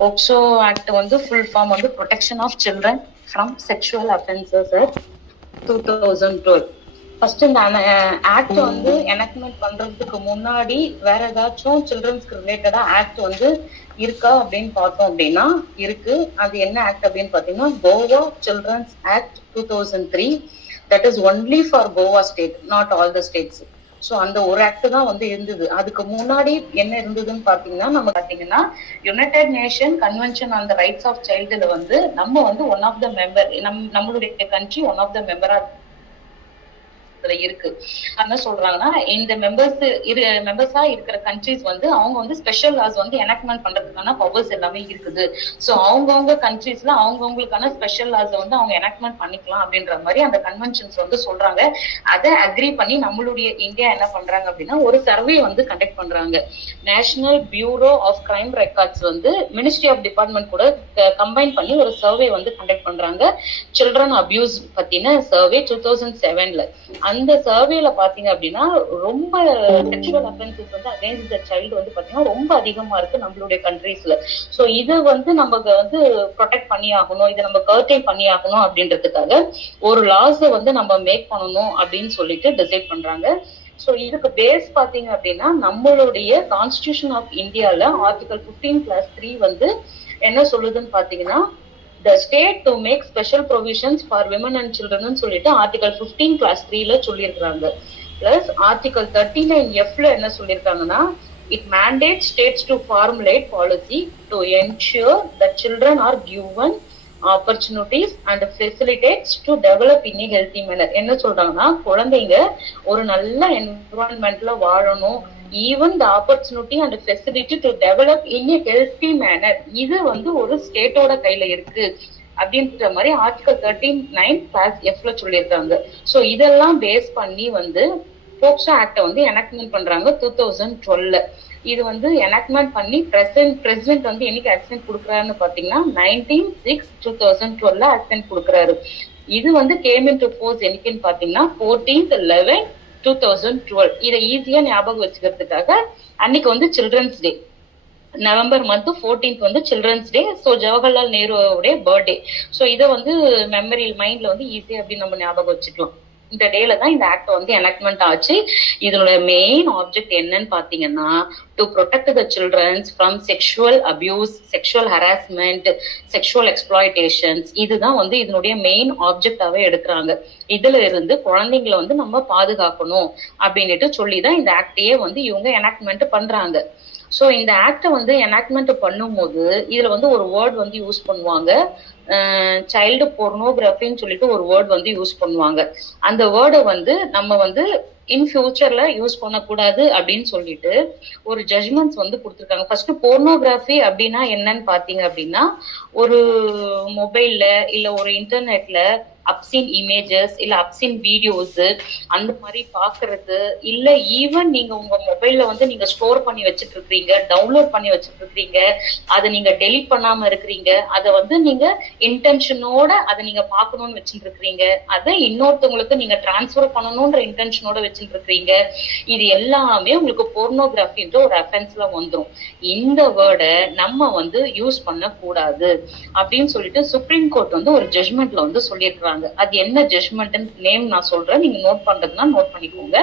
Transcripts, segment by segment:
POCSO act வந்து full form வந்து protection of children from sexual offences 2012. First இந்த act வந்து எனக்மெண்ட் பண்றதுக்கு முன்னாடி வேற ஏதாச்சும் சில்ட்ரன்ஸ்க்கு ரிலேட்டடா ஆக்ட் வந்து இருக்கா அப்படின்னு பார்த்தோம் அப்படின்னா இருக்கு. அது என்ன ஆக்ட் அப்படின்னு பாத்தீங்கன்னா Goa children's act 2003. That is only for Goa state, not all the states. So அந்த ஒரு ஆக்ட் தான் வந்து இருந்தது. அதுக்கு முன்னாடி என்ன இருந்ததுன்னு பாத்தீங்கன்னா நம்ம பாத்தீங்கன்னா United Nation convention on the rights of சைல்டுல வந்து நம்ம வந்து ஒன் ஆஃப் த மெம்பர், நம்மளுடைய கண்ட்ரி ஒன் ஆஃப் த மெம்பரா இருக்கு. என்ன சொல்றாங்கன்னா இந்த மெம்பர்ஸா இருக்கிற கண்ட்ரிஸ் வந்து அவங்க வந்து ஸ்பெஷல் லாஸ் வந்து எனக்மெண்ட் பண்றதுக்கான பவர்ஸ் எல்லாமே இருக்குது. சோ அவங்கவுங்க கண்ட்ரிஸ்ல அவங்கவுங்களுக்கான ஸ்பெஷல் லாஸ் வந்து அவங்க எனக்மெண்ட் பண்ணிக்கலாம் அப்படின்ற மாதிரி அந்த கன்வென்ஷன்ஸ் வந்து சொல்றாங்க. அதை அக்ரி பண்ணி நம்மளுடைய இந்தியா என்ன பண்றாங்க அப்படின்னா ஒரு சர்வே வந்து கண்டக்ட் பண்றாங்க. National bureau of crime records வந்து மினிஸ்ட்ரி ஆஃப் டிபார்ட்மெண்ட் கூட கம்பைன் பண்ணி ஒரு சர்வே வந்து கண்டக்ட் பண்றாங்க. சில்ட்ரன் அபியூஸ் பத்தின சர்வே 2007ல. அந்த சர்வேல பாத்தீங்க அப்படின்னா ரொம்ப செக்ஷுவல் அஃபென்சஸ் வந்து அகைன்ஸ்ட் த சைல்டு வந்து பாத்தீங்கன்னா ரொம்ப அதிகமா இருக்கு நம்மளுடைய கண்ட்ரீஸ்ல. சோ இது வந்து நமக்கு வந்து ப்ரொடெக்ட் பண்ணி ஆகணும், இதை நம்ம கர்டைல் பண்ணி ஆகணும் அப்படின்றதுக்காக ஒரு லாஸ் வந்து நம்ம மேக் பண்ணணும் அப்படின்னு சொல்லிட்டு டிசைட் பண்றாங்க. சோ இதுக்கு பேஸ் பாத்தீங்க அப்படின்னா நம்மளுடைய கான்ஸ்டிடியூஷன் ஆஃப் இந்தியால ஆர்டிகல் 15(3) வந்து என்ன சொல்லுதுன்னு பாத்தீங்கன்னா the state to make special provisions for women and children சொல்லிட்டு ஆர்டிகல் 15(3)ல சொல்லியிருக்காங்க. பிளஸ் ஆர்டிகல் 39(f)ல என்ன சொல்லியிருக்காங்கன்னா it mandates states to formulate policy to ensure that children are given opportunities and facilitates to develop in a healthy manner. என்ன சொல்றாங்கன்னா குழந்தைங்க ஒரு நல்ல என்விரான்மெண்ட்ல வாழணும், even the opportunity and facility to develop in a healthy manner. இது வந்து ஒரு ஸ்டேட்டோட கையில இருக்கு அப்படின்ற மாதிரி ஆர்டிகல் 13(9)(f)ல சொல்லியிருக்காங்க. சோ இதெல்லாம் பேஸ் பண்ணி வந்து போக்சோ ஆக்ட வந்து எனக்மெண்ட் பண்றாங்க 2012ல. இது வந்து எனக்மெண்ட் பண்ணி பிரசிடென்ட் வந்து என்னைக்கு ஆக்சென்ட் கொடுக்குறாருன்னு பாத்தீங்கன்னா 19/6/2012ல ஆக்சென்ட் கொடுக்குறாரு. இது வந்து கேம் இன் டு ஃபோர்ஸ் என்னைக்குன்னு பாத்தீங்கன்னா 14/11/2012. இதை ஈஸியா ஞாபகம் வச்சுக்கிறதுக்காக அன்னைக்கு வந்து சில்ட்ரன்ஸ் டே, நவம்பர் மந்த் 14th வந்து சில்ட்ரன்ஸ் டே. ஸோ ஜவஹர்லால் நேருடைய பர்த்டே. ஸோ இதை வந்து மெமரி மைண்ட்ல வந்து ஈஸியா அப்படி நம்ம ஞாபகம் வச்சுக்கலாம். இந்த டேல தான் இந்த ஆக்ட் வந்து எனக்மெண்ட் ஆச்சு. இதோட மெயின் ஆப்ஜெக்ட் என்னன்னு பாத்தீங்கன்னா to protect the children's from sexual abuse, sexual harassment, sexual exploitations. இதுதான் வந்து இதனுடைய மெயின் ஆப்ஜெக்டாவே எடுக்கிறாங்க. இதுல இருந்து குழந்தைங்களை வந்து நம்ம பாதுகாக்கணும் அப்படின்னுட்டு சொல்லிதான் இந்த ஆக்டையே வந்து இவங்க எனக்மெண்ட் பண்றாங்க. சோ இந்த ஆக்ட வந்து எனக்மெண்ட் பண்ணும்போது இதுல வந்து ஒரு வேர்ட் வந்து யூஸ் பண்ணுவாங்க, சைல்டு போர்னோகிராஃபின்னு சொல்லிட்டு ஒரு வேர்ட் வந்து யூஸ் பண்ணுவாங்க. அந்த வேர்டை வந்து நம்ம வந்து இன் ஃபியூச்சர்ல யூஸ் பண்ணக்கூடாது அப்படின்னு சொல்லிட்டு ஒரு ஜட்ஜ்மெண்ட்ஸ் வந்து கொடுத்துருக்காங்க. ஃபர்ஸ்ட் போர்னோகிராஃபி அப்படின்னா என்னன்னு பாத்தீங்க அப்படின்னா ஒரு மொபைல்ல இல்ல ஒரு இன்டர்நெட்ல அப்சின் இமேஜஸ் இல்ல அப்சின் வீடியோஸ் அந்த மாதிரி பாக்குறது, இல்ல ஈவன் நீங்க உங்க மொபைல்ல வந்து நீங்க ஸ்டோர் பண்ணி வச்சுட்டு இருக்கீங்க, டவுன்லோட் பண்ணி வச்சுட்டு இருக்கீங்க, அதை நீங்க டெலிட் பண்ணாம இருக்கிறீங்க, அதை வந்து நீங்க இன்டென்ஷனோட அதை நீங்க பாக்கணும்னு வச்சுட்டு இருக்கிறீங்க, அதை இன்னொருத்தவங்களுக்கு நீங்க டிரான்ஸ்பர் பண்ணணும்ன்ற இன்டென்ஷனோட வச்சுட்டு இருக்கிறீங்க. இது எல்லாமே உங்களுக்கு போர்னோகிராஃபின்ற ஒரு அஃபென்ஸ்ல வந்துடும். இந்த வேர்டை நம்ம வந்து யூஸ் பண்ண கூடாது அப்படின்னு சொல்லிட்டு சுப்ரீம் கோர்ட் வந்து ஒரு ஜட்ஜ்மெண்ட்ல வந்து சொல்லியிருக்காங்க. அது என்ன ஜட்ஜ்மெண்ட் நேம் நான் சொல்றேன், நீங்க நோட் பண்றதுன்னா நோட் பண்ணிக்கோங்க.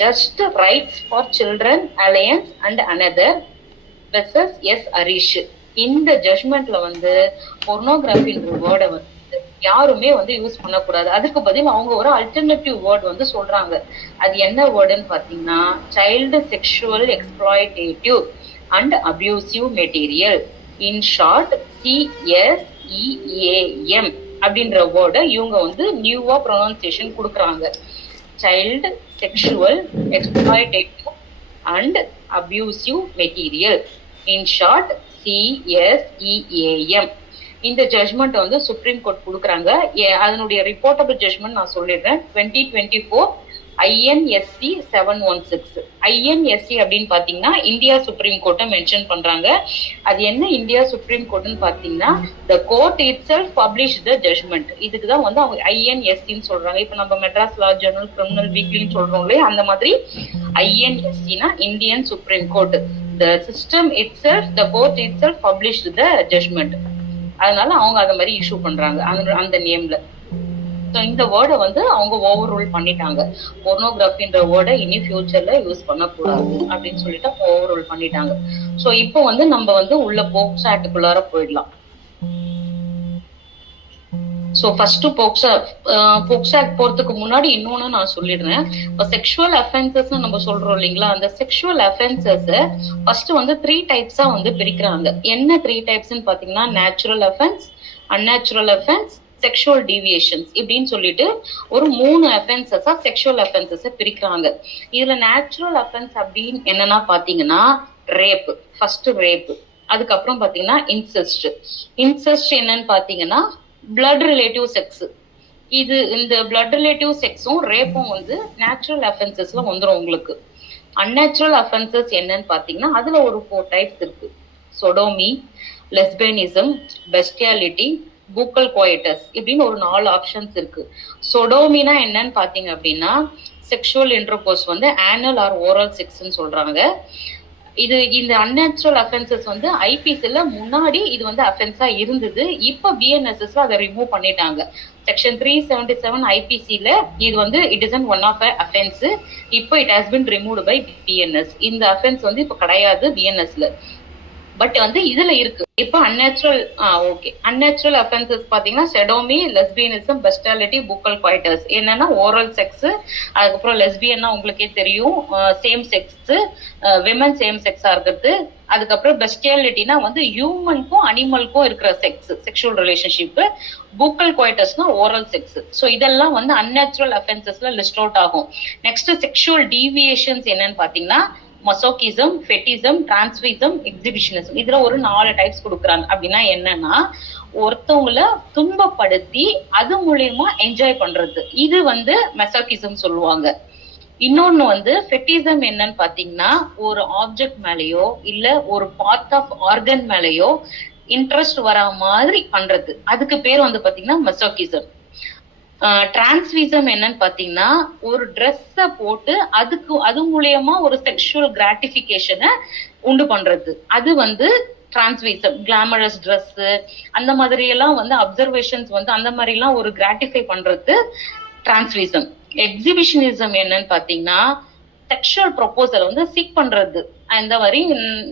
Just rights for children alliance and another versus S Harish. இந்த ஜட்ஜ்மெண்ட்ல வந்து போர்னோகிராஃபின்ற வேர்டை வந்து யாருமே வந்து யூஸ் பண்ணக்கூடாது. அதுக்கு பதில் அவங்க ஒரு அல்டர்னேட்டிவ் வேர்ட் வந்து சொல்றாங்க. அது என்ன வேர்டுன்னு பாத்தீங்கன்னா child sexual exploitative and abusive material, in short CSEAM அப்படின்ற வேர்டை இவங்க வந்து நியூவா ப்ரொனன்சியேஷன் கொடுக்குறாங்க. Child sexual exploitative and abusive material, in short CSEAM. இந்த ஜட்ஜ்மெண்ட் வந்து சுப்ரீம் கோர்ட் கொடுக்குறாங்க. அதனுடைய ரிப்போர்ட்டபிள் ஜட்ஜ்மெண்ட் நான் சொல்லிடுறேன். 2024 INSC 716. INSC அப்படின்னு பாத்தீங்கன்னா இந்தியா சுப்ரீம் கோர்ட்டை மென்ஷன் பண்றாங்க. அது என்ன இந்தியா சுப்ரீம் கோர்ட்னு பாத்தீங்கன்னா the court itself published the judgment. இதுக்குதான் வந்து அவங்க INSCன்னு சொல்றாங்க. இப்ப நம்ம மெட்ராஸ் லா ஜர்னல், கிரிமினல் வீக்லின்னு சொல்றோம் இல்லையா, அந்த மாதிரி INSCனா Indian Supreme Court. the system itself, the court itself published the judgment. அதனால அவங்க அத மாதிரி இஷ்யூ பண்றாங்க அந்த நேம்ல. ஸோ இந்த வேர்டை வந்து அவங்க ஓவர் ரூல் பண்ணிட்டாங்க. போர்னோகிராஃபின்ற வேர்டை இனி ஃபியூச்சர்ல யூஸ் பண்ணக்கூடாது அப்படின்னு சொல்லிட்டு ஓவர் ரூல் பண்ணிட்டாங்க. ஸோ இப்போ வந்து நம்ம வந்து உள்ள போக்சோ ஆக்டுக்குள்ளார போயிடலாம். ஸோ ஃபர்ஸ்ட் போக்சோ ஆக்ட் போறதுக்கு முன்னாடி இன்னொன்னு நான் சொல்லிடுறேன். இப்போ செக்ஷுவல் அஃபென்சஸ் நம்ம சொல்றோம் இல்லைங்களா, அந்த செக்ஷுவல் அஃபென்சஸ் ஃபர்ஸ்ட் வந்து 3 டைப்ஸா வந்து பிரிக்கிறாங்க. என்ன 3 டைப்ஸ்ன்னு பாத்தீங்கன்னா natural offence, unnatural offence, sexual deviations இப்படின்னு சொல்லிட்டு ஒரு 3 அஃபென்சஸா செக்ஷுவல் அஃபென்சஸ் பிரிக்கிறாங்க. இதுல நேச்சுரல் அஃபென்ஸ் அப்படின்னு என்னன்னா பாத்தீங்கன்னா ரேப், ஃபர்ஸ்ட் ரேப். அதுக்கப்புறம் பாத்தீங்கன்னா இன்செஸ்ட் என்னன்னு பாத்தீங்கன்னா பிளட் ரிலேட்டிவ் செக்ஸ். இந்த பிளட் ரிலேட்டிவ் செக்ஸும் ரேப்பும் வந்து நேச்சுரல் அஃபென்சஸ்ல வந்துடும் உங்களுக்கு. அன்நேச்சுரல் அஃபென்சஸ் என்னன்னு பாத்தீங்கன்னா அதுல ஒரு 4 டைப்ஸ் இருக்கு. சொடோமி, லெஸ்பேனிசம், பெஸ்டியாலிட்டி, பூக்கல் கோயட்டஸ் இப்படின்னு ஒரு 4 ஆப்ஷன்ஸ் இருக்கு. சொடோமினா என்னன்னு பாத்தீங்க அப்படின்னா செக்ஷுவல் இன்டர்கோர்ஸ் வந்து ஆனல் ஆர் ஓரல் செக்ஸ்ன்னு சொல்றாங்க. இந்த அன்நேச்சுரல் அஃபென்சஸ் வந்து ஐபிசில முன்னாடி இது வந்து அஃபென்ஸா இருந்தது. இப்ப பிஎன்எஸ்எஸ்ல அதை ரிமூவ் பண்ணிட்டாங்க. செக்ஷன் 377 ஐபிசில இது வந்து it is one of offence. இப்போ it has been removed by BNS. இந்த அஃபென்ஸ் வந்து இப்ப கிடையாது பிஎன்எஸ்ல, பட் வந்து இதுல இருக்கு. இப்ப அன்நேச்சுரல் அஃபென்சஸ் பாத்தீங்கன்னா செடோமி, லெஸ்பியனிசம், பெஸ்டாலிட்டி, பூக்கல் குவைட்டர்ஸ். என்னன்னா ஓரல் செக்ஸ், அதுக்கப்புறம் லெஸ்பியன்னா உங்களுக்கே தெரியும் சேம் செக்ஸ், விமன் சேம் செக்ஸா இருக்கிறது. அதுக்கப்புறம் பெஸ்டியாலிட்டினா வந்து ஹியூமனுக்கும் அனிமலுக்கும் இருக்கிற செக்ஷுவல் ரிலேஷன்ஷிப். பூக்கல் குவைட்டர்ஸ்னா ஓரல் செக்ஸ். ஸோ இதெல்லாம் வந்து அன்நேச்சுரல் அஃபென்சஸ்ல லிஸ்ட் அவுட் ஆகும். நெக்ஸ்ட் செக்ஷுவல் டீவியேஷன்ஸ் என்னன்னு பாத்தீங்கன்னா மசோகிசம், ஃபெட்டிசம், டிரான்ஸ்விசம், எக்ஸிபிஷனிசம். இதுல ஒரு 4 டைப்ஸ் கொடுக்குறாங்க. அப்படின்னா என்னன்னா ஒருத்தவங்கள துன்பப்படுத்தி அது மூலியமா என்ஜாய் பண்றது, இது வந்து மெசோகிசம் சொல்லுவாங்க. இன்னொன்னு வந்து ஃபெட்டிசம் என்னன்னு பாத்தீங்கன்னா ஒரு ஆப்ஜெக்ட் மேலயோ இல்ல ஒரு பார்ட் ஆஃப் ஆர்கன் மேலயோ இன்ட்ரெஸ்ட் வரா மாதிரி பண்றது, அதுக்கு பேர் வந்து பாத்தீங்கன்னா மெசோகிசம். டிரான்ஸ்விசம் என்னன்னு பாத்தீங்கன்னா ஒரு ட்ரெஸ்ஸ போட்டு அது மூலியமா ஒரு செக்ஷுவல் கிராட்டிபிகேஷனை உண்டு பண்றது, அது வந்து டிரான்ஸ்விசம். கிளாமரஸ் ட்ரெஸ் அந்த மாதிரி எல்லாம் வந்து அப்சர்வேஷன்ஸ் வந்து அந்த மாதிரி எல்லாம் ஒரு கிராட்டிஃபை பண்றது டிரான்ஸ்விசம். எக்ஸிபிஷனிசம் என்னன்னு பாத்தீங்கன்னா செக்ஷுவல் ப்ரொபோசல் வந்து சீக் பண்றது. இந்த மாதிரி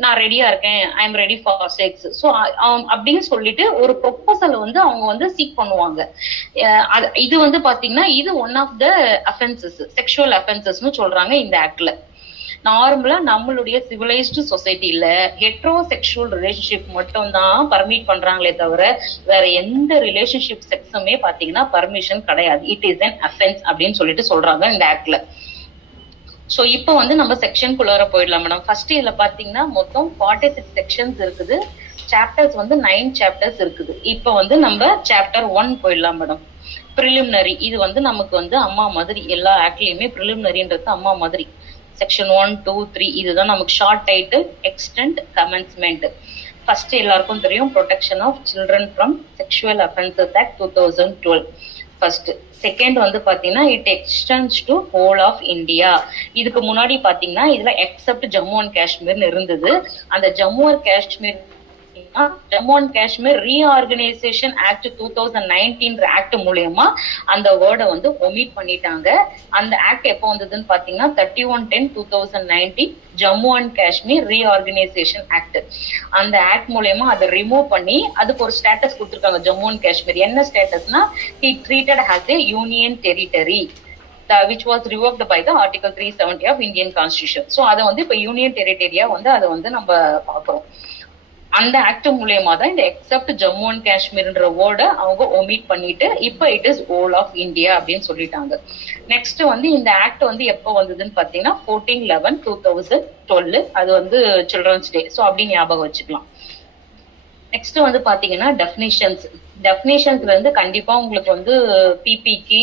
நான் ரெடியா இருக்கேன், I am ready for sex, so அப்படின்னு சொல்லிட்டு ஒரு ப்ரொபோசல் வந்து அவங்க வந்து சீக் பண்ணுவாங்க. இது வந்து பாத்தீங்கன்னா இது one of the offences, sexual அஃபென்சஸ்னு சொல்றாங்க இந்த ஆக்ட்ல. நார்மலா நம்மளுடைய சிவிலைஸ்டு சொசைட்டில ஹெட்ரோசெக்சுவல் ரிலேஷன்ஷிப் மட்டும் தான் பர்மிட் பண்றாங்களே தவிர வேற எந்த ரிலேஷன்ஷிப் செக்ஸுமே பாத்தீங்கன்னா பர்மிஷன் கிடையாது. இட் இஸ் அன் அஃபென்ஸ் அப்படின்னு சொல்லிட்டு சொல்றாங்க இந்த ஆக்ட்ல. சோ இப்போ வந்து நம்ம செக்ஷனுக்குள்ளார போயிடலாம் மேடம். ஃபர்ஸ்ட் இதுல பாத்தீங்கன்னா மொத்தம் 46 செக்ஷன்ஸ் இருக்குது. சாப்டர்ஸ் வந்து 9 சாப்டர்ஸ் இருக்குது. இப்போ வந்து நம்ம சாப்டர் 1 போயிடலாம் மேடம். பிரிலிமினரி, இது வந்து நமக்கு வந்து அம்மா மாதிரி, எல்லா ஆக்ட்லயுமே பிரிலிமினரின்றது அம்மா மாதிரி. செக்ஷன் 1, 2, 3 இதுதான் நமக்கு short title, extent, commencement. First எல்லாருக்கும் தெரியும் protection of children from sexual offences act 2012 first. Second வந்து பாத்தீங்கன்னா it extends to whole of India. இதுக்கு முன்னாடி பாத்தீங்கன்னா இதுல எக்ஸப்ட் ஜம்மு அண்ட் காஷ்மீர்னு இருந்தது. அந்த Jammu and Kashmir reorganisation act 2019 act மூலமா அந்த வேர்டை வந்து ஒமிட் பண்ணிட்டாங்க. அந்த ஆக்ட் எப்போ வந்ததுன்னு பாத்தீங்கன்னா 31/10/2019 Jammu and Kashmir reorganisation act. அந்த ஆக்ட் மூலமா அதை ரிமூவ் பண்ணி அதுக்கு ஒரு ஸ்டேட்டஸ் கொடுத்துருக்காங்க ஜம்மு அண்ட் காஷ்மீர். என்ன ஸ்டேட்டஸ்னா he treated as a union territory which was revoked by the article 370 of Indian constitution. so அதை வந்து இப்ப யூனியன் டெரிட்டரியா வந்து அதை வந்து நம்ம பாக்குறோம். அந்த ஆக்ட் மூலயமா தான் இந்த எக்ஸப்ட் ஜம்மு அண்ட் காஷ்மீர்ன்ற வேர்டை அவங்க ஒமிட் பண்ணிட்டு இப்ப it is whole of India அப்படின்னு சொல்லிட்டாங்க. நெக்ஸ்ட் வந்து இந்த ஆக்ட் வந்து எப்போ வந்ததுன்னு பாத்தீங்கன்னா 14/11/2012. அது வந்து சில்ட்ரன்ஸ் டே, ஸோ அப்படி ஞாபகம் வச்சுக்கலாம். நெக்ஸ்ட் வந்து பாத்தீங்கன்னா டெஃபினிஷன்ஸ்ல இருந்து கண்டிப்பா உங்களுக்கு வந்து பிபிக்கு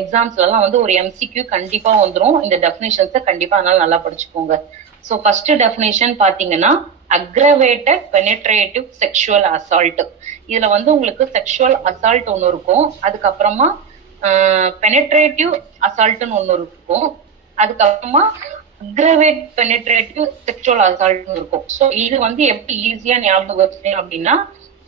எக்ஸாம்ஸ்ல எல்லாம் வந்து ஒரு எம்சிக்யூ கண்டிப்பா வந்துடும். இந்த டெஃபினிஷன்ஸை கண்டிப்பா அதனால நல்லா படிச்சுக்கோங்க. ஸோ ஃபர்ஸ்ட் டெஃபினேஷன் பாத்தீங்கன்னா அக்ரவேட்டட் பெனிட்ரேட்டிவ் செக்ஷுவல் அசால்ட். இதுல வந்து உங்களுக்கு செக்ஷுவல் அசால்ட் ஒன்னு இருக்கும், அதுக்கப்புறமா பெனிட்ரேட்டிவ் அசால்ட்னு ஒன்னு இருக்கும், அதுக்கப்புறமா அக்ரவேட் பெனிட்ரேட்டிவ் செக்ஷுவல் அசால்ட் இருக்கும். சோ இது வந்து எப்படி ஈஸியா ஞாபகம் வச்சுக்கணும் அப்படின்னா,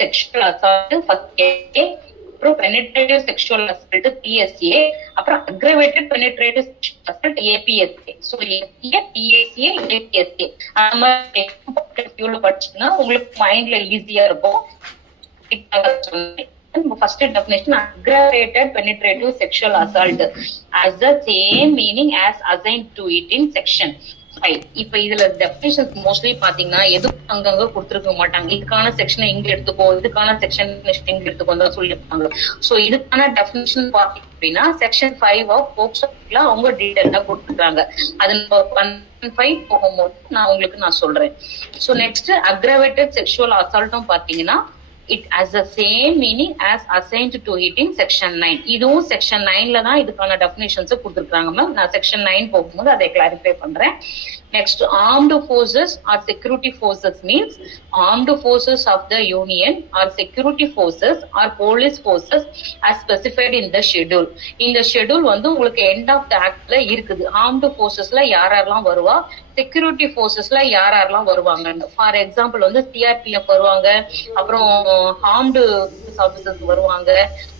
செக்ஷுவல் அசால்ட் ஃபர்ஸ்ட் ஏ, அப்புறம் பெனிட்ரேட்டிவ் செக்ஷுவல் அசால்ட் பிஎஸ்ஏ, அப்புறம் aggravated penetrative sexual assault APSA. So SA, PSA, APSA அந்த மாதிரி படிச்சுன்னா உங்களுக்கு மைண்ட்ல ஈஸியா இருக்கும். First definition, aggravated penetrative sexual assault as the same meaning as assigned to it in section 5. இப்ப இதுல டெஃபினிஷன்ஸ் மோஸ்ட்லி பாத்தீங்கன்னா எதுவும் அங்கங்க கொடுத்துருக்க மாட்டாங்க. இதுக்கான செக்ஷனை இங்க எடுத்துக்கோ, இதுக்கான செக்ஷன் இங்க எடுத்துக்கோ தான் சொல்லியிருப்பாங்க. சோ இதுக்கான டெஃபினிஷன் பாத்தீங்க அப்படின்னா செக்ஷன் 5 ஆஃப் போக்சோல அவங்க டீடைலா கொடுத்துருக்காங்க. அது 5 போகும்போது நான் சொல்றேன். சோ நெக்ஸ்ட் அக்ரவேட்டட் செக்ஷுவல் அசால்ட்டும் பாத்தீங்கன்னா it has the same meaning as assigned to it in section 9. இதுவும் section 9ல தான் இதுக்கான definitions கொடுத்திருக்காங்க மேம். நான் section 9 போகும்போது அதை கிளாரிஃபை பண்றேன். Next, armed forces or security forces means armed forces of the union or security forces or police forces as specified in the schedule. இந்த schedule வந்து உங்களுக்கு end of the actல இருக்குது. armed forcesல யாரெல்லாம் வருவா, செக்யூரிட்டி போர்சஸ்ல யாரெல்லாம் வருவாங்க. ஃபார் எக்ஸாம்பிள் வந்து CRPF வருவாங்க, அப்புறம் ஆர்ம்டு ஆபீசர்ஸ் வருவாங்க.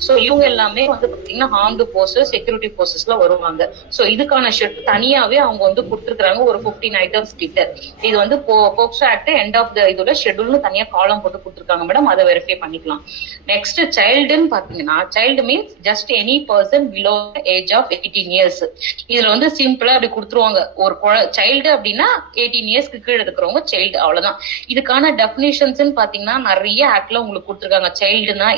சோ இவங்க எல்லாமே வந்து பாத்தீங்கன்னா ஆர்ம்டு போர்சஸ், செக்யூரிட்டி போர்சஸ்ல வருவாங்க. சோ இதுக்கான தனியாவே அவங்க வந்து கொடுத்துருக்காங்க ஒரு 15 ஐட்டம்ஸ் கிட்ட. இது வந்து POCSO act end of the இதோட ஷெட்யூல்னு தனியா காலம் போட்டு கொடுத்துருக்காங்க மேடம். அதை வெரிஃபை பண்ணிக்கலாம். நெக்ஸ்ட் சைல்டுன்னு பாத்தீங்கன்னா, child means just any person below age of 18 years. இதுல வந்து சிம்பிளா அப்படி கொடுத்துருவாங்க. ஒரு சைல்டு அப்படின்னா 18 இயர்ஸ்க்கு கீழே இருக்கிறவங்க சைல்டு, அவ்வளவுதான். இதுக்கான டெபினிஷன்ஸ் பாத்தீங்கன்னா நிறைய ஆக்ட்ல உங்களுக்கு கொடுத்துருக்காங்க. சைல்டுனா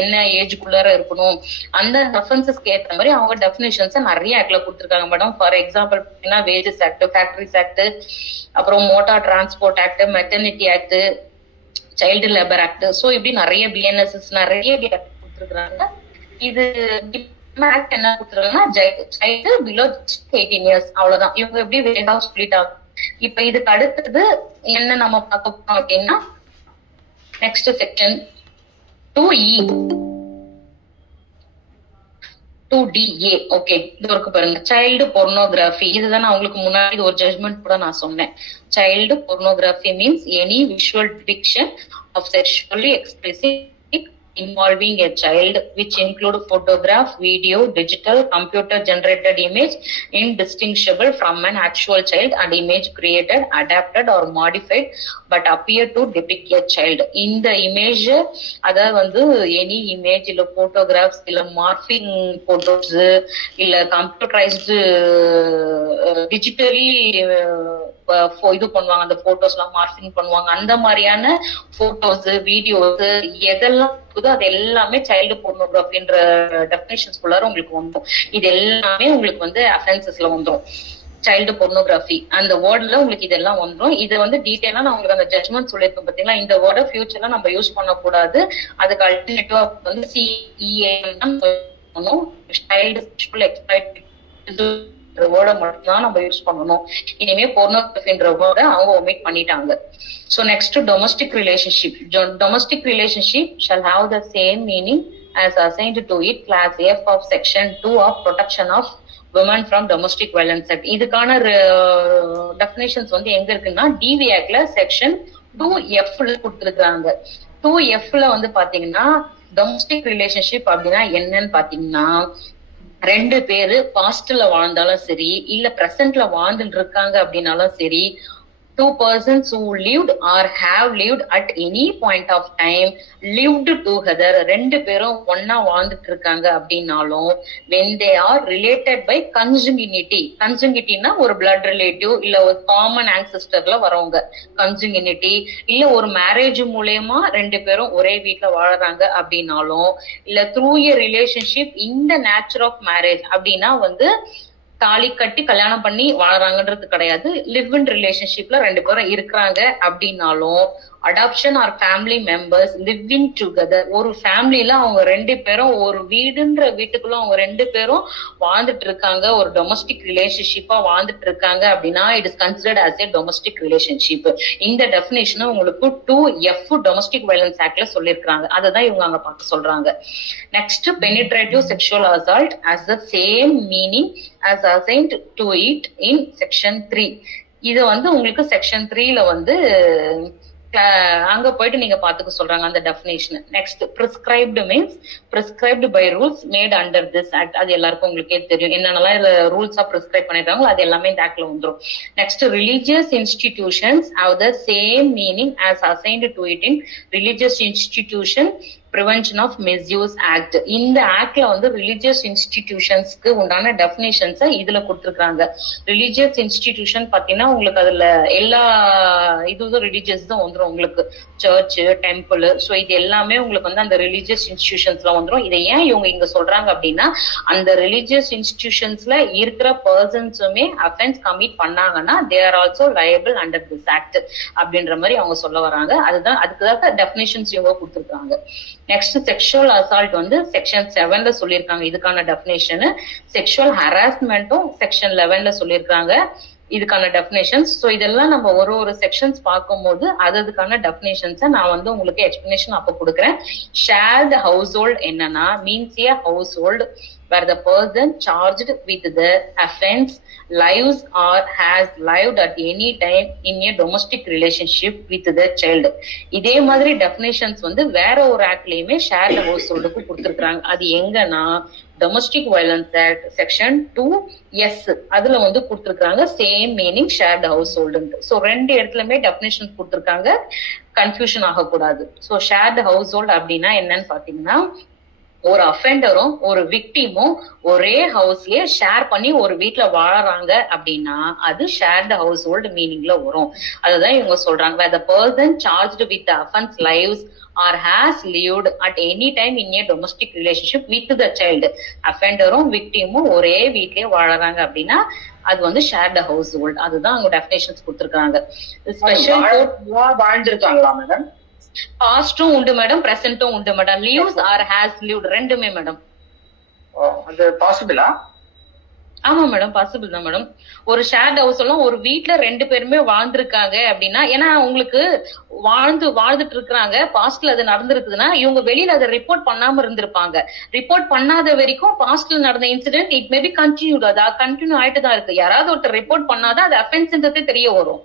என்ன ஏஜுக்குள்ளார இருக்கணும், அந்த ரெஃபரன்சஸ்க்கு ஏற்ற மாதிரி அவங்க டெபினிஷன்ஸ் நிறைய ஆக்ட்ல கொடுத்துருக்காங்க மேடம். ஃபார் எக்ஸாம்பிள் பாத்தீங்கன்னா வேஜஸ் ஆக்ட், ஃபேக்டரிஸ் ஆக்ட், அப்புறம் motor transport act, maternity act, child labour act. So இப்படி நிறைய பிஎன்எஸ்எஸ் நிறைய கொடுத்துருக்காங்க. இது என்ன கொடுத்துருக்காங்கன்னா சைல்டு பிலோ 18 இயர்ஸ், அவ்வளவுதான். இவங்க எப்படி வேகா சொல்லிட்டாங்க. இப்ப இதுக்கு அடுத்தது என்ன நம்ம பார்க்க போறோம் அப்படின்னா, next section 2E 2DA. Okay, இது இருக்கு பாருங்க, சைல்டு பொர்னோகிராஃபி. இதுதான் நான் உங்களுக்கு முன்னாடி ஒரு ஜட்மெண்ட் கூட நான் சொன்னேன். Child pornography means any visual depiction of sexually expressive involving a child, which include photograph, video, digital, computer generated image indistinguishable from an actual child, and image created, adapted or modified but appear to depict a child. இந்த image அதாவது வந்து any image இல்ல photographs இல்ல morphing photos இல்ல computerised digitally இது பண்ணுவாங்க, அந்த photos எல்லாம் மார்பிங் பண்ணுவாங்க. அந்த மாதிரியான போட்டோஸ், வீடியோஸ் எதெல்லாம் அது எல்லாமே சைல்டு போர்னோகிராஃபின்ற டெஃபினிஷன்ஸ் குள்ளார உங்களுக்கு வந்துடும். இது எல்லாமே உங்களுக்கு வந்து அஃபென்சஸ்ல வந்துடும். சைல்டு பொர்னோகிராஃபி அந்த வேர்ட்ல உங்களுக்கு இதெல்லாம் வந்துடும். இது வந்து டீடைலா நான் உங்களுக்கு அந்த ஜட்மெண்ட் சொல்லியிருக்கேன் பாத்தீங்களா. இந்த வேர்டை ஃபியூச்சர்ல நம்ம யூஸ் பண்ணக்கூடாது. அதுக்கு அல்டர்னேட்டிவா வந்து சைல்டு செக்ஷுவல் எக்ஸ்பிளாய்டேஷன் வேர்டை மட்டும்தான் நம்ம யூஸ் பண்ணணும். இனிமே பொர்னோகிராஃபின்ற வேர்டை அவங்க ஒமிட் பண்ணிட்டாங்க. So next, domestic relationship. Domestic relationship shall have the same meaning as assigned to it class F of section 2 of protection of women from domestic violence act. இதுக்கான definitions வந்து எங்க இருக்குன்னா டிவி ஆக்ட்ல செக்ஷன் 2F ல கொடுத்திருக்காங்க. 2F ல வந்து பாத்தீங்கன்னா domestic relationship அப்படின்னா என்னன்னு பாத்தீங்கன்னா, ரெண்டு பேரு பாஸ்ட்ல வாழ்ந்தாலும் சரி இல்ல பிரசன்ட்ல வாழ்ந்துட்டு இருக்காங்க அப்படின்னாலும் சரி, two persons who lived or have lived at any point of time lived together, ரெண்டு பேரும் ஒன்னா வாழ்ந்துட்டு இருக்காங்க அப்படின்னாலும் when they are related by consanguinity. consanguinityனா ஒரு blood relative இல்ல ஒரு common ancestorல வரவங்க consanguinity, இல்ல ஒரு மேரேஜ் மூலமா ரெண்டு பேரும் ஒரே வீட்டுல வாழறாங்க அப்படின்னாலும், இல்ல through a relationship in the nature of marriage அப்படின்னா வந்து தாலி கட்டி கல்யாணம் பண்ணி வாழறாங்கன்றது கிடையாது. லிவ் இன் ரிலேஷன்ஷிப்ல ரெண்டு பேரும் இருக்கிறாங்க அப்படின்னாலும் adoption or family members living together. ஒரு ஃபேமிலில அவங்க 2 பேரும் ஒரு வீடுன்ற வீட்டுக்குள்ள அவங்க 2 பேரும் வாழ்ந்துட்டு இருக்காங்க, ஒரு டொமஸ்டிக் ரிலேஷன்ஷிப்பா வாழ்ந்துட்டு இருக்காங்க அப்படின்னா it is considered as a domestic relationship. இந்த டெஃபினேஷன் உங்களுக்கு 2F டொமஸ்டிக் வயலன்ஸ் ஆக்ட்ல சொல்லியிருக்காங்க. அததான் இவங்க அங்க பார்க்க சொல்றாங்க. Next, penetrative sexual assault as the same meaning as assigned to it in section 3. இது வந்து உங்களுக்கு செக்ஷன் 3ல வந்து அங்க போயிட்டு நீங்க பாத்துக்க சொல்றாங்க அந்த definition. Next, prescribed means prescribed by rules made under this act. அது எல்லாருக்கும் உங்களுக்கே தெரியும் என்னென்னலாம் இதுல ரூல்ஸா பிரிஸ்கிரைப் பண்ணிருக்காங்களோ அது எல்லாமே இந்த ஆக்ட்ல வந்துடும். Next, religious institutions have the same meaning as assigned to it in religious institution prevention of misuse act. இந்த ஆக்ட்ல வந்து ரிலீஜியஸ் இன்ஸ்டிடியூஷன்ஸ்க்கு உண்டான டெஃபினேஷன்ஸை இதுல கொடுத்துருக்காங்க. ரிலீஜியஸ் இன்ஸ்டிடியூஷன் பாத்தீங்கன்னா உங்களுக்கு அதுல எல்லா இதுவும் ரிலீஜியஸ் தான் வந்துடும், உங்களுக்கு சர்ச், டெம்பிள். ஸோ இது எல்லாமே உங்களுக்கு வந்து அந்த ரிலீஜியஸ் இன்ஸ்டிடியூஷன்ஸ்ல வந்துடும். இதை ஏன் இவங்க இங்க சொல்றாங்க அப்படின்னா அந்த ரிலீஜியஸ் இன்ஸ்டிடியூஷன்ஸ்ல இருக்கிற பர்சன்ஸுமே அஃபென்ஸ் கமிட் பண்ணாங்கன்னா they are also liable under this act அப்படின்ற மாதிரி அவங்க சொல்ல வராங்க. அதுதான் அதுக்குதான் டெஃபினேஷன்ஸ் இவங்க கொடுத்துருக்காங்க. நெக்ஸ்ட், செக்ஷுவல் அசால்ட் வந்து செக்ஷன் 7ல சொல்லியிருக்காங்க இதுக்கான டெஃபினேஷன். செக்ஷுவல் ஹராஸ்மெண்ட்டும் செக்ஷன் 11ல சொல்லியிருக்காங்க இதுக்கான டெஃபினேஷன்ஸ். ஸோ இதெல்லாம் நம்ம ஒரு செக்ஷன்ஸ் பார்க்கும்போது அதுக்கான டெஃபினேஷன்ஸை நான் வந்து உங்களுக்கு எக்ஸ்பிளனேஷன் அப்போ கொடுக்குறேன். ஷேர்டு ஹவுஸ் ஹோல்ட் என்னன்னா means a house hold where the person charged with the offense lives or has lived at any time in a domestic relationship with the child. இதே மாதிரி டெஃபினேஷன்ஸ் வந்து வேற ஒரு ஆக்ட்லயுமே ஷேர்ட் ஹவுஸ் ஹோல்டுக்கு கொடுத்துருக்காங்க. அது எங்கன்னா domestic violence act section 2S அதுல வந்து கொடுத்துருக்காங்க same meaning shared household. So 2 இடத்துலயுமே டெஃபினேஷன் கொடுத்துருக்காங்க, கன்ஃபியூஷன் ஆகக்கூடாது. ஸோ ஷேர்ட் ஹவுஸ் ஹோல்டு அப்படின்னா என்னன்னு பாத்தீங்கன்னா ஒரு அஃபெண்டரும் ஒரு விக்டிமும் ஒரே ஹவுஸ்லயே ஷேர் பண்ணி ஒரு வீட்டுல வாழறாங்க அப்படின்னா அது ஷேர்டு ஹவுஸ் ஹோல்டு மீனிங்ல வரும். அதுதான் இவங்க சொல்றாங்க. where the person charged with the offense lives or has lived at any time in a domestic relationship with the child. அஃபெண்டரும் விக்டிமும் ஒரே வீட்லயே வாழறாங்க அப்படின்னா அது வந்து ஷேர்டு ஹவுஸ் ஹோல்டு. அதுதான் அவங்க டெஃபினேஷன்ஸ் கொடுத்துருக்காங்க. ஸ்பெஷல் கோர்ட் வாழ்ந்திருக்காங்களா மேடம்? பாஸ்டும் உண்டு மேடம், பிரசன்ட்டும் உண்டு madam. Lives or has lived ரெண்டுமே மேடம். அது பாசிபிளா? ஆமா மேடம், பாசிபிள் தான் மேடம். ஒரு ஷேர்ட் ஹவுஸ் எல்லாம் ஒரு வீட்ல 2 பேருமே வாழ்ந்திருக்காங்க அப்படின்னா, ஏன்னா உங்களுக்கு வாழ்ந்துட்டு இருக்கிறாங்க, பாஸ்ட்ல அது நடந்திருக்குதுன்னா இவங்க வெளியில அதை ரிப்போர்ட் பண்ணாம இருந்திருப்பாங்க. ரிப்போர்ட் பண்ணாத வரைக்கும் பாஸ்ட்ல நடந்த இன்சிடென்ட் இட் மேபி கண்டினியூட், அது கண்டினியூ ஆயிட்டு தான் இருக்கு. யாராவது ஒருத்தர் ரிப்போர்ட் பண்ணாதான் அது அஃபென்ஸ்ன்றதே தெரிய வரும்.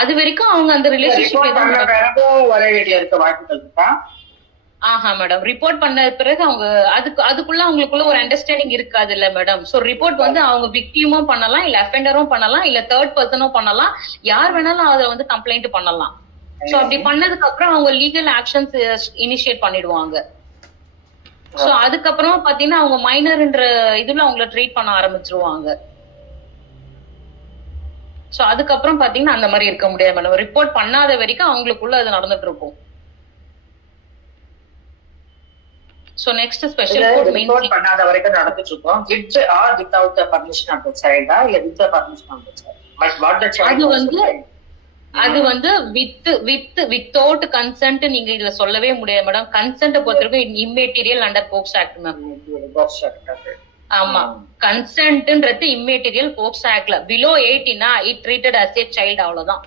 அது வரைக்கும் அவங்க அந்த ரிலேஷன்ஷிப் ஆஹா மேடம், ரிப்போர்ட் பண்ண பிறகு அவங்க அதுக்குள்ள அவங்களுக்குள்ள ஒரு அண்டர்ஸ்டாண்டிங் இருக்காது இல்ல மேடம். சோ ரிப்போர்ட் வந்து அவங்க விக்டிமும் பண்ணலாம், இல்ல அஃபெண்டரும் பண்ணலாம், இல்ல தேர்ட் பர்சனும் பண்ணலாம், யார் வேணாலும் அதை வந்து கம்ப்ளைண்ட் பண்ணலாம். சோ அப்படி பண்ணதுக்கு அப்புறம் அவங்க லீகல் ஆக்ஷன்ஸ் இனிஷியேட் பண்ணிடுவாங்க. சோ அதுக்கப்புறம் பாத்தீங்கன்னா அவங்க மைனர்ன்ற இதுல அவங்கள ட்ரீட் பண்ண ஆரம்பிச்சிருவாங்க. சோ அதுக்கப்புறம் பாத்தீங்கன்னா அந்த மாதிரி இருக்க முடியாது மேடம். ரிப்போர்ட் பண்ணாத வரைக்கும் அவங்களுக்குள்ள அது நடந்துட்டு இருக்கும். So next, special court means report பண்ணாத வரைக்கும் நடந்துட்டு இருக்கும். With or without the permission of the child இல்ல with the permission of the child. But what the child அது வந்து வித்தவுட் கன்சென்ட் நீங்க இதுல சொல்லவே முடியாது மேடம். கன்சென்ட் பொறுத்தவரைக்கும் immaterial under POCSO act ma'am. POCSO act. ஆமா, கன்சென்ட்ன்றது இம்மெட்டீரியல் போக்சோ ஆக்ட்ல. Below 18 it treated as a child, அவ்வளவுதான்.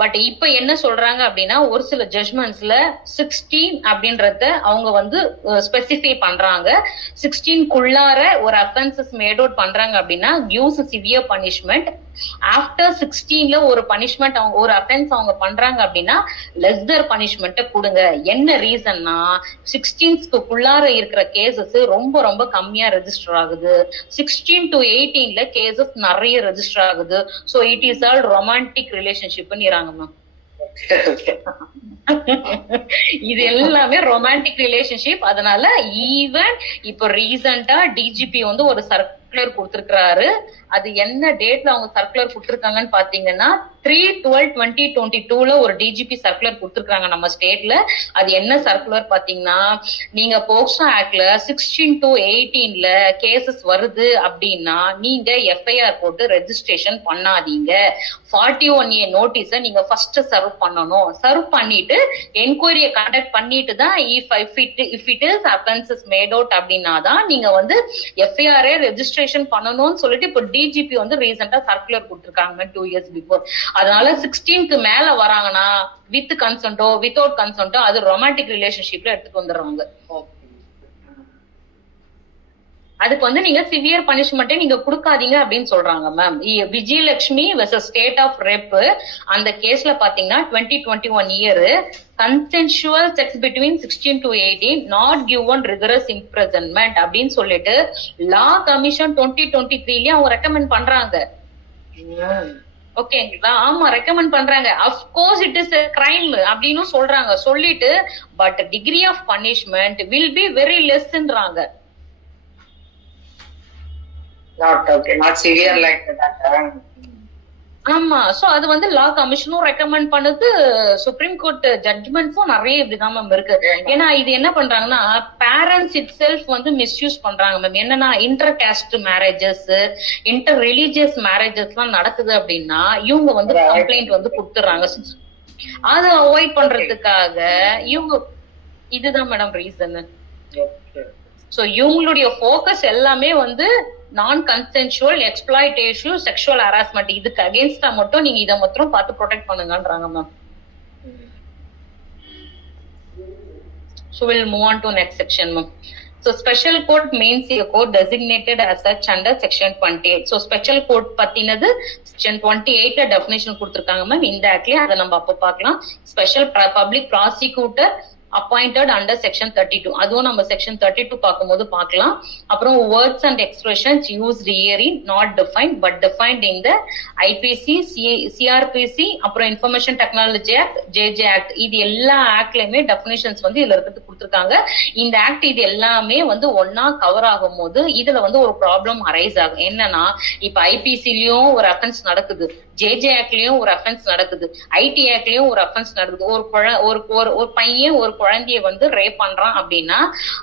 பட் இப்ப என்ன சொல்றாங்க அப்படின்னா ஒரு சில ஜட்மெண்ட்ஸ்ல 16 அப்படின்றத அவங்க வந்து ஸ்பெசிஃபை பண்றாங்க. 16க்குள்ளார ஒரு அஃபென்சஸ் மேட் அவுட் பண்றாங்க அப்படின்னா கிவ்ஸ் சிவியர் பனிஷ்மெண்ட். ஆஃப்டர் 16ல ஒரு பனிஷ்மெண்ட் அவங்க ஒரு அஃபென்ஸ் அவங்க பண்றாங்க அப்படின்னா லெஸ்தர் பனிஷ்மெண்ட்டை கொடுங்க. என்ன ரீசன்னா 16க்குள்ளார இருக்கிற கேசஸ் ரொம்ப ரொம்ப கம்மியா ரெஜிஸ்டர் ஆகுது. 16 to 18ல கேசஸ் நிறைய ரெஜிஸ்டர் ஆகுது. So it is all romantic ரிலேஷன்ஷிப்ங்கிறாங்க மேம். இது எல்லாமே ரொமான்டிக் ரிலேஷன்ஷிப். அதனால ஈவன் இப்ப ரீசெண்டா டிஜிபி வந்து ஒரு சர்க்குலர் கொடுத்திருக்கிறாரு. அது என்ன டேட்ல அவங்க சர்க்குலர் கொடுத்திருக்காங்கன்னு பாத்தீங்கன்னா 3/12/2022 ஒரு டிஜிபி சர்க்குலர் கொடுத்திருக்காங்க நம்ம ஸ்டேட்ல. அது என்ன சர்க்குலர் பாத்தீங்கன்னா, நீங்க போக்சோ ஆக்ட்ல 16 to 18 கேசஸ் வருது அப்படின்னா நீங்க எஃப்ஐஆர் போட்டு ரெஜிஸ்ட்ரேஷன் பண்ணாதீங்க. 41A நோட்டீஸ நீங்க ஃபர்ஸ்ட் சர்வ் பண்ணணும். சர்வ் பண்ணிட்டு என்கொயரியை கண்டக்ட் பண்ணிட்டு தான் if it is offences made out அப்படின்னா தான் நீங்க வந்து எஃப்ஐஆர் ரெஜிஸ்ட்ரேஷன் பண்ணணும்னு சொல்லிட்டு இப்போ டிஜிபி வந்து ரீசெண்டா சர்க்குலர் கொடுத்திருக்காங்க 2 years பிஃபோர். அதனால 16க்கு மேல வராங்கன்னா வித் கன்சென்ட்டோ வித்தவுட் கன்சென்ட்டோ அது ரொமான்டிக் ரிலேஷன்ஷிப்ல எடுத்துட்டு வந்துடுறாங்க. அதுக்கு வந்து நீங்க சிவியர் பனிஷ்மெண்ட்டே நீங்க கொடுக்காதீங்க அப்படின்னு சொல்றாங்க ma'am. Vijayalakshmi versus state of ரெப் அந்த கேஸ்ல பாத்தீங்கன்னா 2021 year consensual sex between 16 to 18 not given rigorous imprisonment அப்படின்னு சொல்லிட்டு லா கமிஷன் 2023 அவங்க ரெக்கமெண்ட் பண்றாங்க. ஓகேங்களா? ஆமா, ரெக்கமெண்ட் பண்றாங்க. அஃப்கோர்ஸ் இட் இஸ் கிரைம் அப்படின்னு சொல்றாங்க. சொல்லிட்டு but degree of punishment will be very லெஸ்ன்றாங்க. not severe like that. ஆமா, சோ அது வந்து லா கமிஷனும் ரெக்கமெண்ட் பண்ணுது, சுப்ரீம் கோர்ட் ஜட்ஜ்மெண்ட்ஸும் நிறைய இப்படிதான் மேம் இருக்கு. ஏன்னா இது என்ன பண்றாங்கன்னா பேரண்ட்ஸ் இட் செல்ஃப் வந்து மிஸ்யூஸ் பண்றாங்க மேம். என்னன்னா inter caste marriages, inter religious marriages எல்லாம் நடக்குது அப்படின்னா இவங்க வந்து கம்ப்ளைண்ட் வந்து கொடுத்துறாங்க. அதை அவாய்ட் பண்றதுக்காக இவங்க இதுதான் மேடம் ரீசன். சோ இவங்களுடைய போக்கஸ் எல்லாமே வந்து நான் கன்சென்சுவல் எக்ஸ்ப்ளாய்டேஷன் செக்ஷுவல் ஹராஸ்மெண்ட் இதுக்கு அகேன்ஸ்டா மட்டும் நீங்க இதை மட்டும் பார்த்து ப்ரொடெக்ட் பண்ணுங்கன்றாங்க ma'am. So we'll move on to next section ma'am. So special court means a court designated as such under section 28. So special court பத்தினது section 28ல definition கொடுத்திருக்காங்க மேம். இந்த ஆக்ட்லயே அதை நம்ம அப்ப பார்க்கலாம். Special public prosecutor appointed under section 32. அதுவும் நம்ம section 32 பார்க்கும்போது பார்க்கலாம். அப்புறம் words and expressions used herein not defined but defined in the IPC, CRPC, அப்புறம் Information Technology Act, JJ Act. இது எல்லா ஆக்ட்லயுமே டெஃபினிஷன்ஸ் வந்து இதுல இருக்கிறது கொடுத்திருக்காங்க. இந்த ஆக்ட் இது எல்லாமே வந்து ஒன்னா கவர் ஆகும் போது இதுல வந்து ஒரு ப்ராப்ளம் அரைஸ் ஆகும். என்னன்னா இப்ப ஐபிசிலயும் ஒரு அஃபென்ஸ் நடக்குது, ஜேஜே ஆக்ட்லயும் ஒரு அஃபென்ஸ் நடக்குது, ஐடி ஆக்ட்லயும் ஒரு அஃபென்ஸ் நடக்குது. ஒரு பையன் ஒரு குழந்தைய வந்து ரேப் பண்றான் அப்படின்னா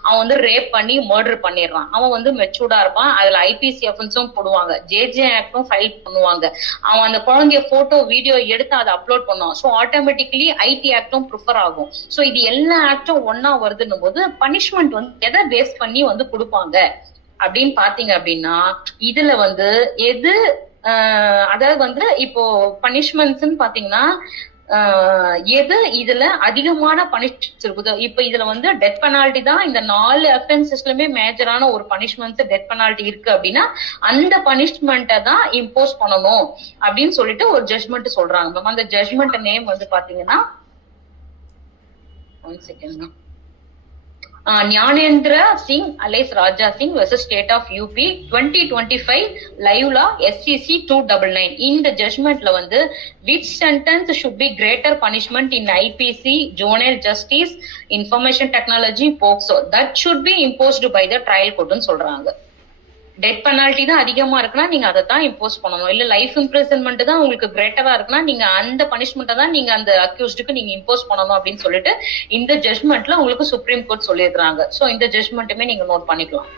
அவன் வந்து ரேப் பண்ணி மர்டர் பண்ணிடுறான். அவன் வந்து மெச்சூர்டா இருப்பான். அதுல ஐபிசி அஃபென்ஸும் போடுவாங்க, ஜேஜே ஆக்டும் ஃபைல் பண்ணுவாங்க. அவன் அந்த குழந்தைய போட்டோ வீடியோ எடுத்து அதை அப்லோட் பண்ணுவான். ஸோ ஆட்டோமேட்டிக்கலி ஐடி ஆக்டும் ப்ரிஃபர் ஆகும். ஸோ இது எல்லா ஆக்டும் ஒன்னா வருதுன்னும் போது பனிஷ்மெண்ட் வந்து எதை பேஸ் பண்ணி வந்து கொடுப்பாங்க அப்படின்னு பாத்தீங்க அப்படின்னா இதுல வந்து எது அதாவது வந்து இப்போ பனிஷ்மெண்ட்ஸ்ன்னு பாத்தீங்கன்னா எது இதுல அதிகமான பனிஷ்மெண்ட்ஸ் இருக்குது. இப்ப இதுல வந்து டெத் பெனால்டி தான் இந்த 4 அஃபென்சஸ்லயுமே மேஜரான ஒரு பனிஷ்மெண்ட்ஸ் டெத் பெனால்டி இருக்கு அப்படின்னா அந்த பனிஷ்மெண்ட்டை தான் இம்போஸ் பண்ணணும் அப்படின்னு சொல்லிட்டு ஒரு ஜட்ஜ்மெண்ட் சொல்றாங்க மேம். அந்த ஜட்ஜ்மெண்ட் நேம் வந்து பாத்தீங்கன்னா Gyanendra Singh alias Raja Singh versus state of UP 2025 live law SCC 299. இந்த ஜட்ஜ்மெண்ட்ல வந்து which sentence should be greater punishment in IPC, juvenile justice, information technology, POCSO that should be imposed by the trial court ன்னு சொல்றாங்க. Death penalty தான் அதிகமா இருக்குன்னா நீங்க அதை தான் இம்போஸ் பண்ணணும். இல்ல லைஃப் இம்ப்ரிசன்மெண்ட் தான் உங்களுக்கு கிரேட்டரா இருக்குன்னா நீங்க அந்த பனிஷ்மெண்ட்டை தான் நீங்க அந்த அக்யூஸ்டுக்கு நீங்க இம்போஸ் பண்ணணும் அப்படின்னு சொல்லிட்டு இந்த ஜட்ஜ்மெண்ட்ல உங்களுக்கு சுப்ரீம் கோர்ட் சொல்லியிருக்காங்க. சோ இந்த ஜட்ஜ்மெண்ட்டுமே நீங்க நோட் பண்ணிக்கலாம்.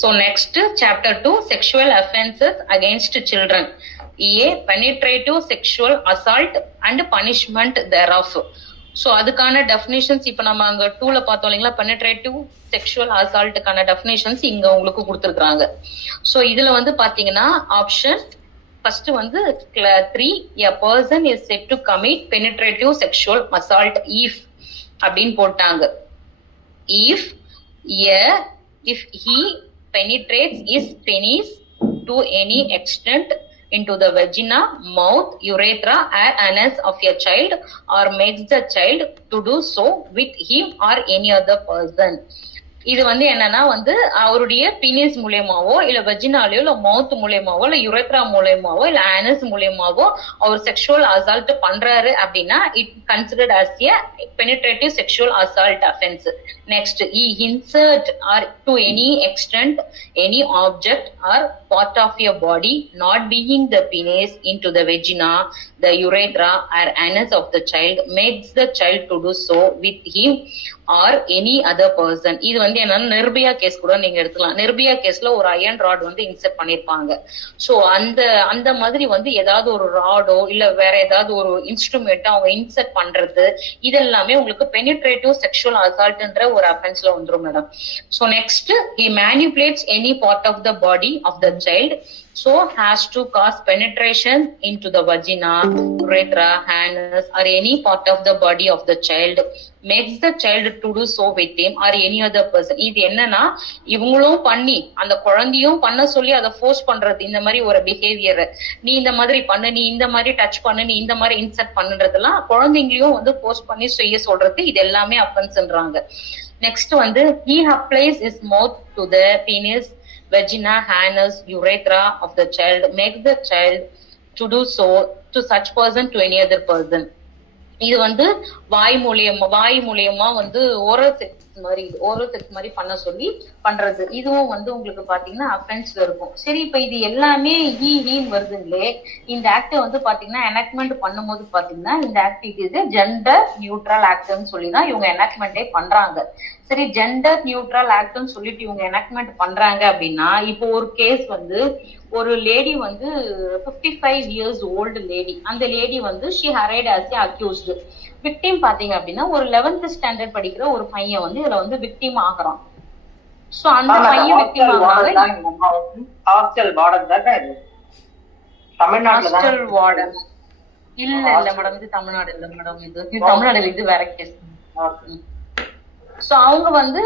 So next chapter 2 sexual offenses against children. A penetrative sexual assault and punishment thereof. So அதுக்கான டெஃபினிஷன்ஸ் இப்ப நம்ம அங்க 2ல பார்த்தோம் இல்லைங்களா, பெனிட்ரேட்டிவ் செக்ஷுவல் அசால்ட்டுக்கான டெஃபினிஷன்ஸ் இங்க உங்களுக்கு கொடுத்திருக்காங்க. சோ இதுல வந்து பாத்தீங்கன்னா ஆப்ஷன் ஃபர்ஸ்ட் வந்து 3 a person is said to commit penetrative sexual assault if அப்படின்னு போட்டாங்க. if he penetrates his penis to any extent into the vagina, mouth, urethra, or anus of a child or makes the child to do so with him or any other person. இது வந்து என்னன்னா வந்து அவருடைய penis மூலியமாவோ இல்ல வெஜினாலயோ இல்ல மவுத் மூலியமாவோ இல்ல urethra மூலியமாவோ இல்ல anus மூலியமாவோ அவர் sexual assault பண்றாரு அப்படின்னா it considered as a penetrative sexual assault offense. Next, he insert or to any extent any object or part of your body not being the penis into the vagina, the urethra or anus of the child makes the child to do so with him or any other person. இது வந்து என்னன்னா Nirbhaya case கூட நீங்க எடுத்துக்கலாம். நிர்பயா கேஸ்ல ஒரு iron rod வந்து insert பண்ணிருப்பாங்க. சோ அந்த மாதிரி வந்து ஏதாவது ஒரு ராடோ இல்ல வேற ஏதாவது ஒரு இன்ஸ்ட்ருமெண்ட் அவங்க இன்செர்ட் பண்றது இதெல்லாமே உங்களுக்கு பெனிட்ரேட்டிவ் செக்ஷுவல் அசால்ட்ன்ற ஒரு அஃபென்ஸ்ல வந்துரும் madam. So next, he manipulates any part of the body of the child so has to cause penetration into the vagina, urethra, anus or any part of the body of the child, makes the child to do so with him or any other person. இது என்னன்னா இவங்களும் பண்ணி அந்த குழந்தையும் பண்ண சொல்லி அதை force பண்றது. இந்த மாதிரி ஒரு பிஹேவியர், நீ இந்த மாதிரி பண்ணு, நீ இந்த மாதிரி டச் பண்ணு, நீ இந்த மாதிரி இன்சர்ட் பண்ணுன்றதெல்லாம் குழந்தைங்களையும் வந்து ஃபோர்ஸ் பண்ணி செய்ய சொல்றது. இது எல்லாமே அஃபென்ஸ்ன்றாங்க. நெக்ஸ்ட் வந்து he applies his mouth to the penis, vagina, anus, urethra of the child, makes the child to do so to such person to any other person. இது வந்து வாய் மூலியமா வந்து ஓரல் செக்ஸ் மாதிரி பண்ண சொல்லி பண்றது. இதுவும் வந்து உங்களுக்கு பாத்தீங்கன்னா அஃபென்ஸ்ல இருக்கும். சரி, இப்ப இது எல்லாமே வருதுங்களே. இந்த ஆக்ட் வந்து பாத்தீங்கன்னா எனாக்ட்மெண்ட் பண்ணும்போது பாத்தீங்கன்னா இந்த ஆக்ட் இது ஜெண்டர் நியூட்ரல் ஆக்ட்னு சொல்லிதான் இவங்க எனாக்ட்மெண்டே பண்றாங்க. சரி, ஜெண்டர் நியூட்ரல் ஆக்ட்னு சொல்லிட்டு இவங்க எனாக்ட்மெண்ட் பண்றாங்க அப்படின்னா, இப்போ ஒரு கேஸ் வந்து ஒரு லேடி வந்து 55 years old லேடி, அந்த லேடி வந்து she harassed as a accused. Victim பாத்தீங்க அப்படின்னா ஒரு 11th ஸ்டாண்டர்ட் படிக்கிற ஒரு பையன் வந்து இதுல வந்து விக்டிம் ஆகுறான். சோ அந்த பையன் விக்டிம் ஆகுறாங்க. ஹாஸ்டல் வார்டன் தான் இது. தமிழ்நாட்டுல ஹாஸ்டல் வார்டன் இல்ல மேடம், இது தமிழ்நாடு இல்ல மேடம், இது தமிழ்நாடு, இது வேற கேஸ். சோ அவங்க வந்து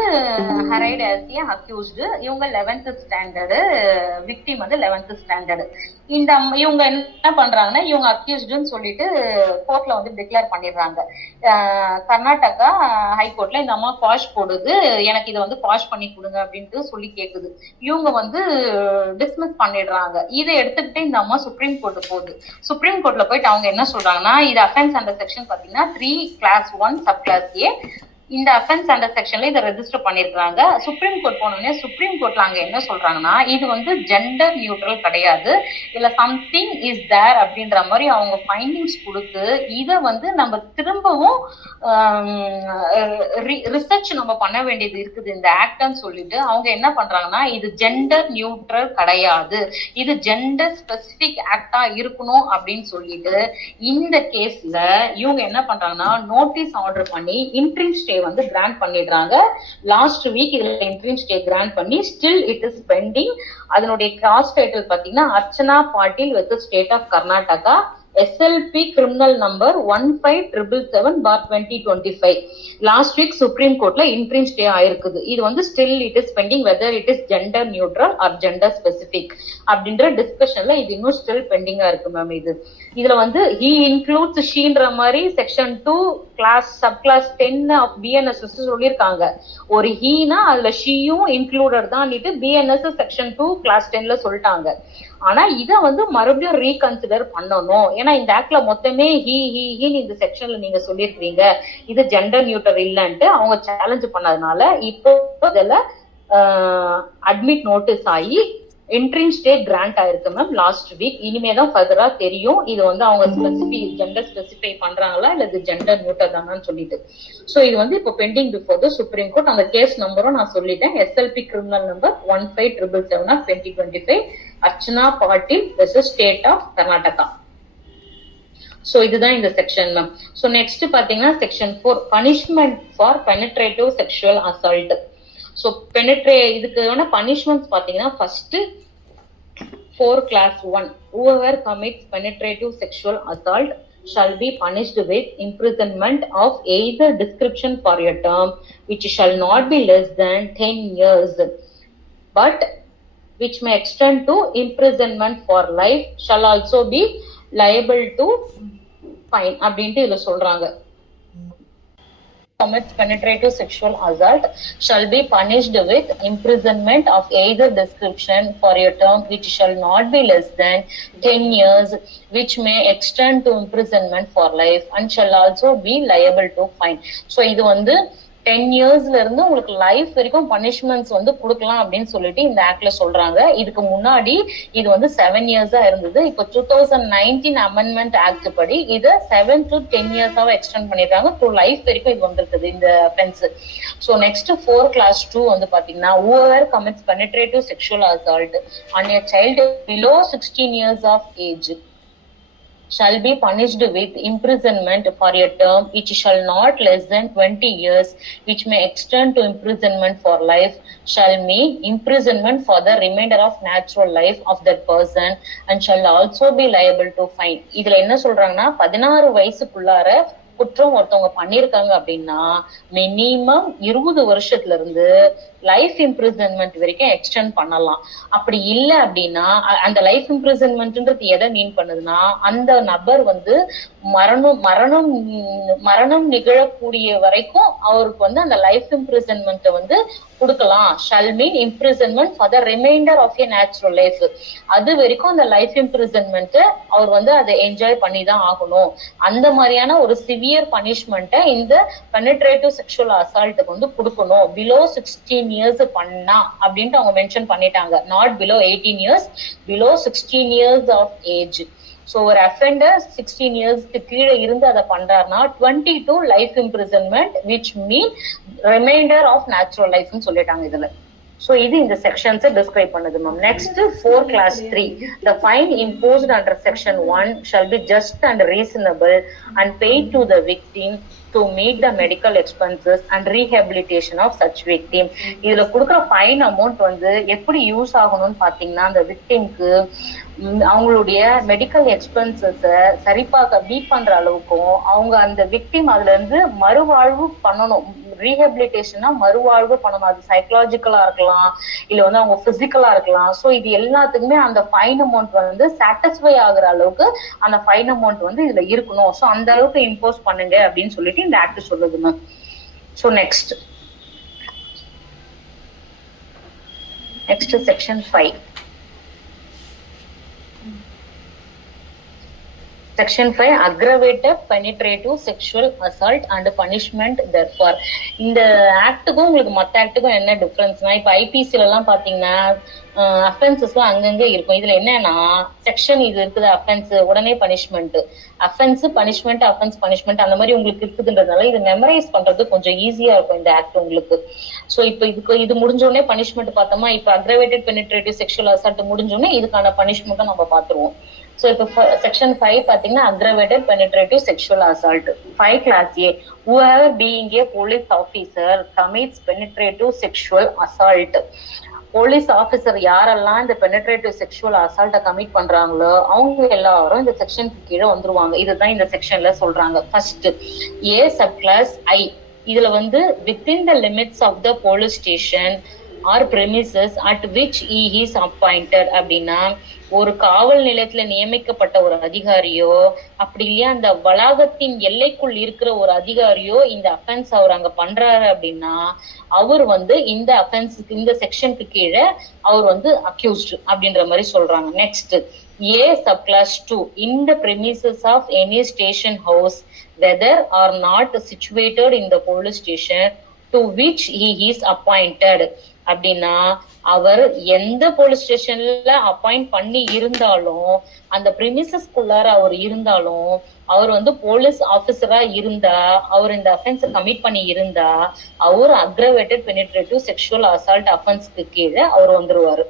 ஹரைட் as a accused, இவங்க 11th ஸ்டாண்டர்டு, விக்டிம் வந்து 11th ஸ்டாண்டர்டு. இவங்க என்ன பண்றாங்கன்னா இவங்க அக்யூஸ்டுன்னு சொல்லிட்டு கோர்ட்ல வந்து டிக்ளேர் பண்ணிடுறாங்க. கர்நாடகா ஹைகோர்ட்ல இந்த அம்மா பாஷ் போடுது, எனக்கு இதை வந்து பாஷ் பண்ணி கொடுங்க அப்படின்ட்டு சொல்லி கேக்குது. இவங்க வந்து டிஸ்மிஸ் பண்ணிடுறாங்க. இதை எடுத்துக்கிட்டு இந்த அம்மா சுப்ரீம் கோர்ட் போகுது. சுப்ரீம் கோர்ட்ல போயிட்டு அவங்க என்ன சொல்றாங்கன்னா, இது அஃபென்ஸ் அண்டர் செக்ஷன் பாத்தீங்கன்னா 3 class 1 sub class A, இந்த அஃபென்ஸ் அண்டர் செக்ஷன்ல இதை ரெஜிஸ்டர் பண்ணிருக்காங்க. சுப்ரீம் கோர்ட் போனோடனே சுப்ரீம் கோர்ட்ல அங்க என்ன சொல்றாங்கன்னா, இது வந்து ஜெண்டர் நியூட்ரல் கிடையாது, இல்ல சம்திங் இஸ் தேர் அப்படின்ற மாதிரி அவங்க ஃபைண்டிங்ஸ் கொடுத்து இதை வந்து நம்ம திரும்பவும் ரிசர்ச் நம்ம பண்ண வேண்டியது இருக்குது இந்த ஆக்ட்னு சொல்லிட்டு அவங்க என்ன பண்றாங்கன்னா, இது ஜெண்டர் நியூட்ரல் கிடையாது, இது ஜெண்டர் ஸ்பெசிபிக் ஆக்டா இருக்கணும் அப்படின்னு சொல்லிட்டு இந்த கேஸ்ல இவங்க என்ன பண்றாங்கன்னா நோட்டீஸ் ஆர்டர் பண்ணி இன்ட்ரீம் ஸ்டே வந்து கிராண்ட் பண்ணிடுறாங்க. லாஸ்ட் வீக் இதுல இன்ட்ரீம் ஸ்டே கிராண்ட் பண்ணி ஸ்டில் இட் இஸ் பெண்டிங். அதனுடைய கிராஸ் டைட்டில் பாத்தீங்கன்னா Archana Patil versus state of Karnataka, SLP criminal number 1577/2025. Last week supreme கோர்ட்ல இன்ட்ரீம் ஸ்டே ஆயிருக்குது. இது வந்து still it is pending whether it is gender neutral or gender specific அப்படின்ற டிஸ்கஷன்ல இது இன்னும் ஸ்டில் பெண்டிங்கா இருக்கு மேம். இதுல வந்து he includes sheன்ற மாதிரி section 2 clause sub clause 10 of BNS சொல்லியிருக்காங்க. ஒரு ஹீனா அதுல ஷீயும் இன்க்ளூடட் தான் BNS செக்ஷன் 2 கிளாஸ் 10ல சொல்லிட்டாங்க. ஆனா இத வந்து மறுபடியும் ரீகன்சிடர் பண்ணணும். ஏன்னா இந்த ஆக்ட்ல மொத்தமே ஹீன்னு இந்த செக்ஷன்ல நீங்க சொல்லிருக்கீங்க, இது ஜெண்டர் நியூட்ரல் இல்லன்ட்டு அவங்க சேலஞ்ச் பண்ணதுனால இப்போ இதுல அட்மிட் நோட்டீஸ் ஆகி இன்ட்ரீம் ஸ்டே கிராண்ட் ஆயிருக்கு மேம் லாஸ்ட் வீக். இனிமேதான் ஃபர்தரா தெரியும் இது வந்து அவங்க ஜெண்டர் ஸ்பெசிஃபை பண்றாங்களா இல்ல இது ஜெண்டர் நியூட்ரல் தானான்னு சொல்லிட்டு. சோ இது வந்து இப்போ pending before the supreme court. அந்த கேஸ் நம்பரும் நான் சொல்லிட்டேன், SLP criminal number 1577/2025, Archana Patil versus state of Karnataka. So இதுதான் இந்த செக்ஷன் மேம். சோ நெக்ஸ்ட் பாத்தீங்கன்னா section 4 punishment for penetrative sexual assault. So இதுக்கான பனிஷ்மெண்ட்ஸ் பாத்தீங்கன்னா first 4 class 1, whoever commits penetrative sexual assault shall be punished with imprisonment of either description for a term which shall not be less than 10 years but which may extend to imprisonment for life, shall also be liable to fine அப்படின்ட்டு இதுல சொல்றாங்க. commits penetrative sexual assault shall be punished with imprisonment of either description for a term which shall not be less than 10 years, which may extend to imprisonment for life, and shall also be liable to fine. So இது வந்து 10 இயர்ஸ்ல இருந்து உங்களுக்கு life வரைக்கும் punishments வந்து கொடுக்கலாம் அப்படின்னு சொல்லிட்டு இந்த ஆக்ட்ல சொல்றாங்க. இதுக்கு முன்னாடி இது வந்து 7 இயர்ஸா இருந்தது. இப்போ 2019 அமெண்ட்மெண்ட் ஆக்ட் படி இதை 7 to 10 இயர்ஸாவை எக்ஸ்டெண்ட் பண்ணிருக்காங்க. டு லைஃப் வரைக்கும் இது வந்திருக்குது இந்த offense. ஸோ நெக்ஸ்ட் 4 class 2 வந்து பாத்தீங்கன்னா whoever commits penetrative sexual assault on a child below 16 years of age shall be punished with imprisonment for a term which shall not less than 20 years, which may extend to imprisonment for life, shall mean imprisonment for the remainder of natural life of that person, and shall also be liable to fine. இதுல என்ன சொல்றாங்கன்னா 16 வயசுக்குள்ளார குற்றம் ஒருத்தவங்க பண்ணிருக்காங்க அப்படின்னா minimum 20 வருஷத்துல இருந்து life imprisonment வரைக்கும் எக்ஸ்டெண்ட் பண்ணலாம். அப்படி இல்லை அப்படின்னா அந்த லைஃப் இம்ப்ரிசன்மெண்ட்ன்றது எதை மீன் பண்ணுதுன்னா அந்த நபர் வந்து மரணம் நிகழக்கூடிய வரைக்கும் அவருக்கு வந்து அந்த லைஃப் இம்ப்ரிசன்மெண்ட் வந்து கொடுக்கலாம். Shall mean imprisonment for the remainder of a natural life. அது வரைக்கும் அந்த லைஃப் இம்ப்ரிசன்மெண்ட் அவர் வந்து அதை என்ஜாய் பண்ணி தான் ஆகணும். அந்த மாதிரியான ஒரு சிவியர் பனிஷ்மெண்ட்டை இந்த பெனிட்ரேட்டிவ் செக்ஷுவல் அசால்ட்டுக்கு வந்து கொடுக்கணும். பிலோ 16 இயர்ஸ் பண்ணா அப்படின்ட்டு அவங்க மென்ஷன் பண்ணிட்டாங்க. Not below 18 years, below 16 years of age. So ஒரு அஃபெண்டர் 16 இயர்ஸ்க்கு கீழே இருந்து அதை பண்றாருன்னா 22 life imprisonment which mean remainder of natural லைஃப்னு சொல்லிட்டாங்க இதுல. So இது இந்த செக்ஷன்ஸ் டிஸ்கிரைப் பண்ணுது மேம். Next 4 class 3 the fine imposed under section 1 shall be just and reasonable and paid to the victim to meet the medical expenses and rehabilitation of such victim. இதுல கொடுக்குற fine amount வந்து எப்படி use ஆகணும்னு பாத்தீங்கன்னா அந்த விக்டிம்க்கு அவங்களுடைய மெடிக்கல் எக்ஸ்பென்சஸ் சரிபார்க்க beat பண்ற அளவுக்கும் அவங்க அந்த விக்டிம் அதுல இருந்து மறுவாழ்வு பண்ணணும். ரீஹபிலிட்டேஷனா மறுவாழ்வு பண்ணணும். அது சைக்கலாஜிக்கலா இருக்கலாம், இல்ல வந்து அவங்க பிசிக்கலா இருக்கலாம். ஸோ இது எல்லாத்துக்குமே அந்த ஃபைன் அமௌண்ட் வந்து சாட்டிஸ்ஃபை ஆகுற அளவுக்கு அந்த ஃபைன் அமௌண்ட் வந்து இதுல இருக்கணும். ஸோ அந்த அளவுக்கு இம்போஸ் பண்ணுங்க அப்படின்னு சொல்லிட்டு இந்த ஆக்ட் சொல்லுது ma'am. So next section 5. Section 5 aggravated penetrative sexual assault and punishment therefore. இந்த ஆக்டுக்கும் உங்களுக்கு மற்ற ஆக்டுக்கும் என்ன டிஃபரன்ஸ்னா, இப்ப ஐபிசில எல்லாம் பாத்தீங்கன்னா அஃபென்சஸ்லாம் அங்கங்க இருக்கும். இதுல என்னன்னா செக்ஷன் இது இருக்குது, அஃபென்ஸ் உடனே punishment, offence punishment, offence punishment அந்த மாதிரி உங்களுக்கு இருக்குதுன்றதுனால இது மெமரைஸ் பண்றது கொஞ்சம் ஈஸியா இருக்கும் இந்த ஆக்ட் உங்களுக்கு. சோ இப்ப இது முடிஞ்சோடனே பனிஷ்மெண்ட் பார்த்தோமா, இப்ப அக்ரவேட்டட் பெனிட்ரேட்டிவ் செக்ஷுவல் அசால்ட் முடிஞ்சோடனே இதுக்கான பனிஷ்மெண்ட்டை நம்ம பாத்துருவோம். So இப்போ section 5 பாத்தீங்கன்னா aggravated penetrative sexual assault. 5 class A whoever being a police officer commits penetrative sexual assault. Police officer யாரெல்லாம் இந்த பெனிட்ரேட்டிவ் செக்ஷுவல் அசால்ட்டை கமிட் பண்றாங்களோ அவங்க எல்லாரும் இந்த செக்ஷனுக்கு கீழே வந்துருவாங்க. இதுதான் இந்த செக்ஷன்ல சொல்றாங்க. First A sub class I இதுல வந்து within the limits of the police station or premises at which he is appointed அப்படின்னா ஒரு காவல் நிலையத்துல நியமிக்கப்பட்ட ஒரு அதிகாரியோ அப்படி இல்லையா அந்த வளாகத்தின் எல்லைக்குள் இருக்கிற ஒரு அதிகாரியோ இந்த அஃபென்ஸ் அவர் அங்க பண்றாரு அப்படின்னா அவர் வந்து இந்த அஃபென்ஸுக்கு இந்த செக்ஷனுக்கு கீழே அவர் வந்து அக்யூஸ்ட் அப்படின்ற மாதிரி சொல்றாங்க. Next A sub class 2 in the premises of any station house whether or not situated in the police station to which he is appointed அப்படின்னா அவர் எந்த போலீஸ் ஸ்டேஷன்ல அப்பாயிண்ட் பண்ணி இருந்தாலும் அந்த பிரிமிசஸ்குள்ளார அவர் இருந்தாலும் அவர் வந்து போலீஸ் ஆபீசரா இருந்தா அவர் இந்த அஃபென்ஸ் கமிட் பண்ணி இருந்தா அவர் அக்ரவேட்டட் பெனிட்ரேட்டிவ் செக்ஷுவல் அசால்ட் அஃபென்ஸ்க்கு கீழே அவர் வந்துருவாரு.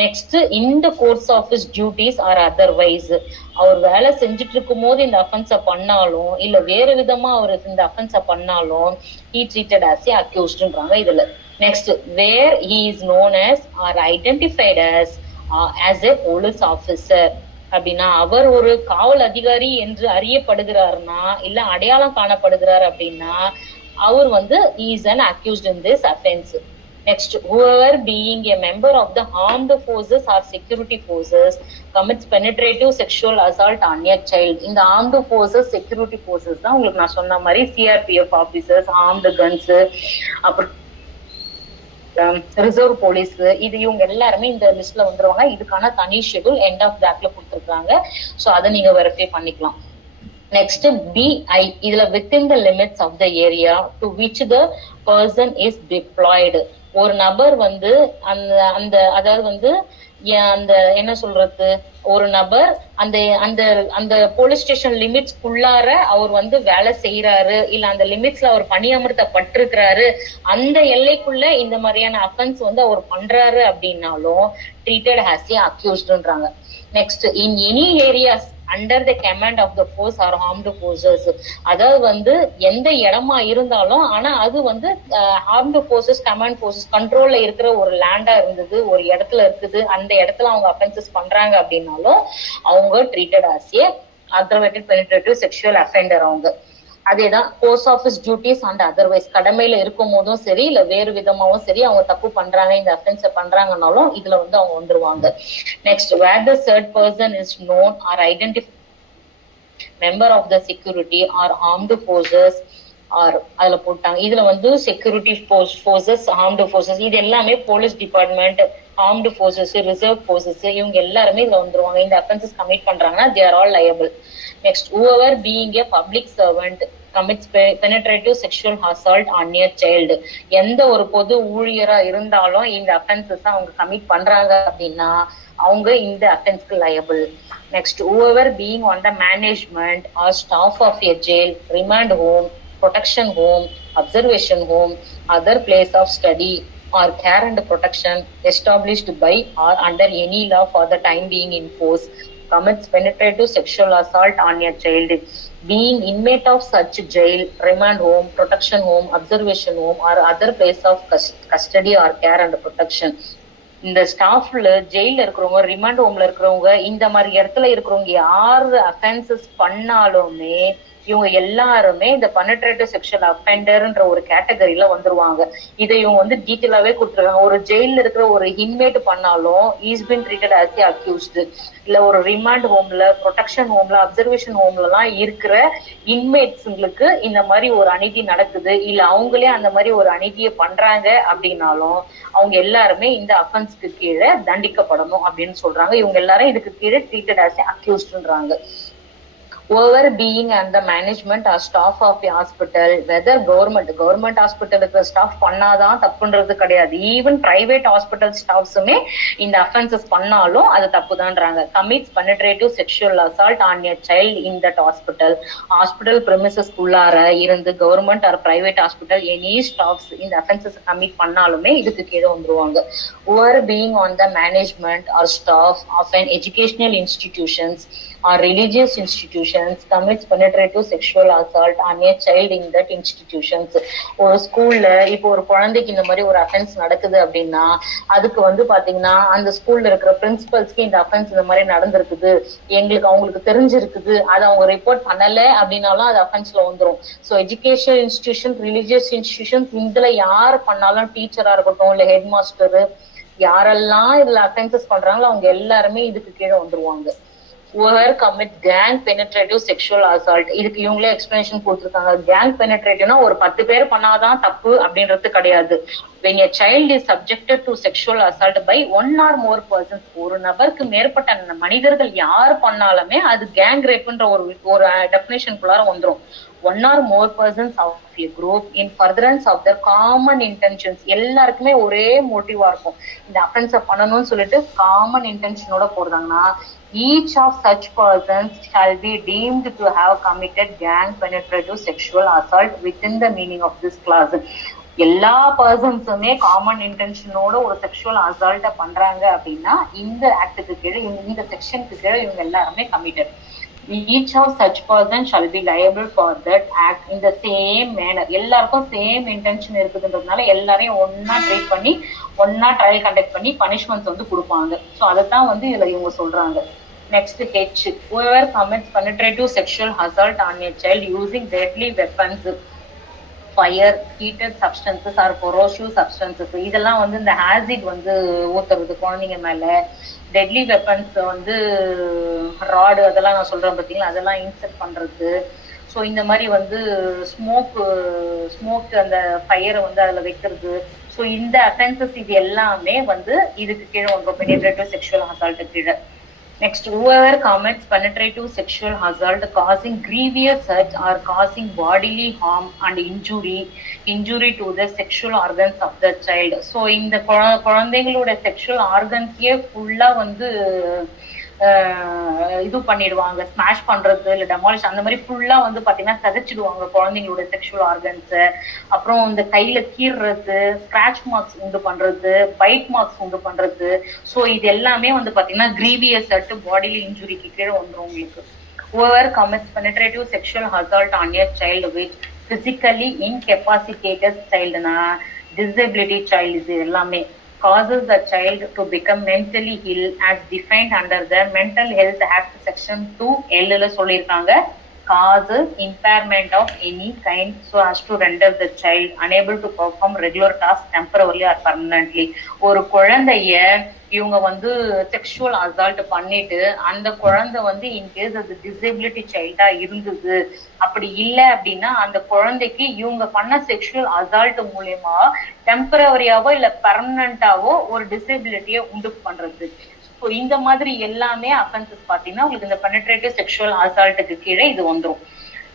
நெக்ஸ்ட் இந்த course of his duties or otherwise அவர் வேலை செஞ்சுட்டு இருக்கும் போது இந்த அஃபென்ஸை பண்ணாலும் இல்ல வேற விதமா அவர் இந்த அஃபென்ஸை பண்ணாலும் he treated as a accused-ன்றாங்க இதுல. Next where he is known as or identified as a police officer அப்படின்னா அவர் ஒரு காவல் அதிகாரி என்று அறியப்படுகிறாருன்னா இல்ல அடையாளம் காணப்படுகிறார் அப்படின்னா அவர் வந்து he is an accused in this offense. Next, whoever being a member of the armed forces or security forces commits penetrative sexual assault on a child. இந்த armed forces, security forces தான் உங்களுக்கு நான் சொன்ன மாதிரி CRPF officers, armed guns, அப்புறம் reserve police, இது இவங்க எல்லாருமே இந்த லிஸ்ட்ல வந்துருவாங்க. இதுக்கான தனி ஷெட்யூல் எண்ட் ஆஃப் பேக்ல கொடுத்துருக்காங்க. சோ அதை நீங்க வெரிஃபை பண்ணிக்கலாம். நெக்ஸ்ட் BI, இதுல within the limits of the area to which the person is deployed. ஒரு நபர் வந்து அந்த அதாவது வந்து அந்த என்ன சொல்றது, ஒரு நபர் அந்த அந்த அந்த போலீஸ் ஸ்டேஷன் லிமிட்ஸ்குள்ளார அவர் வந்து வேலை செய்யறாரு, இல்ல அந்த லிமிட்ஸ்ல அவர் பணியமர்த்தப்பட்டிருக்கிறாரு, அந்த எல்லைக்குள்ள இந்த மாதிரியான அஃபென்ஸ் வந்து அவர் பண்றாரு அப்படின்னாலும் ட்ரீட்டட் ஆஸ் ஏ அக்யூஸ்ட்ன்றாங்க. Next, in any areas under the command of the force or armed forces, அதாவது வந்து எந்த இடமா இருந்தாலும் ஆனா அது வந்து ஆர்ம்டு ஃபோர்ஸஸ் கமாண்ட் ஃபோர்ஸஸ் கண்ட்ரோல்ல இருக்கிற ஒரு லேண்டா இருந்தது, ஒரு இடத்துல இருக்குது, அந்த இடத்துல அவங்க அஃபென்சஸ் பண்றாங்க அப்படின்னாலும் அவங்க treated as a aggravated penetrative sexual offender. அவங்க அதேதான் post office duties and otherwise, கடமையில இருக்கும் போதும் சரி இல்ல வேறு விதமாவும் சரி அவங்க தப்பு பண்றாங்க, இந்த அஃபென்ஸ் பண்றாங்கன்னாலும் இதுல வந்து அவங்க வந்துருவாங்க. Next, where the third person is known or identified member of the security or armed forces or அதுல போட்டாங்க. இதுல வந்து செக்யூரிட்டி ஃபோர்ஸஸ், ஆர்ம்டு ஃபோர்ஸஸ், இது எல்லாமே police department, armed forces, reserve forces, இவங்க எல்லாருமே இதுல வந்துருவாங்க. இந்த அஃபென்சஸ் கமிட் பண்றாங்கன்னா they are all liable. Next, whoever being a public servant commits penetrative sexual assault on a child. எந்த ஒரு பொது ஊழியரா இருந்தாலும் இந்த அஃபென்சஸ் அவங்க கமிட் பண்றாங்க அப்படின்னா அவங்க இந்த அஃபென்ஸ்க்கு liable. Next, whoever being on the management or staff of a jail, remand home, protection home, observation home, other place of study or care and protection established by or under any law for the time being in force commits penetrative sexual assault on a child, being inmate of such jail, remand home, protection home, observation home or other place of custody or care and protection. இந்த ஸ்டாஃப்ல ஜெயில இருக்கிறவங்க, remand ஹோம்ல இருக்கிறவங்க, இந்த மாதிரி இடத்துல இருக்கிறவங்க யாரு அஃபென்சஸ் பண்ணாலுமே இவங்க எல்லாருமே இந்த பெனிட்ரேட்டிவ் செக்ஷுவல் அஃபெண்டர்ன்ற ஒரு கேட்டகரியில வந்துருவாங்க. இதை இவங்க வந்து டீட்டெயிலாவே கொடுத்துருக்காங்க. ஒரு ஜெயில இருக்கிற ஒரு இன்மேட் பண்ணாலும் is been treated as A accused, இல்ல ஒரு ரிமாண்ட் ஹோம்ல, ப்ரொடெக்ஷன் ஹோம்ல, அப்சர்வேஷன் ஹோம்ல எல்லாம் இருக்கிற இன்மேட்ஸ்ங்களுக்கு இந்த மாதிரி ஒரு அநீதி நடக்குது, இல்ல அவங்களே அந்த மாதிரி ஒரு அநீதியை பண்றாங்க அப்படின்னாலும் அவங்க எல்லாருமே இந்த அஃபென்ஸ்க்கு கீழே தண்டிக்கப்படணும் அப்படின்னு சொல்றாங்க. இவங்க எல்லாரும் இதுக்கு கீழே ட்ரீட்டட் ஆஸ் ஏ அக்யூஸ்டுன்றாங்க. Whoever being and the management or staff of the hospital, whether government hospital staff பண்ணாதான் தப்புன்றது கிடையாது, ஈவன் பிரைவேட் ஹாஸ்பிட்டல் ஸ்டாஃப்ஸுமே இந்த அஃபென்சஸ் பண்ணாலும் அது தப்புதான்றாங்க. commits penetrative sexual assault on a child in that hospital premises குள்ளார இருந்து government R private hospital any staffs இந்த offences commit பண்ணாலுமே இதுக்கு கீழே வந்துருவாங்க. whoever being on the management or staff of an educational institutions or religious institutions commits penetrative sexual assault on a child in that institutions. ஒரு ஸ்கூல்ல இப்போ ஒரு குழந்தைக்கு இந்த மாதிரி ஒரு அஃபென்ஸ் நடக்குது அப்படின்னா அதுக்கு வந்து பாத்தீங்கன்னா அந்த ஸ்கூல்ல இருக்கிற பிரின்சிபல்ஸ்க்கு இந்த அஃபென்ஸ் இந்த மாதிரி நடந்திருக்குது, எங்களுக்கு அவங்களுக்கு தெரிஞ்சிருக்குது, அதை அவங்க ரிப்போர்ட் பண்ணல அப்படின்னாலும் அது அஃபென்ஸ்ல வந்துடும். So education institution, religious institutions, இதுல யார் பண்ணாலும் டீச்சரா இருக்கட்டும் இல்ல ஹெட் மாஸ்டர், யாரெல்லாம் இதுல அஃபென்சஸ் பண்றாங்களோ அவங்க எல்லாருமே இதுக்கு கீழே வந்துருவாங்க. whoever commit gang penetrative sexual assault, இதுக்கு இவங்களே எக்ஸ்பிளனேஷன் கொடுத்துருக்காங்க. கேங் பெனிட்ரேட்டிவ்னா ஒரு 10 பேர் பண்ணாதான் தப்பு அப்படின்றது கிடையாது. when a child is subjected to sexual assault by one or more persons, ஒரு நபருக்கு மேற்பட்ட மனிதர்கள் யார் பண்ணாலுமே அது கேங் ரேப்ன்ற ஒரு டெஃபினேஷனுக்குள்ளார வந்துரும். one or more persons of a group in furtherance of their common intentions, எல்லாருக்குமே ஒரே மோட்டிவா இருக்கும் இந்த அஃபென்ஸ பண்ணணும்னு சொல்லிட்டு காமன் இன்டென்ஷனோட போடுறாங்கன்னா each of such persons shall be deemed to have committed gang penetrative sexual assault within the meaning of this clause. எல்லா பர்சன்ஸுமே common இன்டென்ஷனோட ஒரு sexual அசால்ட்ட பண்றாங்க அப்படின்னா இந்த ஆக்டுக்கு கீழே, இந்த செக்ஷனுக்கு கீழே இவங்க எல்லாருமே committed. each of such person shall be liable for that act in the same manner. எல்லாருக்கும் சேம் இன்டென்ஷன் இருக்குதுன்றதுனால எல்லாரையும் ஒன்னா ட்ரீட் பண்ணி ஒன்னா ட்ரையல் கண்டக்ட் பண்ணி பனிஷ்மெண்ட்ஸ் வந்து கொடுப்பாங்க. ஸோ அதைத்தான் வந்து இதுல இவங்க சொல்றாங்க. Next, H, whoever commits penetrative sexual assault on a child using deadly weapons fire, heated substances R corrosive substances, இதெல்லாம் வந்து இந்த ஆசிட் வந்து ஊத்துறது குழந்தைங்க மேல, டெட்லி வெப்பன்ஸ் வந்து ராடு அதெல்லாம் நான் சொல்றேன் பார்த்தீங்களா, அதெல்லாம் இன்செர்ட் பண்றது. ஸோ இந்த மாதிரி வந்து ஸ்மோக் அந்த ஃபயரை வந்து அதில் வைக்கிறது. ஸோ இந்த அஃபென்சஸ் இது எல்லாமே வந்து இதுக்கு கீழே வந்துடும், பெனிட்ரேட்டிவ் செக்ஷுவல் அசால்ட் கீழே. Next, whoever commits penetrative sexual assault causing grievous hurt or causing bodily harm and injury to the sexual organs of the child. So இந்த குழந்தைகளோட sexual organs-ஏ ஃபுல்லா வந்து இது பண்ணிடுவாங்க, ஸ்மாஷ் பண்றது இல்ல டெமாலிஷ் அந்த மாதிரி ஃபுல்லா வந்து பாத்தீங்கன்னா சதைச்சிடுவாங்க குழந்தைங்களோட செக்ஷுவல் ஆர்கன்ஸ. அப்புறம் இந்த கையில கீறுறது, ஸ்கிராச் மார்க்ஸ் உண்டு பண்றது, பைட் மார்க்ஸ் உண்டு பண்றது. ஸோ இது எல்லாமே வந்து பாத்தீங்கன்னா கிரீவியஸ் அட் பாடிலி இன்ஜுரிக்கு கீழே வந்துடும் உங்களுக்கு. whoever commits penetrative sexual assault on a child with physically incapacitated childனா disability child, இது எல்லாமே causes the child to become mentally ill as defined under the Mental Health Act section 2L சொல்லியிருக்காங்க. causes impairment of any kind so as to render the child unable to perform regular tasks temporarily or permanently. ஒரு குழந்தைய இவங்க வந்து sexual assault பண்ணிட்டு அந்த குழந்தை வந்து in case அது டிசபிலிட்டி சைல்டா இருந்தது, அப்படி இல்லை அப்படின்னா அந்த குழந்தைக்கு இவங்க பண்ண செக்ஷுவல் அசால்ட் மூலியமா டெம்பரவரியாவோ இல்ல பெர்மனண்டாவோ ஒரு டிசபிலிட்டியை உண்டு பண்றது. ஸோ இந்த மாதிரி எல்லாமே அஃபென்சஸ் பாத்தீங்கன்னா உங்களுக்கு இந்த பெனிட்ரேட்டிவ் செக்ஷுவல் அசால்ட்டுக்கு கீழே இது வந்துடும்.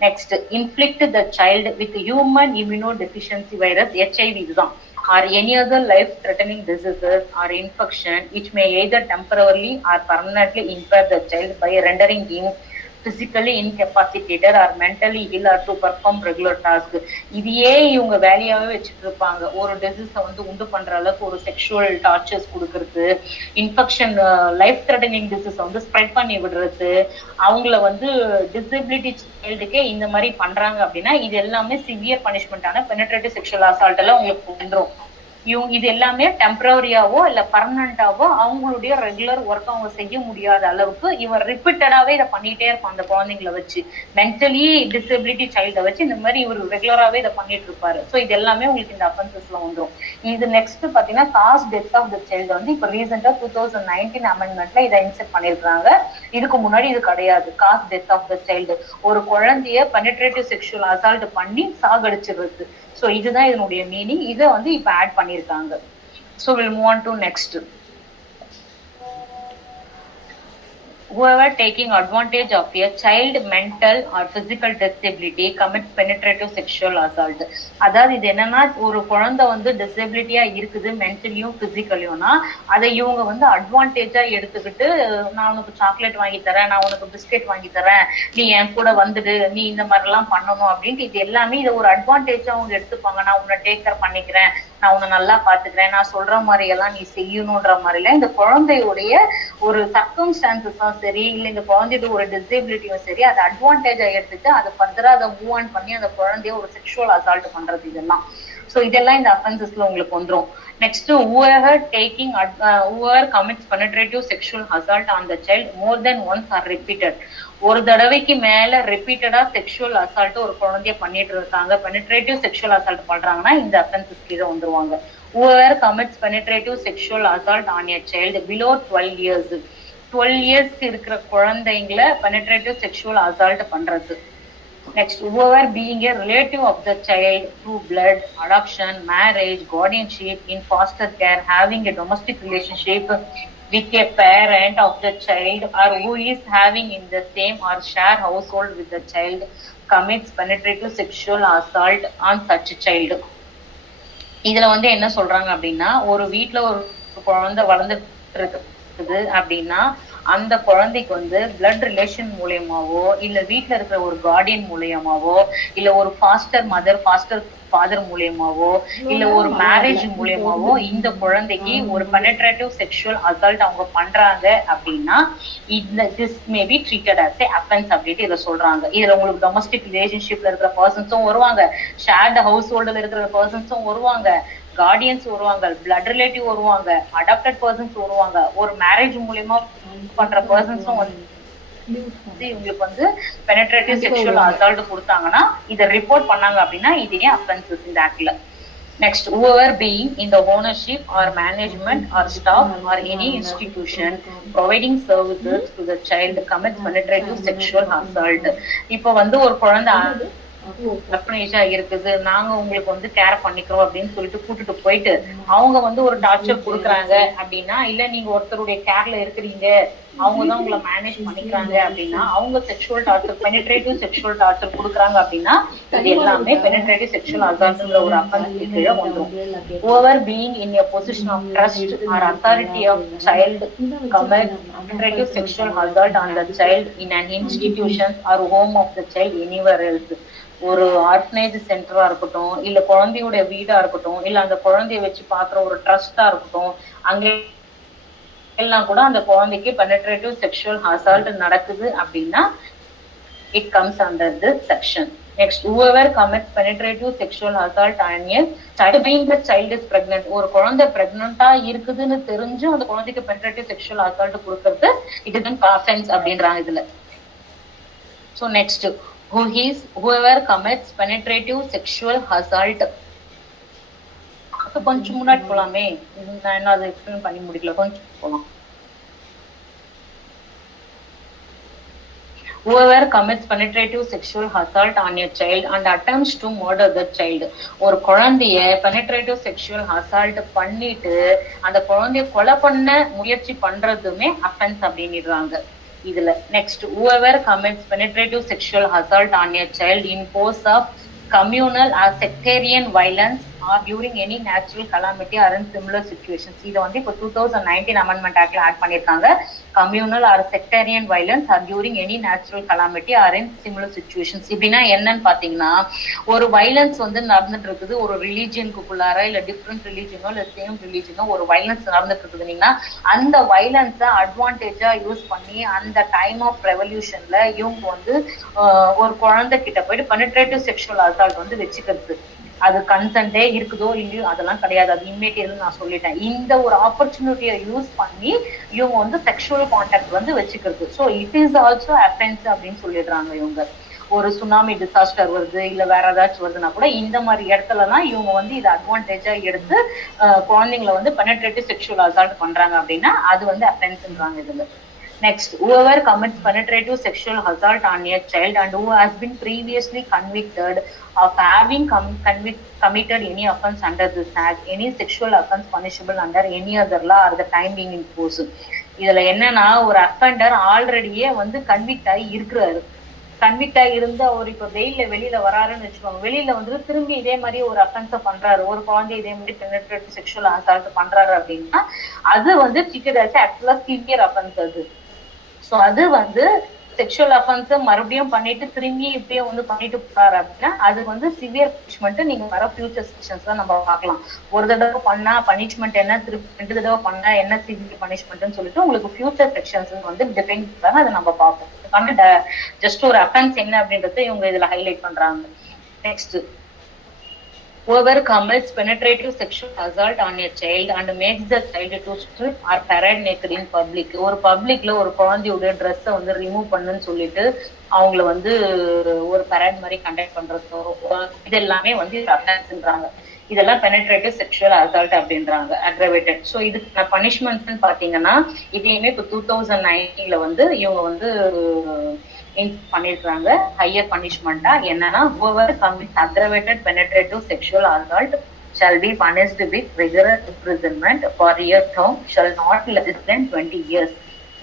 Next, inflict the child with human immuno deficiency virus, HIV இதுதான், or any other life-threatening diseases or infection which may either temporarily or permanently impair the child by rendering him physically incapacitated or mentally ill or to perform regular tasks. இதையே இவங்க வேலையாவே வச்சுட்டு இருப்பாங்க. ஒரு டிசீஸை வந்து உண்டு பண்ற அளவுக்கு ஒரு செக்ஷுவல் டார்ச்சர்ஸ் கொடுக்கறது, இன்ஃபெக்ஷன் லைஃப் த்ரெட்டனிங் டிசீஸை வந்து ஸ்ப்ரெட் பண்ணி விடுறது, அவங்கள வந்து டிசபிலிட்டி சைல்டுக்கே இந்த மாதிரி பண்றாங்க அப்படின்னா இது எல்லாமே சிவியர் பனிஷ்மெண்டான பெனிட்ரேட்டிவ் செக்ஷுவல் அசால்ட் எல்லாம் உங்களுக்கு வந்துடும். இது எல்லாமே டெம்பரரியாவோ இல்ல பர்மனண்டாவோ அவங்களுடைய ரெகுலர் ஒர்க் அவங்க செய்ய முடியாத அளவுக்கு இவர் ரிப்பீட்டடாவே இதை பண்ணிட்டே இருப்பான் அந்த குழந்தைங்களை வச்சு, மென்டலி டிசபிலிட்டி சைல்டை வச்சு இந்த மாதிரி இவர் ரெகுலராகவே இதை பண்ணிட்டு இருப்பாரு. ஸோ இது எல்லாமே உங்களுக்கு இந்த அஃபென்சஸ்ல வந்துடும். இது நெக்ஸ்ட் பாத்தீங்கன்னா cause death of the child வந்து இப்ப ரீசெண்டா 2019 அமெண்ட்மெண்ட்ல இதை இன்செர்ட் பண்ணிருக்காங்க. இதுக்கு முன்னாடி இது கிடையாது. Cause death of the child, ஒரு குழந்தைய பெனிட்ரேட்டிவ் செக்ஷுவல் அசால்ட் பண்ணி சாகடிச்சிடுறது. ஸோ இதுதான் இதனுடைய மீனிங். இதை வந்து இப்ப ஆட் பண்ணிருக்காங்க. So will move on to next. whoever taking advantage of a child mental or physical disability commits penetrative sexual assault. அதாவது இது என்னன்னா, ஒரு குழந்தை வந்து டிசபிலிட்டியா இருக்குது மென்டலியும் பிசிக்கலியும்னா அதை இவங்க வந்து அட்வான்டேஜா எடுத்துக்கிட்டு, நான் உனக்கு சாக்லேட் வாங்கி தரேன், நான் உனக்கு பிஸ்கெட் வாங்கி தரேன், நீ என் கூட வந்துடு, நீ இந்த மாதிரி எல்லாம் பண்ணணும் அப்படின்ட்டு இது எல்லாமே இதை ஒரு அட்வான்டேஜா அவங்க எடுத்துப்பாங்க. நான் உன்னை டேக் கேர் பண்ணிக்கிறேன், நான் உன்னை நல்லா பாத்துக்கிறேன், நான் சொல்ற மாதிரி எல்லாம் நீ செய்யணும்ன்ற மாதிரி எல்லாம் இந்த குழந்தையுடைய ஒரு சர்க்கம்ஸ்டான்சஸும் சரி இல்ல இந்த குழந்தையோட ஒரு டிசபிலிட்டியும் சரி அதை அட்வான்டேஜா எடுத்துட்டு அதை ஃபர்தரா அதை மூவ் ஆன் பண்ணி அந்த குழந்தைய ஒரு செக்ஷுவல் அசால்ட் பண்றது இதெல்லாம். ஸோ இதெல்லாம் இந்த அஃபென்சஸ்ல உங்களுக்கு வந்துடும். Next, whoever commits penetrative sexual assault on the child more than once or repeated. ஒரு தடவைக்கு மேல ரிப்பீட்டடா செக்ஷுவல் அசால்ட் ஒரு குழந்தைய பண்ணிட்டு இருக்காங்க, பெனிட்ரேட்டிவ் செக்ஷுவல் அசால்ட் பண்றாங்கன்னா இந்த அஃபென்சஸ் கீழே வந்துருவாங்க. whoever commits penetrative sexual assault on a child below 12 years, 12 இயர்ஸ்க்கு இருக்கிற குழந்தைங்களை பெனிட்ரேட்டிவ் செக்ஷுவல் அசால்ட் பண்றது. Next, whoever being a relative of the child through blood, adoption, marriage, guardianship, in foster care, having a domestic relationship with a parent of the child or who is having in the same or share household with the child commits penetrative sexual assault on such child. இதுல வந்து என்ன சொல்றாங்க அப்படின்னா, ஒரு வீட்டுல ஒரு குழந்தை வளர்ந்துட்டு இருக்குது அப்படின்னா அந்த குழந்தைக்கு வந்து பிளட் ரிலேஷன் மூலியமாவோ இல்ல வீட்டுல இருக்கிற ஒரு கார்டியன் மூலியமாவோ இல்ல ஒரு ஃபாஸ்டர் மதர் ஃபாஸ்டர் ஃபாதர் மூலியமாவோ இல்ல ஒரு மேரேஜ் மூலியமாவோ இந்த குழந்தைக்கு ஒரு பெனிட்ரேட்டிவ் செக்ஷுவல் அசால்ட் அவங்க பண்றாங்க அப்படின்னா this may be treated as a offence அப்படின்ட்டு இதை சொல்றாங்க. இதுல உங்களுக்கு டொமஸ்டிக் ரிலேஷன்ஷிப்ல இருக்கிற பர்சன்ஸும் வருவாங்க, ஷேர்டு ஹவுஸ் ஹோல்டுல இருக்கிற பர்சன்ஸும் வருவாங்க, கார்டியன்ஸ் வருவாங்க, பிளட் ரிலேட்டிவ் வருவாங்க, அடாப்டட் பர்சன்ஸ் வருவாங்க, ஒரு மேரேஜ் மூலியமா பண்ற பர்சன்ஸும் இவங்களுக்கு வந்து பெனட்ரேட்டிவ் செக்ஷுவல் அசால்ட் கொடுத்தாங்கன்னா இதை ரிப்போர்ட் பண்ணாங்க அப்படின்னா இதே அஃபென்சஸ் இந்த ஆக்ட்ல. Next, whoever being in the ownership or management or staff or any institution providing services to the child commits penetrative sexual assault. இப்போ வந்து ஒரு குழந்தை அர்ப்பணேஜா இருக்குது, நாங்க உங்களுக்கு வந்து கேர் பண்ணிக்கிறோம் அப்படின்னு சொல்லிட்டு கூட்டிட்டு போயிட்டு அவங்க வந்து ஒரு டார்ச்சர் கொடுக்குறாங்க அப்படின்னா, இல்ல நீங்க ஒருத்தருடைய கேர்ல இருக்கிறீங்க, அவங்கதான் உங்களை மேனேஜ் பண்ணிக்கிறாங்க அப்படின்னா, அவங்க sexual torture penetrative sexual torture கொடுக்குறாங்க அப்படின்னா இது எல்லாமே பெனிட்ரேட்டிவ் செக்ஷுவல் அசால்ட்ங்கிற ஒரு அஃபென்ஸ் கீழே வந்துடும். whoever being in a position of trust or authority of child commits penetrative sexual assault on the child in an institution or home of the child anywhere else. ஒரு orphanage சென்டரா இருக்கட்டும், இல்ல குழந்தையோட வீடா இருக்கட்டும், இல்ல அந்த குழந்தைய வச்சு பாக்குற ஒரு ட்ரஸ்டா இருக்கட்டும், அங்க எல்லாம் கூட அந்த குழந்தைக்கு பெனட்ரேட்டிவ் செக்ஷுவல் அசால்ட் நடக்குது அப்படின்னா it comes under this section. Next, whoever commits penetrative sexual assault on a child being the child is pregnant. ஒரு குழந்தை பிரெக்னண்டா இருக்குதுன்னு தெரிஞ்சு அந்த குழந்தைக்கு பெனட்ரேட்டிவ் செக்ஷுவல் அசால்ட் கொடுக்கறது இட் இஸ் an offense அப்படின்றாங்க இதுல. So next, whoever commits penetrative sexual assault. கொஞ்சம் முன்னாடி போலாமே, நான் என்ன அதை எக்ஸ்பிளைன் பண்ணி முடிக்கல, கொஞ்சம் போலாம். whoever commits penetrative sexual assault on a child and attempts to murder the child. ஒரு குழந்தைய penetrative sexual assault பண்ணிட்டு அந்த குழந்தைய கொலை பண்ண முயற்சி பண்றதுமே offense அப்படின்னுறாங்க இதுல. Next, whoever commits penetrative sexual assault on a child in course of communal or sectarian violence or during any natural calamity or in similar situations. இதை வந்து இப்போ 2019 அமெண்ட்மெண்ட் ஆக்ட்ல ஆட் பண்ணிருக்காங்க. Communal or sectarian violence or during any natural calamity or in similar situations. இப்படின்னா என்னன்னு பாத்தீங்கன்னா, ஒரு violence வந்து நடந்துட்டு இருக்குது ஒரு ரிலீஜியனுக்குள்ளார, இல்ல டிஃப்ரெண்ட் ரிலீஜனோ இல்ல சேம் ரிலீஜனோ ஒரு வயலன்ஸ் நடந்துட்டு இருக்குதுன்னா அந்த வயலன்ஸை அட்வான்டேஜா யூஸ் பண்ணி அந்த டைம் ஆஃப் ரெவல்யூஷன்ல இவங்க வந்து ஒரு குழந்தை கிட்ட போயிட்டு பெனிட்ரேட்டிவ் செக்ஷுவல் அசால்ட் வந்து வச்சுக்கிறது. அது கன்சென்டே இருக்குதோ இல்லையோ அதெல்லாம் கிடையாது, அது இம்மீடியட்னு நான் சொல்லிட்டேன். இந்த ஒரு ஆப்பர்ச்சுனிட்டியை யூஸ் பண்ணி இவங்க வந்து செக்ஷுவல் கான்டாக்ட் வந்து வச்சுக்கிறது. So it is also offence அப்படின்னு சொல்லிடுறாங்க இவங்க. ஒரு சுனாமி டிசாஸ்டர் வருது இல்ல வேற ஏதாச்சும் வருதுன்னா கூட இந்த மாதிரி இடத்துலலாம் இவங்க வந்து இதை அட்வான்டேஜா எடுத்து குழந்தைங்களை வந்து பெனிட்ரேட்டிவ் செக்ஷுவல் அசால்ட் பண்றாங்க அப்படின்னா அது வந்து அஃபென்ஸ்ன்றாங்க இதுல. Next, whoever commits penetrative sexual assault on a child and who has been previously convicted of having committed any offense under this act, any sexual offense punishable under any other law or the time being imposed. இதுல என்னன்னா, ஒரு offender ஆல்ரெடியே வந்து convict ஆகி இருக்கிறாரு. Convict ஆகி இருந்து அவர் இப்ப வெயில வெளியில வராருன்னு வச்சுக்கோங்க, வெளியில வந்து திரும்பி இதே மாதிரி ஒரு அஃபென்ஸை பண்றாரு, ஒரு குழந்தை இதே மாதிரி பெனிட்ரேட்டிவ் செக்ஷுவல் அசால்ட் பண்றாரு அப்படின்னா அது வந்து ட்ரீட்டட் ஆஸ் ஆக்சுவலா சிவியர் அஃபென்ஸ் அது. ஸோ அது வந்து செக்ஷுவல் அஃபென்ஸ் மறுபடியும் பண்ணிட்டு திரும்பி இப்படியும் வந்து பண்ணிட்டு போறாரு அப்படின்னா அது வந்து சிவியர் பனிஷ்மெண்ட். நீங்க வர ஃபியூச்சர் செக்ஷன்ஸ் தான் நம்ம பார்க்கலாம். ஒரு தடவை பண்ணா பனிஷ்மெண்ட் என்ன, திருப்பி 2 தடவை பண்ணா என்ன சிவியர் பனிஷ்மெண்ட்னு சொல்லிட்டு உங்களுக்கு ஃபியூச்சர் செக்ஷன்ஸ் வந்து டிஃபைன் பண்றாங்க. அதை நம்ம பார்ப்போம். ஜஸ்ட் ஒரு அஃபென்ஸ் என்ன அப்படின்றத இவங்க இதுல ஹைலைட் பண்றாங்க. Next, whoever commits penetrative sexual assault on a child and makes the child to strip or parade naked in public. ஒரு பப்ளிக்ல ஒரு குழந்தையோட ட்ரெஸ்ஸை வந்து ரிமூவ் பண்ணுன்னு சொல்லிட்டு அவங்கள வந்து ஒரு பரேட் மாதிரி கண்டக்ட் பண்றதோ இது எல்லாமே வந்து அஃபென்ஸ்ன்றாங்க. இதெல்லாம் பெனிட்ரேட்டிவ் செக்ஷுவல் அசால்ட் அப்படின்றாங்க, அக்ரவேட்டட். ஸோ இதுக்கு பனிஷ்மெண்ட்னு பாத்தீங்கன்னா இதையுமே இப்போ 2019 வந்து இவங்க வந்து பண்ணிருக்காங்க ஹையர் பனிஷ்மெண்டா. என்னன்னா, whoever commits aggravated penetrative sexual assault shall be punished with rigorous imprisonment for a year term shall not less than 20 years,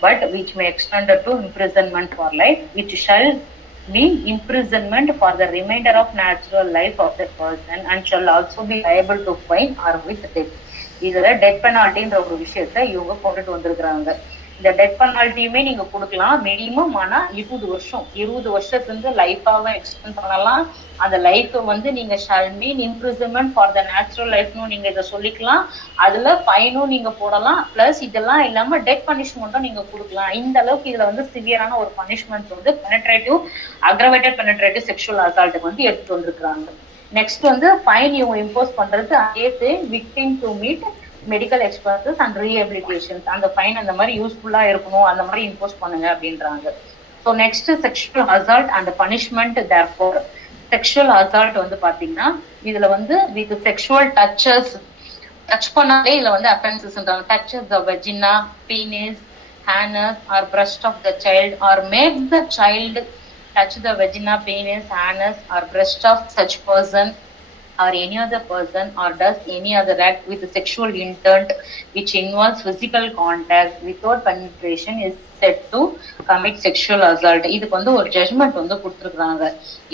but which may extend to imprisonment for life, which shall be imprisonment for the remainder of natural life of the person and shall also be liable to fine or with death. இதுல death பெனால்ட்டின்ற ஒரு விஷயத்த இவங்க கொண்டுட்டு வந்திருக்கிறாங்க. இந்த death பெனால்ட்டியுமே நீங்க கொடுக்கலாம் minimum, ஆனா 20 வருஷம் 20 வருஷத்துக்கு லைஃபாவே எக்ஸ்டெண்ட் பண்ணலாம். அந்த லைஃப் வந்து நீங்க shall be imprisonment for the natural லைஃப்னு நீங்க இதை சொல்லிக்கலாம். அதுல ஃபைனும் நீங்க போடலாம், பிளஸ் இதெல்லாம் இல்லாம டெத் பனிஷ்மெண்ட்டும் நீங்க கொடுக்கலாம். இந்த அளவுக்கு இதுல வந்து சிவியரான ஒரு பனிஷ்மெண்ட் வந்து பெனிட்ரேட்டிவ் அக்ரவேட்டட் பெனிட்ரேட்டிவ் செக்ஷுவல் அசால்ட்டுக்கு வந்து எடுத்துட்டு வந்திருக்காங்க. நெக்ஸ்ட் வந்து ஃபைன் இவங்க இம்போஸ் பண்றது அதே victim to meet medical expenses and rehabilitations. அந்த ஃபைன் அந்த மாதிரி யூஸ்ஃபுல்லா இருக்கணும், அந்த மாதிரி இம்போஸ் பண்ணுங்க அப்படின்றாங்க. So next sexual assault and punishment therefore. Sexual assault வந்து பாத்தீங்கன்னா இதுல வந்து வித் செக்ஷுவல் டச்சஸ், டச் பண்ணாலே இதுல வந்து அஃபென்சஸ்ன்றாங்க. Touches the vagina, penis, anus or breast of the child or make the child touch the vagina, penis, anus or breast of such person or any other person or does any other act with sexual intent which involves physical contact without penetration is said to commit sexual assault. இதுக்கு வந்து ஒரு judgement வந்து கொடுத்துருக்காங்க.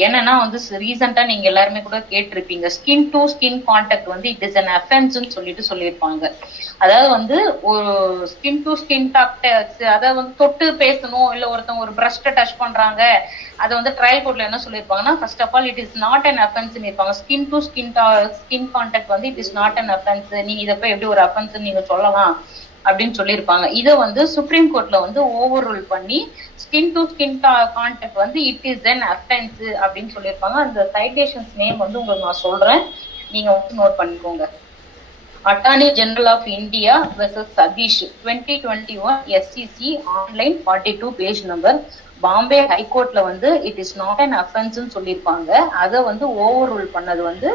என்னன்னா வந்து ரீசெண்டா நீங்க எல்லாருமே கூட கேட்டிருப்பீங்க, ஸ்கின் டு ஸ்கின் கான்டாக்ட் வந்து இட் இஸ் அன் அஃபென்ஸ்ன்னு சொல்லியிருப்பாங்க. அதாவது வந்து ஒரு ஸ்கின் டு ஸ்கின் கான்டாக்ட், அதாவது வந்து தொட்டு பேசணும், இல்ல ஒருத்தவங்க ஒரு பிரஸ்ட்டை டச் பண்றாங்க, அதை வந்து ட்ரையல் கோர்ட்ல என்ன சொல்லியிருப்பாங்கன்னா, first of all it is not an offence இருப்பாங்க. ஸ்கின் டு ஸ்கின் கான்டாக்ட் வந்து it is not an offence, நீங்க இதை போய் எப்படி ஒரு அஃபென்ஸ் நீங்க சொல்லலாம் அப்படின்னு சொல்லியிருப்பாங்க. இதை வந்து சுப்ரீம் கோர்ட்ல வந்து ஓவர் ரூல் பண்ணி ஸ்கின் டு ஸ்கின் கான்டாக்ட் வந்து இட் இஸ் அன் அஃபென்ஸ் அப்படின்னு சொல்லியிருப்பாங்க. அந்த சைட்டேஷன்ஸ் நேம் வந்து உங்களுக்கு நான் சொல்றேன், நீங்க வந்து நோட் பண்ணிக்கோங்க. Attorney general of India versus Satish 2021 SCC online 42 page number. Bombay ஹைகோர்ட்ல வந்து இட் இஸ் நாட் அன் அஃபென்ஸ்ன்னு சொல்லியிருப்பாங்க. அதை வந்து ஓவர் ரூல் பண்ணது வந்து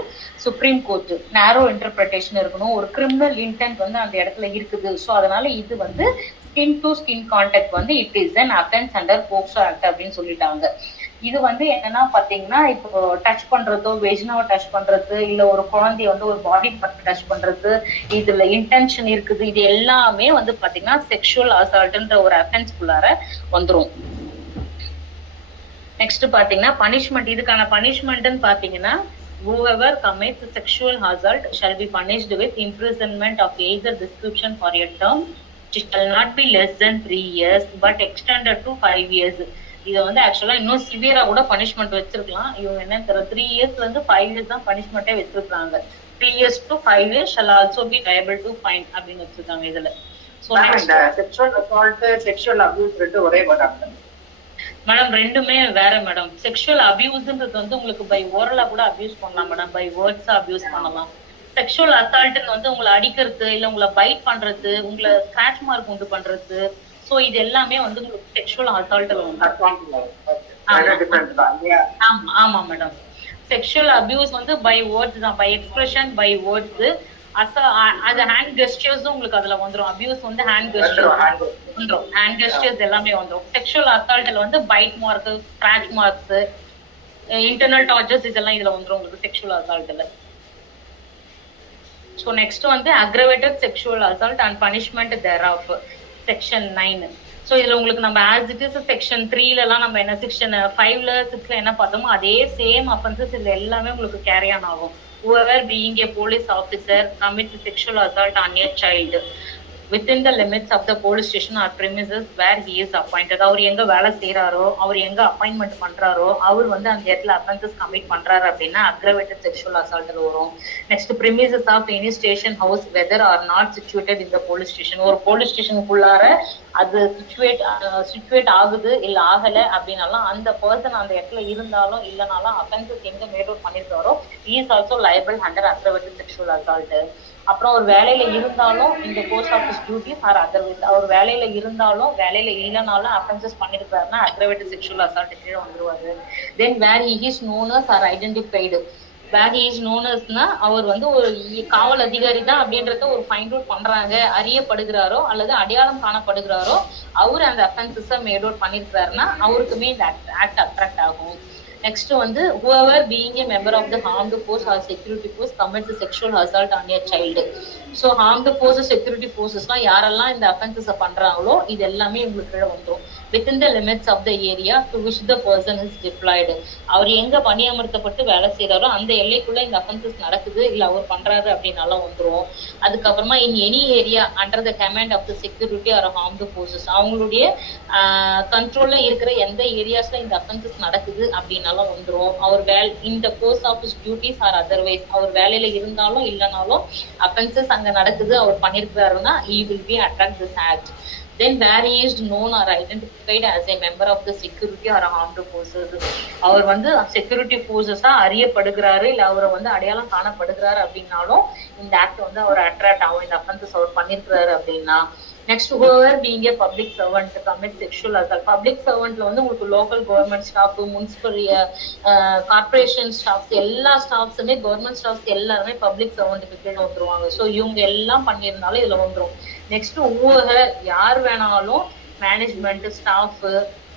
சுப்ரீம் கோர்ட். நேரோ இன்டர்பிரிட்டேஷன் இருக்கணும், ஒரு கிரிமினல் இன்டென்ட் வந்து அந்த இடத்துல இருக்குது. ஸோ அதனால இது வந்து ஸ்கின் டு ஸ்கின் கான்டாக்ட் வந்து it is an offence under POCSO act அப்படின்னு சொல்லிட்டாங்க. இது வந்து என்னன்னா பாத்தீங்கன்னா, இப்போ டச் பண்றதோ, வெஜினாவை டச் பண்றது, இல்ல ஒரு குழந்தைய வந்து ஒரு பாடி பார்ட் டச் பண்றது, இதுல இன்டென்ஷன் இருக்குது, இது எல்லாமே வந்து பாத்தீங்கன்னா செக்ஷுவல் அசால்ட்ன்ற ஒரு அஃபென்ஸ்குள்ளார வந்துரும். நெக்ஸ்ட் பாத்தீங்கன்னா பனிஷ்மெண்ட். இதுக்கான பனிஷ்மெண்ட்னு பாத்தீங்கன்னா, whoever commits sexual assault shall be punished with imprisonment of either description for a term which shall not be less than 3 years but extended to 5 years. இதை வந்து ஆக்சுவலா இன்னும் சிவியரா கூட பனிஷ்மெண்ட் வச்சிருக்கலாம். இவங்க என்ன தெரியல, 3 இயர்ஸ்ல இருந்து 5 இயர்ஸ் தான் பனிஷ்மெண்டே வச்சிருக்காங்க. 3 years to 5 years shall also be liable to fine அப்படின்னு வச்சிருக்காங்க இதுல. செக்ஷுவல் அசால்ட், செக்ஷுவல் அபியூஸ் ரெண்டு ஒரே வேர்ட் மேடம்? ரெண்டுமே வேற மேடம். செக்ஷுவல் அபியூஸ்ன்றது வந்து உங்களுக்கு பை ஓரலா கூட அபியூஸ் பண்ணலாம் மேடம், பை வேர்ட்ஸா அபியூஸ் பண்ணலாம். செக்ஷுவல் அசால்ட்னு வந்து உங்களை அடிக்கிறது, இல்ல உங்களை பைட் பண்றது, உங்களை ஸ்கிராட்ச் மார்க் உண்டு பண்றது, சோ இது எல்லாமே வந்து உங்களுக்கு செக்ஷுவல் அசால்ட்ல வந்து. ஆமா மேடம். செக்ஷுவல் அபியூஸ் வந்து பை வேர்ட்ஸ் தான், பை எக்ஸ்பிரஷன், பை வேர்ட்ஸ். அது ஹேண்ட் கெஸ்டர்ஸும் உங்களுக்கு அதுல வந்துரும். அபியூஸ் வந்து ஹேண்ட் கெஸ்டர்ஸ் எல்லாமே வந்துரும். செக்ஷுவல் அசால்ட்ல வந்து bite mark, scratch marks, internal tortures இதெல்லாம் இதுல வந்துரும் உங்களுக்கு செக்ஷுவல் அசால்ட்ல. ஸோ நெக்ஸ்ட் வந்து aggravated sexual assault and punishment thereof section 9. So இதுல உங்களுக்கு நம்ம ஆஸ் இட் இஸ் செக்ஷன் 3ல நம்ம என்ன செக்ஷன் 5ல 6ல என்ன பார்த்தோமோ அதே சேம் அஃபென்சஸ் இதுல எல்லாமே உங்களுக்கு கேரி ஆன் ஆகும். whoever being a police officer commits sexual assault on a child within the limits of the police station or premises where he is appointed. அவர் எங்க வேலை செய்யறாரோ, அவர் எங்க அப்பாயின்மெண்ட் பண்றாரோ, அவர் வந்து அந்த இடத்துல அஃபென்சஸ் கமிட் பண்றாரு அப்படின்னா அக்ரவேட்டட் செக்ஷுவல் அசால்ட் வரும். Next premises of any station house whether or not situated in the police station. ஒரு போலீஸ் ஸ்டேஷனுக்குள்ளார அது சிச்சுவேட் ஆகுது இல்ல ஆகல அப்படின்னாலும், அந்த பர்சன் அந்த இடத்துல இருந்தாலும் இல்லைனாலும் அஃபென்சஸ் எங்க மேட் அவுட் பண்ணிருக்காரோ he is also liable under aggravated sexual assault. அப்புறம் ஒரு வேலையில இருந்தாலும் இந்த post office duties or otherwise, அவர் வேலையில இருந்தாலும் வேலையில இல்லைனாலும் அஃபென்சஸ் பண்ணிருக்காருன்னா அக்ரவேட்டட் செக்ஷுவல் அசால்ட் கீழே வந்துருவாரு. Then where he is known as or identified. Where he is நோனஸ்னா அவர் வந்து ஒரு காவல் அதிகாரி தான் அப்படின்றத ஒரு ஃபைண்ட் அவுட் பண்றாங்க, அறியப்படுகிறாரோ அல்லது அடையாளம் காணப்படுகிறாரோ, அவர் அந்த அஃபென்சஸை மேட் அவுட் பண்ணிருக்காருன்னா அவருக்குமே இந்த ஆக்ட் அட்ராக்ட் ஆகும். நெக்ஸ்ட் வந்து whoever being a member of the armed force or security force commits sexual assault on a child. So armed forces, security forcesலாம் யாரெல்லாம் இந்த அஃபென்சஸை பண்றாங்களோ இது எல்லாமே உங்களுக்கு கீழே வந்துடும். within the limits of the area to which the person is deployed. அவர் எங்க பணியமர்த்தப்பட்டு வேலை செய்யறாரோ அந்த எல்லைக்குள்ள இந்த அஃபென்சஸ் நடக்குது இல்ல அவர் பண்றாரு அப்படின்னாலும் வந்துடும். அதுக்கப்புறமா in any area under the command of the security or armed forces, அவங்களுடைய கண்ட்ரோல்ல இருக்கிற எந்த ஏரியாஸ்ல இந்த அஃபென்சஸ் நடக்குது அப்படின்னாலும் வந்துடும். அவர் இந்த post office duties or otherwise, அவர் வேலையில இருந்தாலும் இல்லைனாலும் அஃபென்சஸ் அங்க நடக்குது அவர் பண்ணிருக்காருன்னா he will be attract this act. Then where he is known or identified as a member of the security or armed forces, அவர் வந்து செக்யூரிட்டி போர்சஸா அறியப்படுகிறாரு இல்ல அவரை வந்து அடையாளம் காணப்படுகிறாரு அப்படின்னாலும் இந்த ஆக்ட் வந்து அவர் அட்ராக்ட் ஆகும். இந்த அஃபென்சஸ் அவர் பண்ணிருக்கிறாரு அப்படின்னா next whoever being a public servant commit sexual assault. Public சர்வெண்ட்ல வந்து உங்களுக்கு local government staff, municipal corporation staffs, எல்லா ஸ்டாஃப்ஸுமே கவர்மெண்ட் ஸ்டாஃப்ஸ் எல்லாருமே பப்ளிக் சர்வெண்ட்டுக்கு கீழே வந்துருவாங்க. ஸோ இவங்க எல்லாம் பண்ணியிருந்தாலும் இதுல வந்துடும். நெக்ஸ்ட் whoever யார் வேணாலும் management, staff,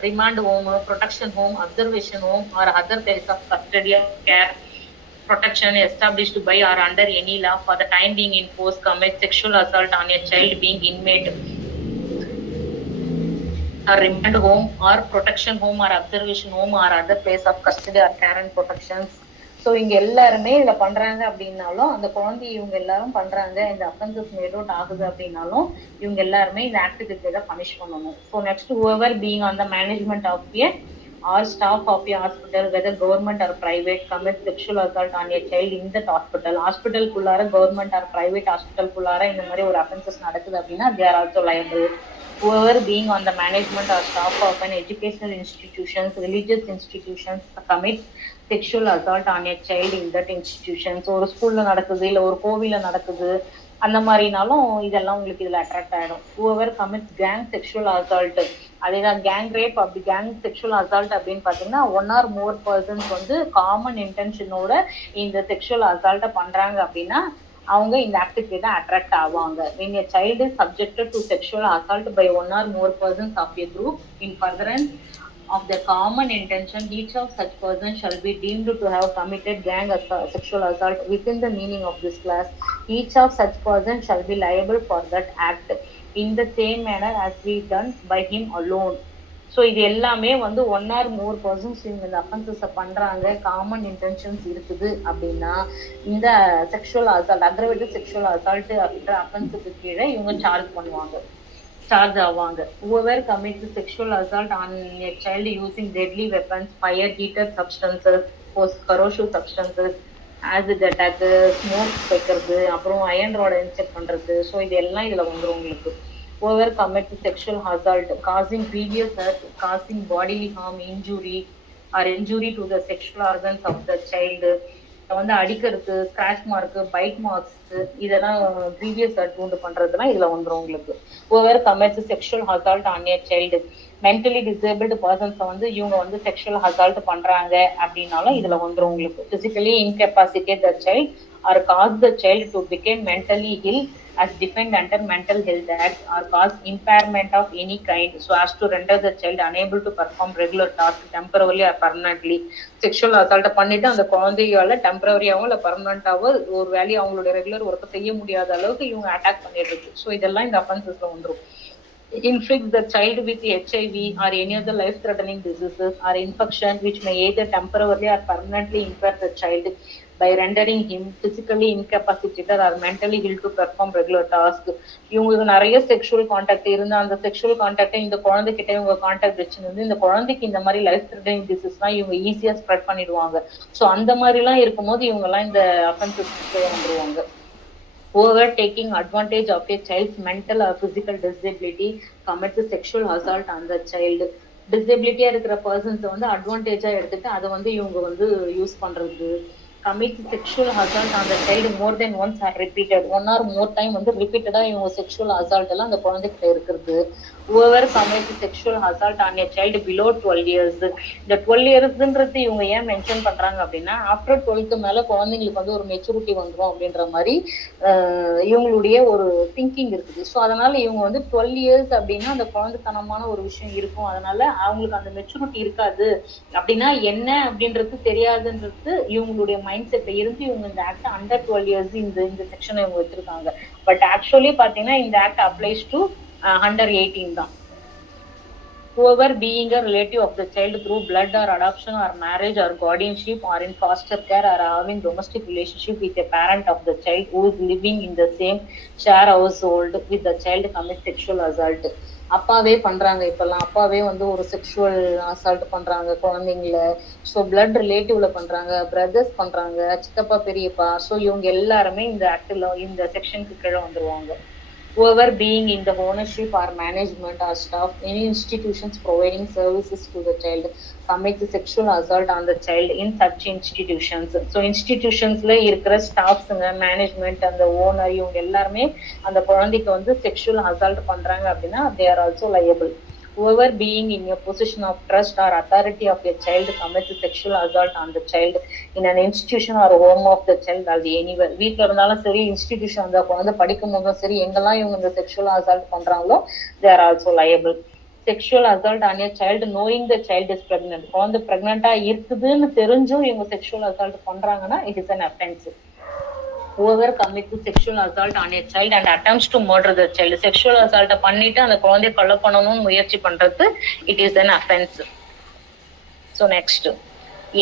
remand home, protection home, observation home or other place of custody of care protection established by or under any law for the time being in force commit sexual assault on a child being inmate or remand home or protection home or observation home or other place of custody or care and protections. So இங்க எல்லாருமே இதுல பண்றாங்க அப்படின்னாலும், அந்த குழந்தை இவங்க எல்லாரும் பண்றாங்க, இந்த அஃபென்சஸ் மேட் அவுட் ஆகுது அப்படின்னாலும் இவங்க எல்லாருமே இந்த ஆக்டுக்கு கீழே பனிஷ் பண்ணணும். So next whoever being on the management of a or staff of a hospital, whether government or private, commit sexual assault on a child in that hospital. Hospital குள்ளார, government or private hospital குள்ளார இந்த மாதிரி ஒரு offenses நடக்குது அப்படின்னா they are also liable. Whoever being on the management or staff of an educational institutions, religious institutions commit sexual assault on a child in that institutions. ஒரு ஸ்கூல்ல நடக்குது, இல்ல ஒரு கோவில்ல நடக்குது, அந்த மாதிரினாலும் இதெல்லாம் உங்களுக்கு இதுல அட்ராக்ட் ஆயிடும். whoever commits gang sexual assault, அதேதான் கேங் ரேப். அப்படி கேங் செக்ஷுவல் அசால்ட் அப்படின்னு பாத்தீங்கன்னா 1 or more persons வந்து காமன் இன்டென்ஷனோட இந்த செக்ஷுவல் அசால்ட்டை பண்றாங்க அப்படின்னா அவங்க இந்த ஆக்டுக்கு தான் அட்ராக்ட் ஆவாங்க. when a child is subjected to sexual assault by 1 or more persons of a group in furtherance of the common intention, each of such persons shall be deemed to have committed gang sexual assault within the meaning of this class. Each of such persons shall be liable for that act in the same manner as we done by him alone. So இது எல்லாமே வந்து 1 or more persons இந்த அஃபென்சஸை பண்றாங்க, common intentions இருக்குது அப்படின்னா இந்த sexual assault, aggravated sexual assault அப்படின்ற அஃபென்ஸுக்கு கீழே இவங்க சார்ஜ் ஆவாங்க. whoever commits sexual assault on a child using deadly weapons, fire, heated substances, corrosive substances, acid attack, smoke வைக்கிறது, அப்புறம் அயன் ராட் இன்செக்ட் பண்றது, ஸோ இது எல்லாம் இதுல வந்துடும் உங்களுக்கு. whoever commits sexual assault causing grievous hurt, causing bodily harm, injury or injury to the sexual organs of the child, வந்து அடிக்கிறது, ஸ்கிராச் மார்க், பைட் மார்க்ஸ், இதெல்லாம் grievous hurt உண்டு பண்றதுலாம் இதுல வந்துடும் உங்களுக்கு. whoever commits sexual assault on a child, mentally disabled persons வந்து இவங்க வந்து sexual assault பண்றாங்க அப்படின்னாலும் இதுல வந்துடும் உங்களுக்கு. physically incapacitate the child or cause the child to become mentally ill as defined under Mental Health Act, or cause impairment of any kind so as to render the child unable to perform regular tasks temporarily or permanently. Sexual அசால்ட்டை பண்ணிட்டு அந்த குழந்தையால டெம்பரரியாவோ இல்லை பர்மனண்டாவோ ஒரு வேலையை அவங்களோட regular ஒர்க்கை செய்ய முடியாத அளவுக்கு இவங்க அட்டாக் பண்ணிடுறது. ஸோ இதெல்லாம் இந்த அஃபென்சஸ்ல வந்துடும். inflict the child with HIV or any other life-threatening diseases or infection which may either temporarily or permanently impair the child by rendering him physically incapacitated or mentally ill to perform regular tasks. இவங்களுக்கு நிறைய sexual contact இருந்தா அந்த sexual கான்டாக்டை இந்த குழந்தைகிட்ட இவங்க contact வச்சுருந்து இந்த குழந்தைக்கு இந்த மாதிரி லைஃப் த்ரெட்டனிங் டிசீஸ்லாம் இவங்க ஈஸியா ஸ்ப்ரெட் பண்ணிடுவாங்க. ஸோ அந்த மாதிரிலாம் இருக்கும்போது இவங்கெல்லாம் இந்த அஃபென்சஸ் வந்துருவாங்க. whoever taking advantage of a child's mental or physical disability commits sexual assault on the child. டிசபிலிட்டியா இருக்கிற பர்சன்ஸ் வந்து அட்வான்டேஜா எடுத்துட்டு அதை வந்து இவங்க வந்து யூஸ் பண்றது. commit sexual assault on the child more than once repeated, 1 or more time வந்து ரிப்பீட்டடா இவங்க செக்ஷுவல் அசால்ட் எல்லாம் அந்த குழந்தைகிட்ட இருக்கிறது. whoever commits sexual assault on a child below 12 years, இந்த 12 yearsன்றது இவங்க ஏன் மென்ஷன் பண்றாங்க அப்படின்னா ஆஃப்டர் 12th மேல குழந்தைங்களுக்கு வந்து ஒரு மெச்சூரிட்டி வந்துடும் அப்படின்ற மாதிரி இவங்களுடைய ஒரு திங்கிங் இருக்குது. ஸோ அதனால இவங்க வந்து 12 years அப்படின்னா அந்த குழந்தைத்தனமான ஒரு விஷயம் இருக்கும், அதனால அவங்களுக்கு அந்த மெச்சூரிட்டி இருக்காது அப்படின்னா என்ன அப்படின்றது தெரியாதுன்றது இவங்களுடைய மைண்ட் செட்ல இருந்து இவங்க இந்த ஆக்ட் அண்டர் 12 years இந்த செக்ஷனை இவங்க வச்சிருக்காங்க. பட் ஆக்சுவலி பாத்தீங்கன்னா இந்த ஆக்ட் அப்ளைஸ் டு அண்டர் 18 தான். whoever being a relative of the child through blood or adoption or marriage or guardianship or in foster care or having domestic relationship with a parent of the child who is living in the same share household with the child commits sexual assault. அப்பாவே பண்றாங்க, இப்பெல்லாம் அப்பாவே வந்து ஒரு sexual assault பண்றாங்க குழந்தைங்கள. So blood ரிலேட்டிவ்ல பண்றாங்க, brothers பண்றாங்க, சித்தப்பா பெரியப்பா. ஸோ இவங்க எல்லாருமே இந்த ஆக்டில் இந்த செக்ஷனுக்கு கீழே வந்துருவாங்க. whoever being in the ownership or management or staff any institutions providing services to the child commits sexual assault on the child in such institutions. So institutionsல இருக்கிற ஸ்டாஃப்ஸுங்க மேனேஜ்மெண்ட் அந்த ஓனர் இவங்க எல்லாருமே அந்த குழந்தைக்கு வந்து செக்ஷுவல் அசால்ட் பண்றாங்க அப்படின்னா they are also liable. Whoever being in a position of trust or authority of a child commits sexual assault on the child in an institution or home of the child or anywhere. வீட்ல இருந்தாலும் சரி institution அந்த குழந்தை படிக்கும் போதும் சரி எங்கெல்லாம் இவங்க இந்த செக்ஷுவல் அசால்ட் பண்றாங்களோ they are also liable. Sexual assault on a child knowing the child is pregnant. குழந்தை பிரெக்னண்டா இருக்குதுன்னு தெரிஞ்சும் இவங்க செக்ஷுவல் அசால்ட் பண்றாங்கன்னா it is an offense. Whoever commits sexual assault on a child and attempts to murder the child. Sexual assault பண்ணிட்டு அந்த குழந்தையை கொலை பண்ணணும்னு முயற்சி பண்றது it is an offense. So next,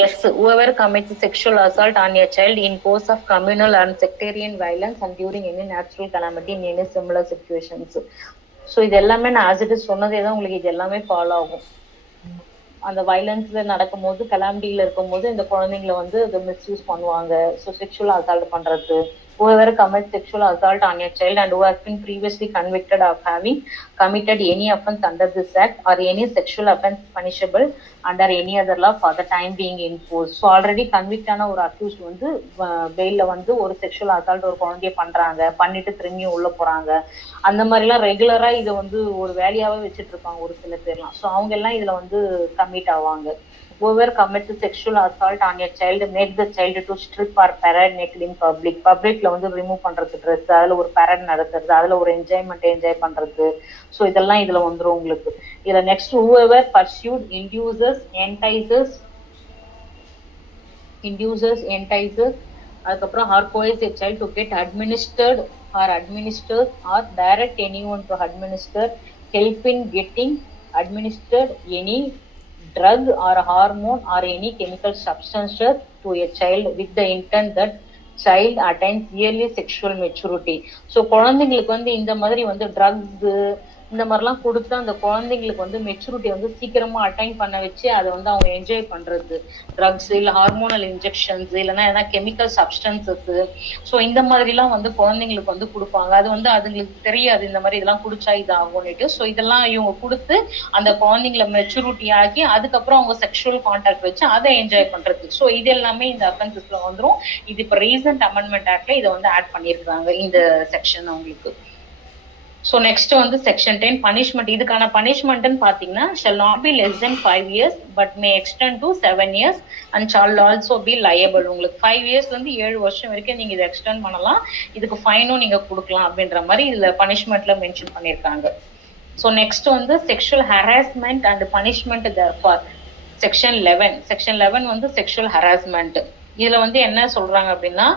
yes, whoever commits sexual assault on a child in course of communal and sectarian violence and during any natural calamity in any similar situations. So இது எல்லாமே நான் as it is சொன்னதே தான் உங்களுக்கு இது எல்லாமே follow ஆகும். அந்த வயலன்ஸ்ல நடக்கும் போது கலாமிட்டியில இருக்கும் போது இந்த குழந்தைங்களை வந்து அதை மிஸ்யூஸ் பண்ணுவாங்க. ஸோ செக்ஷுவல் அசால்ட் பண்றது. Whoever commits sexual assault on a child and who has been previously convicted of having committed any offense under this act or any sexual offense punishable under any other law for the time being imposed. So already convict ஆன ஒரு accused வந்து பெயில்ல வந்து ஒரு sexual assault ஒரு குழந்தைய பண்றாங்க, பண்ணிட்டு திரும்பி உள்ள போறாங்க. அந்த மாதிரி எல்லாம் ரெகுலரா இதை வந்து ஒரு வேலையாவே வச்சுட்டு இருப்பாங்க ஒரு சில பேர்லாம். ஸோ அவங்க எல்லாம் இதுல வந்து கமிட் ஆவாங்க. Whoever commits sexual assault on a child make the child to strip or parade naked in public. பப்ளிக்ல வந்து ரிமூவ் பண்றது ட்ரெஸ், அதுல ஒரு parade நடத்துறது, அதுல ஒரு என்ஜாய் பண்றது. ஸோ இதெல்லாம் இதுல வந்துடும் உங்களுக்கு. இதுல நெக்ஸ்ட் whoever pursued induces அதுக்கப்புறம் or coerces a child to get administered or administers or direct anyone to administer, help in getting administered any drug or hormone or any chemical substances to a child with the intent that child attains yearly sexual maturity. So குழந்தைங்களுக்கு வந்து இந்த மாதிரி வந்து drugs இந்த மாதிரிலாம் கொடுத்து அந்த குழந்தைங்களுக்கு வந்து மெச்சூரிட்டி வந்து சீக்கிரமா அட்டைன் பண்ண வச்சு அதை வந்து அவங்க என்ஜாய் பண்றது. ட்ரக்ஸ் இல்ல ஹார்மோனல் இன்ஜெக்ஷன்ஸ் இல்லைன்னா ஏன்னா கெமிக்கல் சப்ஸ்டன்சஸ். ஸோ இந்த மாதிரிலாம் வந்து குழந்தைங்களுக்கு வந்து கொடுப்பாங்க. அது வந்து அதுங்களுக்கு தெரியாது இந்த மாதிரி இதெல்லாம் குடிச்சா இது ஆகும்னுட்டு. ஸோ இதெல்லாம் இவங்க கொடுத்து அந்த குழந்தைங்களை மெச்சூரிட்டி ஆகி அதுக்கப்புறம் அவங்க செக்ஷுவல் கான்டாக்ட் வச்சு அதை என்ஜாய் பண்றது. ஸோ இது எல்லாமே இந்த அஃபென்சஸ்ல வந்துடும். இது இப்போ ரீசன்ட் அமெண்ட்மெண்ட் ஆக்ட்ல இதை வந்து ஆட் பண்ணியிருக்காங்க இந்த செக்ஷன் அவங்களுக்கு. ஸோ நெக்ஸ்ட் வந்து செக்ஷன் 10 பனிஷ்மெண்ட். இதுக்கான பனிஷ்மெண்ட்னு பார்த்தீங்கன்னா shall not be less than 5 years but may extend to 7 years and shall also be liable. உங்களுக்கு 5 yearsலேருந்து 7 வருஷம் வரைக்கும் நீங்க இதை எக்ஸ்டெண்ட் பண்ணலாம். இதுக்கு ஃபைனும் நீங்க கொடுக்கலாம் அப்படின்ற மாதிரி இதுல பனிஷ்மெண்ட்ல மென்ஷன் பண்ணியிருக்காங்க. ஸோ நெக்ஸ்ட் வந்து sexual harassment and punishment therefore section 11 வந்து செக்ஷுவல் ஹராஸ்மெண்ட். இதுல வந்து என்ன சொல்றாங்க அப்படின்னா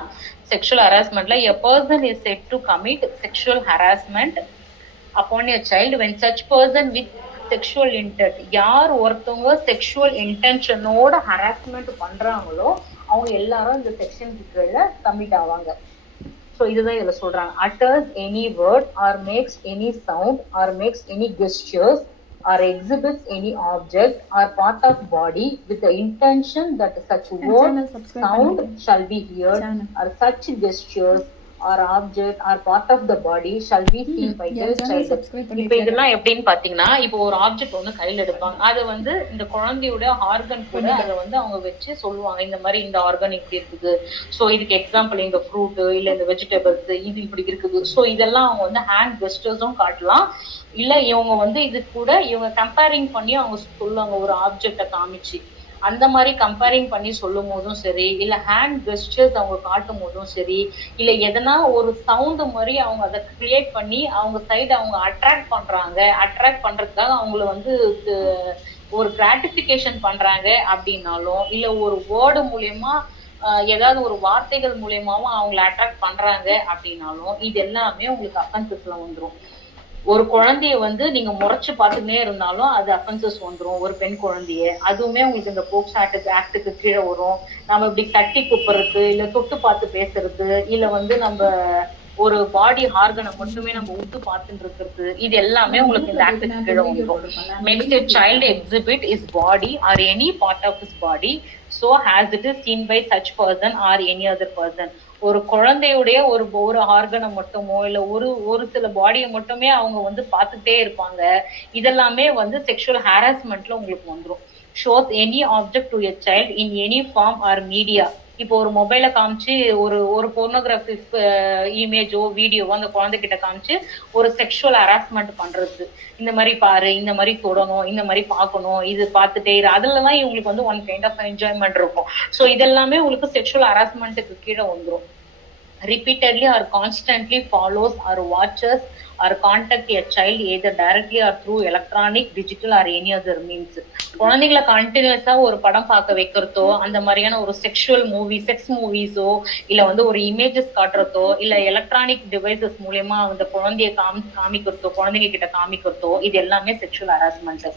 sexual harassmentல a person is said to commit sexual harassment upon a child when such person with sexual intent, யார் ஒருத்தவங்க செக்ஷுவல் இன்டென்ஷனோட ஹராஸ்மெண்ட் பண்றாங்களோ அவங்க எல்லாரும் இந்த செக்ஷனுக்கு கீழே கமிட் ஆவாங்க. ஸோ இதுதான் இதுல சொல்றாங்க. utters any word or makes any sound or makes any gestures or exhibits any object or part of body with the intention that such word, sound shall be heard or such gestures or object or part of the body shall be seen by the child. இப்ப இதெல்லாம் எப்படின்னு பாத்தீங்கன்னா இப்போ ஒரு object ஒண்ணு கையில எடுப்பாங்க. அதை வந்து இந்த குழந்தையோட ஆர்கன் கூட அதை வந்து அவங்க வச்சு சொல்லுவாங்க இந்த மாதிரி இந்த ஆர்கன் இப்படி இருக்குது. ஸோ இதுக்கு எக்ஸாம்பிள் இந்த ஃப்ரூட் இல்ல இந்த வெஜிடபிள்ஸ் இது இப்படி இருக்குது. ஸோ இதெல்லாம் அவங்க வந்து ஹேண்ட் கெஸ்டர்ஸும் காட்டலாம். இல்ல இவங்க வந்து இது கூட இவங்க கம்பேரிங் பண்ணி அவங்க சொல்லுவாங்க ஒரு ஆப்ஜெக்டை காமிச்சு. அந்த மாதிரி கம்பேரிங் பண்ணி சொல்லும் போதும் சரி இல்ல ஹேண்ட் கெஸ்டர்ஸ் அவங்க காட்டும் போதும் சரி இல்ல எதனா ஒரு சவுண்ட் மாதிரி அவங்க அதை கிரியேட் பண்ணி அவங்க சைடு அவங்க அட்ராக்ட் பண்றதுக்காக அவங்கள வந்து ஒரு கிராட்டிபிகேஷன் பண்றாங்க அப்படின்னாலும் இல்ல ஒரு வேர்டு மூலியமா ஏதாவது ஒரு வார்த்தைகள் மூலியமாவும் அவங்களை அட்ராக்ட் பண்றாங்க அப்படின்னாலும் இது எல்லாமே உங்களுக்கு அஃபென்சஸ்ல வந்துடும். ஒரு குழந்தைய வந்து நீங்க முறைச்சு பார்த்துன்னே இருந்தாலும் அது அஃபென்சஸ் வந்துடும். ஒரு பெண் குழந்தைய அதுவுமே உங்களுக்கு இந்த போக்ஸ் ஆக்டுக்கு கீழே வரும். நம்ம இப்படி தட்டி கூப்பிடுறது இல்ல தொட்டு பார்த்து பேசுறது இல்ல வந்து நம்ம ஒரு பாடி ஆர்கனை மட்டுமே நம்ம உத்து பார்த்துட்டு இருக்கிறது இது எல்லாமே உங்களுக்கு இந்த ஆக்டுக்கு கீழே வந்துடும். Next child exhibit his body or any part of his body so as it is seen by such person or any other person. ஒரு குழந்தையுடைய ஒரு ஆர்கனை மட்டுமோ இல்ல ஒரு சில பாடியை மட்டுமே அவங்க வந்து பார்த்துட்டே இருப்பாங்க. இதெல்லாமே வந்து செக்ஷுவல் ஹாராஸ்மெண்ட்ல உங்களுக்கு வந்துரும். Shows any object to a child in any form or media. இப்போ ஒரு மொபைலை காமிச்சு ஒரு போர்னோகிராஃபிக் இமேஜோ வீடியோவோ அந்த குழந்தைகிட்ட காமிச்சு ஒரு செக்ஷுவல் ஹராஸ்மெண்ட் பண்றது, இந்த மாதிரி பாரு, இந்த மாதிரி தொடணும், இந்த மாதிரி பார்க்கணும், இது பார்த்துட்டே இரு, அதுலலாம் இவங்களுக்கு வந்து ஒன் கைண்ட் ஆஃப் என்ஜாய்மெண்ட் இருக்கும். ஸோ இதெல்லாமே உங்களுக்கு செக்ஷுவல் ஹராஸ்மெண்ட்டுக்கு கீழே வந்துடும். repeatedly or constantly follows or watches or contact a child either directly or through electronic, digital or any other means. குழந்தைகளை கண்டினியூஸா ஒரு படம் பார்க்க வைக்கிறதோ, அந்த மாதிரியான ஒரு செக்ஷுவல் செக்ஸ் மூவிஸோ, இல்ல வந்து ஒரு இமேஜஸ் காட்டுறதோ, இல்ல எலக்ட்ரானிக் டிவைசஸ் மூலியமா அந்த குழந்தைய காமிக்கிறதோ, குழந்தைங்க கிட்ட காமிக்கிறதோ, இது எல்லாமே sexual harassment.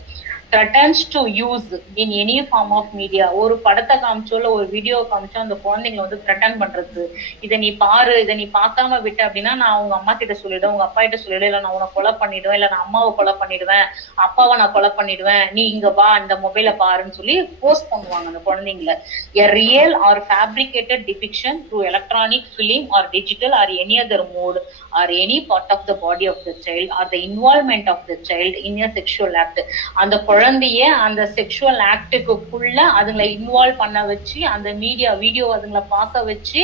threatens to use in any form of media. ஒரு படத்தை காமிச்சோ இல்ல ஒரு வீடியோ காமிச்சோ அந்த குழந்தைங்களை வந்து த்ரெட்டன் பண்றது, இதை நீ பாரு, இதை நீ பார்க்காம விட்ட அப்படின்னா நான் உங்க அம்மா கிட்ட சொல்லிடுவேன், உங்க அப்பா கிட்ட சொல்லிடுவேன், இல்ல நான் உன்னை கொலை பண்ணிடுவேன், இல்ல நான் அம்மாவை கொலை பண்ணிடுவேன், அப்பாவை நான் கொலை பண்ணிடுவேன், நீ இங்க வா இந்த மொபைலை பாருன்னு சொல்லி போஸ்ட் பண்ணுவாங்க அந்த குழந்தைங்களை. a real or fabricated depiction through electronic, film or digital or any other mode or any part of the body of the child or the involvement of the child in a sexual act. அந்த குழந்தைய அந்த sexual ஆக்டுக்குள்ள அதுங்களை involve பண்ண வச்சு அந்த video அதுங்களை பார்க்க வச்சு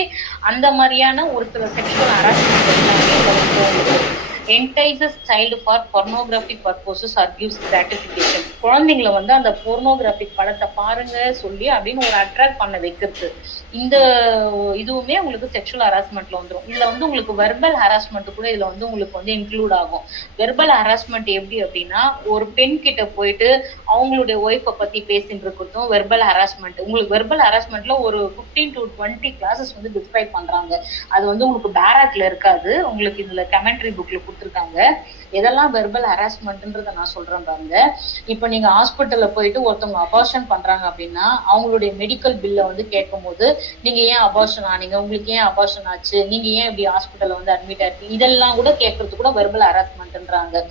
அந்த மாதிரியான ஒரு சில sexual harassment entices child for pornographic purposes or gives gratification. குழந்தைங்களை வந்து அந்த போர்னோகிராபிக் படத்தை பாருங்க சொல்லி அப்படின்னு ஒரு அட்ராக்ட் பண்ண வைக்கிறது. இந்த இதுவுமே உங்களுக்கு செக்ஷுவல் ஹராஸ்மெண்ட்ல வந்துடும். இதுல வந்து உங்களுக்கு வெர்பல் ஹராஸ்மெண்ட் கூட இதுல வந்து உங்களுக்கு வந்து இன்க்ளூட் ஆகும். வெர்பல் ஹராஸ்மெண்ட் எப்படி அப்படின்னா, ஒரு பெண் கிட்ட போயிட்டு அவங்களுடைய ஒய்ஃபை பத்தி பேசிட்டு இருக்கிறதும் வெர்பல் ஹராஸ்மெண்ட். உங்களுக்கு வெர்பல் ஹராஸ்மெண்ட்ல ஒரு 15 to 20 கிளாஸஸ் வந்து டிஸ்கிரைப் பண்றாங்க. அது வந்து உங்களுக்கு பேராக்ல இருக்காது, உங்களுக்கு இதுல கமெண்ட்ரி புக்ல கொடுத்துருக்காங்க. எதெல்லாம் வெர்பல் ஹராஸ்மெண்ட்ன்றத நான் சொல்றேன் பாருங்க. இப்ப நீங்க ஹாஸ்பிட்டல்ல போயிட்டு ஒருத்தவங்க அபார்ஷன் பண்றாங்க அப்படின்னா அவங்களுடைய மெடிக்கல் பில்ல வந்து கேட்கும் போது, நீங்க ஏன் அபார்ஷன் ஆனீங்க, உங்களுக்கு ஏன் அபார்ஷன் ஆச்சு, நீங்க ஏன் இப்படி ஹாஸ்பிட்டல்ல வந்து அட்மிட் ஆயிருக்கு, இதெல்லாம் கூட கேட்கறது கூட வெர்பல் ஹராஸ்மெண்ட்ன்றாங்க.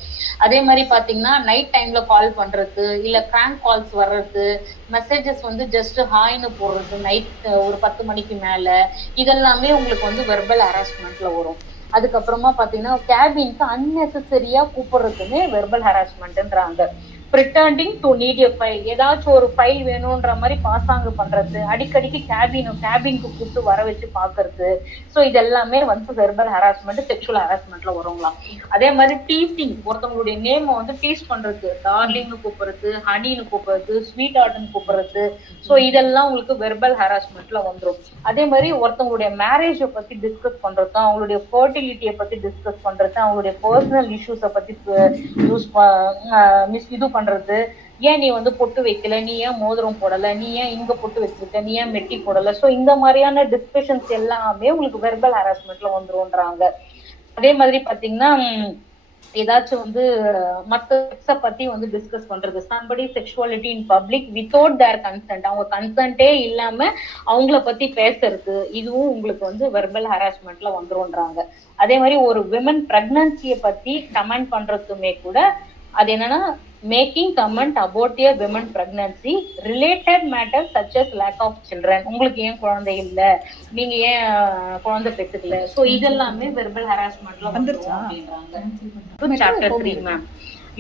அதே மாதிரி பாத்தீங்கன்னா நைட் டைம்ல கால் பண்றது, இல்ல பிராங்க் கால்ஸ் வர்றது, மெசேஜஸ் வந்து ஜஸ்ட் ஹாய்னு போடுறது நைட் ஒரு 10 மணிக்கு மேல, இதெல்லாமே உங்களுக்கு வந்து வெர்பல் ஹராஸ்மெண்ட்ல வரும். அதுக்கப்புறமா பாத்தீங்கன்னா கேபினுக்கு அன்னெசரியா கூப்பிடுறதுன்னு verbal ஹராஸ்மெண்ட்ன்றாங்க. pretending to need a file, ஏதாச்சும் ஒரு ஃபைல் வேணும்ன்ற மாதிரி பாசாங்கு பண்றது, அடிக்கடிக்கு கேபினுக்கு கூப்பிட்டு வர வச்சு பாக்குறது. ஸோ இது எல்லாமே வந்து வெர்பல் ஹராஸ்மெண்ட், செக்ஷுவல் ஹராஸ்மெண்ட்ல வருங்களாம். அதே மாதிரி டீசிங், ஒருத்தவங்களுடைய நேம் வந்து டீஸ் பண்றது, டார்லிங்னு கூப்பிடுறது, ஹனின்னு கூப்பிடுறது, ஸ்வீட் ஹார்ட்னு கூப்பிடுறது. ஸோ இதெல்லாம் உங்களுக்கு வெர்பல் ஹராஸ்மெண்ட்ல வந்துடும். அதே மாதிரி ஒருத்தவங்களுடைய மேரேஜை பத்தி டிஸ்கஸ் பண்றது, அவங்களுடைய ஃபர்டிலிட்டியை பத்தி டிஸ்கஸ் பண்றது, அவங்களுடைய பர்சனல் இஷ்யூஸை பத்தி இது பண்றது, ஏன் நீ வந்து பொட்டு வைக்கல, நீ ஏன் மோதிரம் போடல, நீ ஏன் இங்க பொட்டு வச்சிருக்க, நீ ஏன் மெட்டி போடல. சோ இந்த மாதிரியான டிஸ்கஷன்ஸ் எல்லாமே உங்களுக்கு வெர்பல் ஹராஸ்மெண்ட்ல வந்துரும்ன்றாங்க. அதே மாதிரி பாத்தீங்கன்னா ஏதாச்சும் வந்து மத்த செக்ஸ பத்தி வந்து டிஸ்கஸ் பண்றது, somebody sexuality in public without their consent, அவங்க கன்சென்ட்டே இல்லாம அவங்கள பத்தி பேசுறது, இதுவும் உங்களுக்கு வந்து வெர்பல் ஹராஸ்மெண்ட்ல வந்துரும்ன்றாங்க. அதே மாதிரி ஒரு விமன் பிரெக்னன்சியை பத்தி கமெண்ட் பண்றதுமே கூட அது என்னன்னா, making comment about a women pregnancy related matters such as lack of children, உங்களுக்கு ஏன் குழந்தை இல்ல, நீங்க ஏன் குழந்தை பெற்றுக்கல. சோ இதெல்லாமே வெர்பல் ஹராஸ்மெண்ட்ல வந்துரும் அப்படின்றாங்க. Chapter 3 ma'am,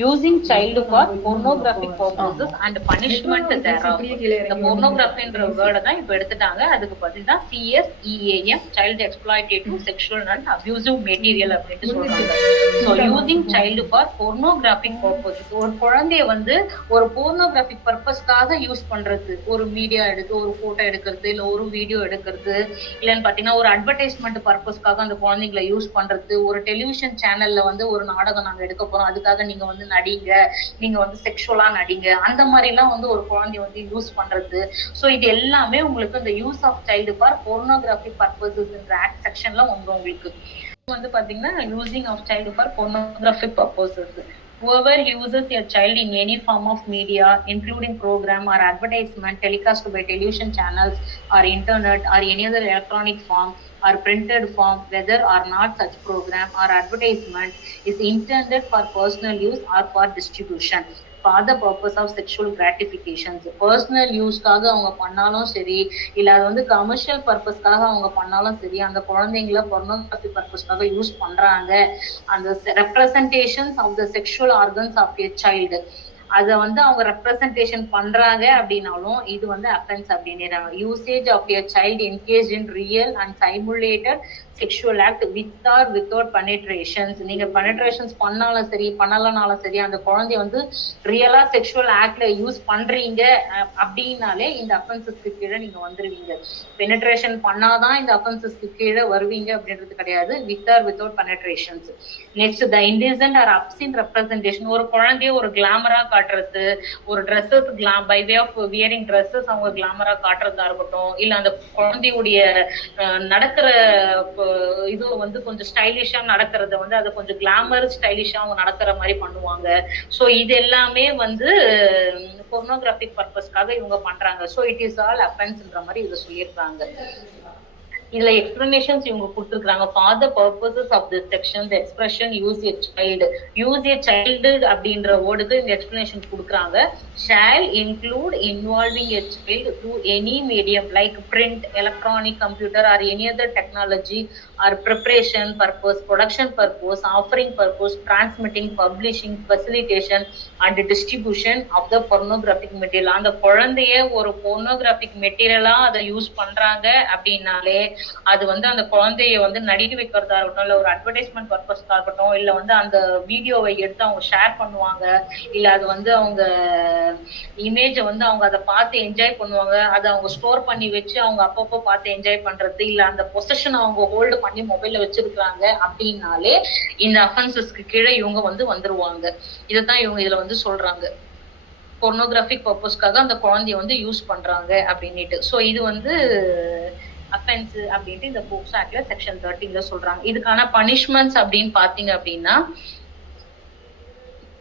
using child for pornographic purposes and punishment thereof. இந்த pornographyன்ற வேர்டை தான் இப்ப எடுத்துட்டாங்க. அதுக்கு பதிலா CSEAM, child exploitative sexual and abusive material அப்படின்ட்டு சொல்றாங்க. So using child for pornographic purposes, ஒரு குழந்தைய வந்து ஒரு pornographic purposeக்காக யூஸ் பண்றது, ஒரு மீடியா எடுத்து ஒரு போட்டோ எடுக்கிறது, இல்ல ஒரு வீடியோ எடுக்கிறது, இல்லன்னு பாத்தீங்கன்னா ஒரு அட்வர்டைஸ்மெண்ட் பர்பஸ்க்காக அந்த குழந்தைங்களை யூஸ் பண்றது, ஒரு டெலிவிஷன் சேனல்ல வந்து ஒரு நாடகம் நாங்க எடுக்க போறோம், அதுக்காக நீங்க வந்து நடிங்க, நீங்க வந்து செக்ஷுவலா நடிங்க, அந்த மாதிரி எல்லாம் வந்து ஒரு குழந்தைய வந்து யூஸ் பண்றது. சோ இது எல்லாமே உங்களுக்கு இந்த use of child for pornographic purposes என்ற ஆக்ட் செக்ஷன்ல வந்து உங்களுக்கு வந்து பாத்தீங்கன்னா using of child for pornographic purposes. Whoever uses a child in any form of media, including program or advertisement telecast by television channels or internet or any other electronic form or printed form, whether or not such program or advertisement is intended for personal use or for distribution, for the purpose of sexual gratifications. Personal யூஸ்க்காக அவங்க பண்ணாலும் சரி, இல்ல அது வந்து commercial பர்பஸ்க்காக அவங்க பண்ணாலும் சரி, அந்த குழந்தைங்கள பொர்னோகிராஃபி பர்பஸ்க்காக யூஸ் பண்றாங்க. அந்த representations of the sexual organs of a child அத வந்து அவங்க ரெப்ரசன்டேஷன் பண்றாங்க அப்படின்னாலும் இது வந்து அஃபென்ஸ் அப்படின்னுறாங்க. Usage of a child engage in real and simulated sexual act with or without penetrations. நீங்க பெனிட்ரேஷன்ஸ் பண்ணாலும் சரி பண்ணலனாலும் சரி, அந்த குழந்தைய வந்து ரியலா செக்ஷுவல் ஆக்ட்ல யூஸ் பண்றீங்க அப்படின்னாலே இந்த அஃபென்சஸ்க்கு கீழே நீங்க வந்துருவீங்க. பெனிட்ரேஷன் பண்ணாதான் இந்த அஃபென்சஸ்க்கு கீழே வருவீங்க அப்படின்றது கிடையாது. With or without penetrations. Next, the indecent or obscene representation. ஒரு குழந்தைய ஒரு கிளாமரா காட்டுறது, ஒரு dresses by way of wearing dresses அவங்க கிளாமரா காட்டுறதா இருக்கட்டும், இல்ல அந்த குழந்தையுடைய நடக்கிற இது வந்து கொஞ்சம் ஸ்டைலிஷா நடக்கிறத வந்து அதை கொஞ்சம் கிளாமர் ஸ்டைலிஷா அவங்க நடக்கிற மாதிரி பண்ணுவாங்க. சோ இது எல்லாமே வந்து பொர்னோகிராபிக் பர்பஸ்க்காக இவங்க பண்றாங்க. சோ இட் இஸ் ஆல் அஃபென்ஸ்ன்ற மாதிரி இதை சொல்லியிருக்காங்க. இதுல எக்ஸ்பிளனேஷன்ஸ் இவங்க கொடுத்துருக்காங்க. For the purposes of this section the expression use a child, use a child அப்படின்ற வேர்டுக்கு இந்த எக்ஸ்பிளனேஷன் கொடுக்குறாங்க. Shall include involving a child through any medium like print, electronic, computer or any other technology or preparation purpose, production purpose, offering purpose, transmitting, publishing, facilitation and distribution of the pornographic material. அந்த குழந்தைய ஒரு பொர்னோகிராபிக் மெட்டீரியலா அதை use பண்றாங்க அப்படின்னாலே அது வந்து அந்த குழந்தைய வந்து நடிக்க வைக்கிறதா இருக்கட்டும், இல்ல ஒரு அட்வர்டைஸ்மெண்ட் பர்பஸ்க்கா இருக்கட்டும், இல்ல வந்து அந்த வீடியோவை எடுத்து அவங்க ஷேர் பண்ணுவாங்க, இல்ல அது வந்து அவங்க இமேஜை வந்து அவங்க அதை பார்த்து என்ஜாய் பண்ணுவாங்க, அதை அவங்க ஸ்டோர் பண்ணி வச்சு அவங்க அப்பப்போ பார்த்து என்ஜாய் பண்றது, இல்ல அந்த பொசஷன் அவங்க ஹோல்டு பண்ணி மொபைல்ல வச்சிருக்காங்க அப்படின்னாலே இந்த அஃபென்சஸ்க்கு கீழே இவங்க வந்து வந்துருவாங்க. இதைத்தான் இவங்க இதுல வந்து சொல்றாங்க. பொர்னோகிராபிக் பர்பஸ்க்காக அந்த குழந்தைய வந்து யூஸ் பண்றாங்க அப்படின்னுட்டு. ஸோ இது வந்து அஃபென்ஸ் அப்படின்ட்டு இந்த போக்சோ ஆக்ட்ல செக்ஷன் 13 சொல்றாங்க. இதுக்கான பனிஷ்மெண்ட்ஸ் அப்படின்னு பாத்தீங்க அப்படின்னா,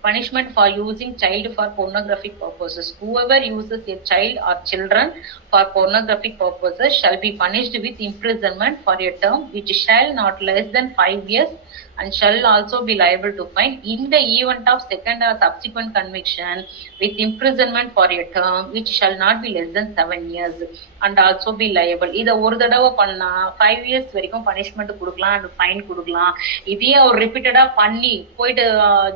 punishment for using child for pornographic purposes. Whoever uses a child or children for pornographic purposes shall be punished with imprisonment for a term which shall not less than 5 years and shall also be liable to fine in the event of second or subsequent conviction with imprisonment for a term which shall not be less than 7 years and also be liable. இத ஒரு தடவை பண்ணா 5 years வரைக்கும் punishment கொடுக்கலாம் and fine கொடுக்கலாம். இதே அவர் ரிப்பீட்டடா பண்ணி போயிட்டு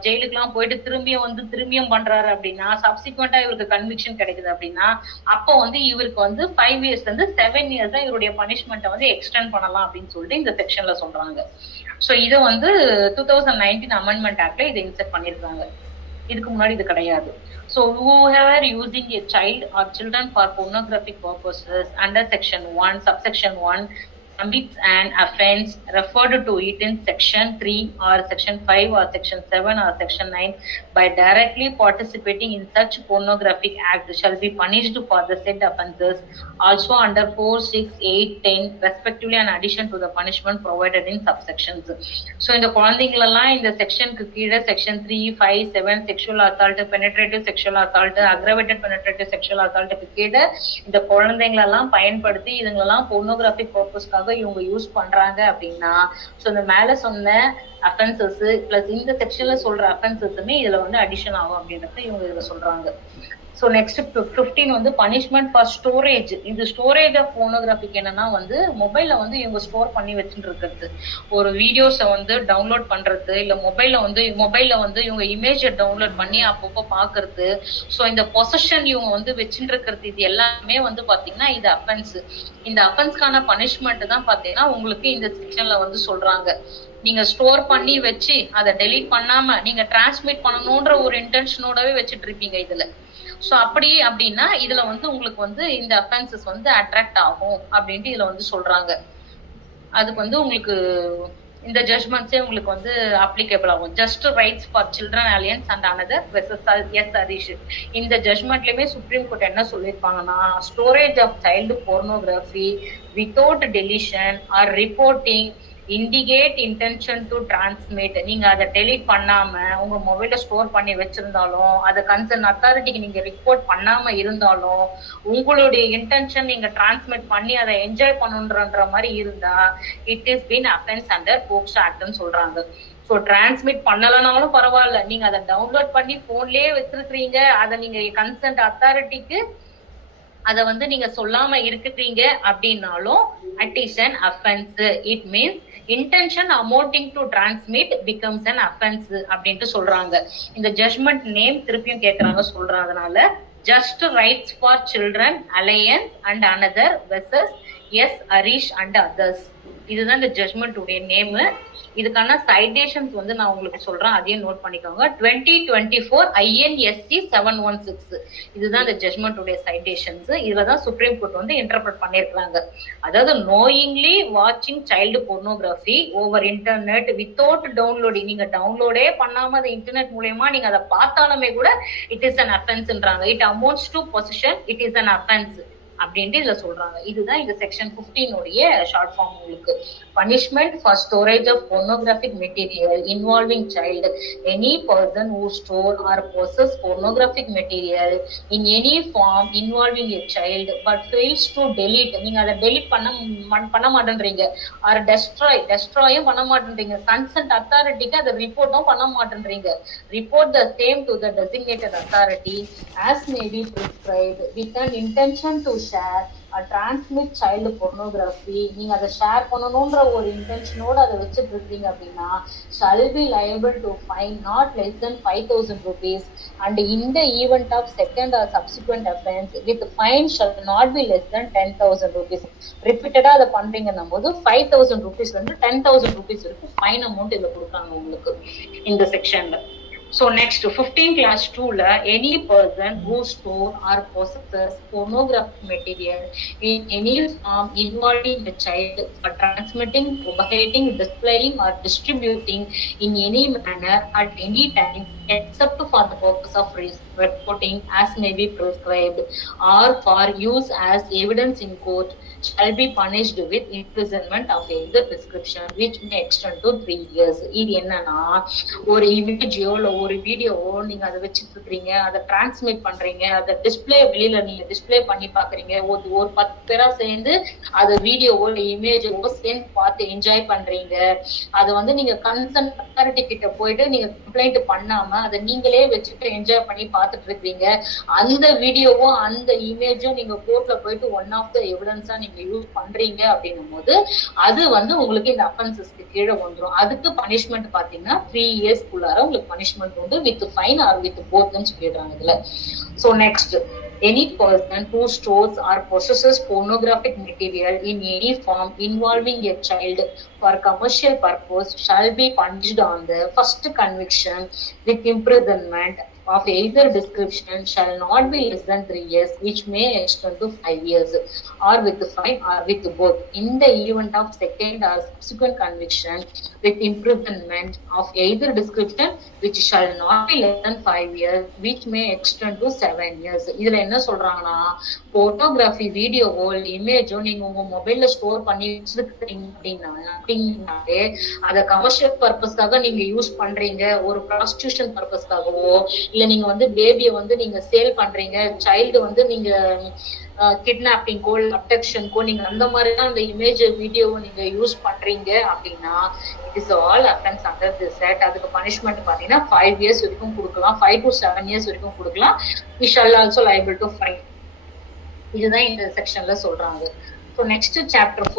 ஜெயிலுக்குலாம் போயிட்டு திரும்பியும் பண்றாரு அப்படின்னா, சப்சிக்வெண்டா இவருக்கு கன்விக்ஷன் கிடைக்குது அப்படின்னா, அப்போ வந்து இவருக்கு வந்து 5 years வந்து 7 years தான் இவருடைய பனிஷ்மெண்ட்டை வந்து எக்ஸ்டெண்ட் பண்ணலாம் அப்படின்னு சொல்லிட்டு இந்த செக்ஷன்ல சொல்றாங்க. சோ இதை வந்து 2019 அமெண்ட்மெண்ட் ஆக்ட்ல இதை இன்செர்ட் பண்ணிருக்காங்க. இதுக்கு முன்னாடி இது கிடையாது. So whoever using a child or children for pornographic purposes under section 1 subsection 1 commits an offense referred to it in section 3 or section 5 or section 7 or section 9 by directly participating in such pornographic act shall be punished for the said offences also under 4, 6, 8, 10 respectively in addition to the punishment provided in subsections. So இந்த குழந்தைங்களெல்லாம் இந்த செக்ஷனுக்கு கீழே section 3, 5, 7 sexual assault, penetrative sexual assault, aggravated penetrative sexual assaultக்கு கீழே இந்த குழந்தைங்களெல்லாம் பயன்படுத்தி இதுங்களெல்லாம் pornographic purpose-க்காக இவங்க use பண்றாங்க அப்படின்னா, சோ இந்த மேல சொன்ன அஃபென்சஸ் பிளஸ் இந்த செக்ஷன்ல சொல்ற அஃபென்சஸுமே இதுல வந்து அடிஷன் ஆகும் அப்படின்றத இவங்க இதுல சொல்றாங்க. ஸோ நெக்ஸ்ட் 15 வந்து பனிஷ்மெண்ட் ஃபார் ஸ்டோரேஜ். இந்த ஸ்டோரேஜ் ஆஃப் போனோகிராஃபிக் என்னன்னா வந்து மொபைல்ல வந்து இவங்க ஸ்டோர் பண்ணி வச்சுட்டு இருக்கிறது, ஒரு வீடியோஸை வந்து டவுன்லோட் பண்றது, இல்ல மொபைல்ல வந்து இவங்க இமேஜை டவுன்லோட் பண்ணி அப்பப்போ பாக்குறது. ஸோ இந்த பொசஷன் இவங்க வந்து வச்சுட்டு இருக்கிறது, இது எல்லாமே வந்து பாத்தீங்கன்னா இது அஃபென்ஸ். இந்த அஃபென்ஸ்க்கான பனிஷ்மெண்ட் தான் பாத்தீங்கன்னா உங்களுக்கு இந்த செக்ஷன்ல வந்து சொல்றாங்க. நீங்க ஸ்டோர் பண்ணி வச்சு அதை டெலீட் பண்ணாம நீங்க டிரான்ஸ்மிட் பண்ணணும்ன்ற ஒரு இன்டென்ஷனோடவே வச்சுட்டு இருப்பீங்க இதுல. சோ அப்படின்னா இதுல வந்து உங்களுக்கு வந்து இந்த அஃபென்சஸ் வந்து அட்ராக்ட் ஆகும் அப்படின்ட்டு இதுல வந்து சொல்றாங்க. அதுக்கு வந்து உங்களுக்கு இந்த ஜட்மெண்ட்ஸே உங்களுக்கு வந்து அப்ளிகேபிள் ஆகும். Just rights for children alliance and another versus S Harish. இந்த ஜட்மெண்ட்லயுமே சுப்ரீம் கோர்ட் என்ன சொல்லியிருப்பாங்கன்னா, storage of child pornography without deletion or reporting indicate intention to transmit. நீங்க அதை டெலீட் பண்ணாம உங்க மொபைல ஸ்டோர் பண்ணி வச்சிருந்தாலும், அதை கன்சர்ன் அத்தாரிட்டிக்கு நீங்க ரிப்போர்ட் பண்ணாம இருந்தாலும், உங்களுடைய இன்டென்ஷன் நீங்க டிரான்ஸ்மிட் பண்ணி அதை என்ஜாய் பண்ணுன்ற மாதிரி இருந்தா it is been offence under POCSO ஆக்ட்னு சொல்றாங்க. ஸோ டிரான்ஸ்மிட் பண்ணலனாலும் பரவாயில்ல, நீங்க அதை டவுன்லோட் பண்ணி போன்லயே வச்சிருக்கிறீங்க, அதை நீங்க கன்சர்ன்ட் அத்தாரிட்டிக்கு அதை வந்து நீங்க சொல்லாம இருக்கிறீங்க அப்படின்னாலும் it is an offense. It means intention amounting to transmit becomes an offense அப்படின்ட்டு சொல்றாங்க. இந்த ஜட்ஜ்மெண்ட் நேம் திருப்பியும் கேட்கறாங்க சொல்றதுனால, Just Rights for Children Alliance and Another versus S. Harish and others. இதுதான் இந்த ஜட்ஜ்மெண்ட் உடைய நேம். இதுக்கான சைடேஷன்ஸ் வந்து நான் உங்களுக்கு சொல்றேன், அதையும் நோட் பண்ணிக்கோங்க. 2024 INSC 716 இதுதான் இந்த ஜட்ஜ்மெண்ட் உடைய சைடேஷன்ஸ். இதுலதான் சுப்ரீம் கோர்ட் வந்து இன்டர்பிரட் பண்ணிருக்காங்க. அதாவது knowingly வாட்சிங் child pornography over internet without downloading, நீங்க டவுன்லோடே பண்ணாம அதை இன்டர்நெட் மூலமா நீங்க அதை பார்த்தாலுமே கூட இட் இஸ் அன் அஃபென்ஸ்ன்றாங்க. It amounts to position, it is an offence அப்படின்ட்டு இதுல சொல்றாங்க. இதுதான் இந்த செக்ஷன் 15 உடைய ஷார்ட் ஃபார்ம். உங்களுக்கு punishment for storage of pornographic material involving child. Any person who store or possess pornographic material in any form involving a child but fails to delete, நீங்க அதை delete பண்ண மாட்டேன்றீங்க, ஆர் டெஸ்ட்ராயும் பண்ண மாட்டேன்றீங்க, consent அத்தாரிட்டிக்கு அதை ரிப்போர்ட்டும் பண்ண மாட்டேன்றீங்க. Report the same to the designated authority as may be prescribed with an intention to share or transmit child pornography. நீங்க அதை ஷேர் பண்ணணும்ன்ற ஒரு இன்டென்ஷனோட அதை வச்சுட்டு இருக்கீங்க அப்படின்னா shall be liable to fine not less than 5,000 rupees and in the event of second or subsequent offense with fine shall not be less than 10,000 rupees. ரிப்பீட்டடா அதை பண்றீங்கன்னும் போது 5,000 rupees வந்து 10,000 rupees வரைக்கும் ஃபைன் அமௌண்ட் இதுல கொடுக்காங்க உங்களுக்கு இந்த செக்ஷன்ல. So next 15 class 2 any person who store or possesses pornographic material in any form involving the child for transmitting, propagating, displaying or distributing in any manner at any time except for the purpose of reporting as may be prescribed or for use as evidence in court shall be punished with imprisonment of either prescription which may extend to 3 years. இது என்னன்னா, ஒரு இமேஜோ இல்ல ஒரு வீடியோவோ நீங்க அதை வச்சுட்டு இருக்கீங்க, அதை டிரான்ஸ்மிட் பண்றீங்க, அதை டிஸ்பிளே வெளியில நீங்க டிஸ்பிளே பண்ணி பாக்குறீங்க, ஒரு 10 பேரா சேர்ந்து அதை வீடியோவோ இல்ல இமேஜோ சேர்ந்து பார்த்து என்ஜாய் பண்றீங்க, அதை வந்து நீங்க கன்சர்ன் அத்தாரிட்டி கிட்ட போயிட்டு நீங்க கம்ப்ளைண்ட் பண்ணாம அதை நீங்களே வச்சுட்டு என்ஜாய் பண்ணி பார்த்துட்டு இருக்கீங்க, அந்த வீடியோவும் அந்த இமேஜும் நீங்க கோர்ட்ல போயிட்டு ஒன் ஆஃப் த எவிடன்ஸா நீங்க யூஸ் பண்றீங்க அப்படின்னும் போது அது வந்து உங்களுக்கு இந்த அஃபென்சஸ்க்கு கீழே வந்துடும். அதுக்கு பனிஷ்மெண்ட் பாத்தீங்கன்னா 3 இயர்ஸ்க்குள்ளார உங்களுக்கு பனிஷ்மெண்ட் உண்டு வித் ஃபைன் ஆர் வித் போத்னு சொல்லிடுறாங்க இதுல. So next any person who stores or possesses pornographic material in any form involving a child for commercial purpose shall be punished on the first conviction with imprisonment of either description shall not be less than 3 years which may extend to 5 years or with fine or with both. In the event of second or subsequent conviction with imprisonment of either description which shall not be less than 5 years which may extend to 7 years. இதுல என்ன சொல்றாங்கன்னா, photography வீடியோவோ இமேஜோ நீங்க உங்க மொபைல்ல store பண்ணி வச்சிருக்கீங்க அப்படின்னாலே அதை கமர்ஷியல் பர்பஸ்க்காக நீங்க யூஸ் பண்றீங்க, ஒரு ப்ராஸ்டியூஷன் பர்பஸ்க்காகவோ இல்ல நீங்க வந்து பேபியை வந்து நீங்க சேல் பண்றீங்க, சைல்டு வந்து நீங்க கிட்னாப்பிங்கோ அப்டக்ஷனுக்கோ நீங்க அந்த மாதிரி தான் அந்த இமேஜ் வீடியோவை நீங்க யூஸ் பண்றீங்க அப்படின்னா it is all offence under this act. அதுக்கு பனிஷ்மெண்ட் பாத்தீங்கன்னா 5 years வரைக்கும் கொடுக்கலாம், 5 to 7 years வரைக்கும் கொடுக்கலாம். we shall also liable to fine. இதுதான் இந்த செக்ஷன்ல சொல்றாங்க. So next chapter 4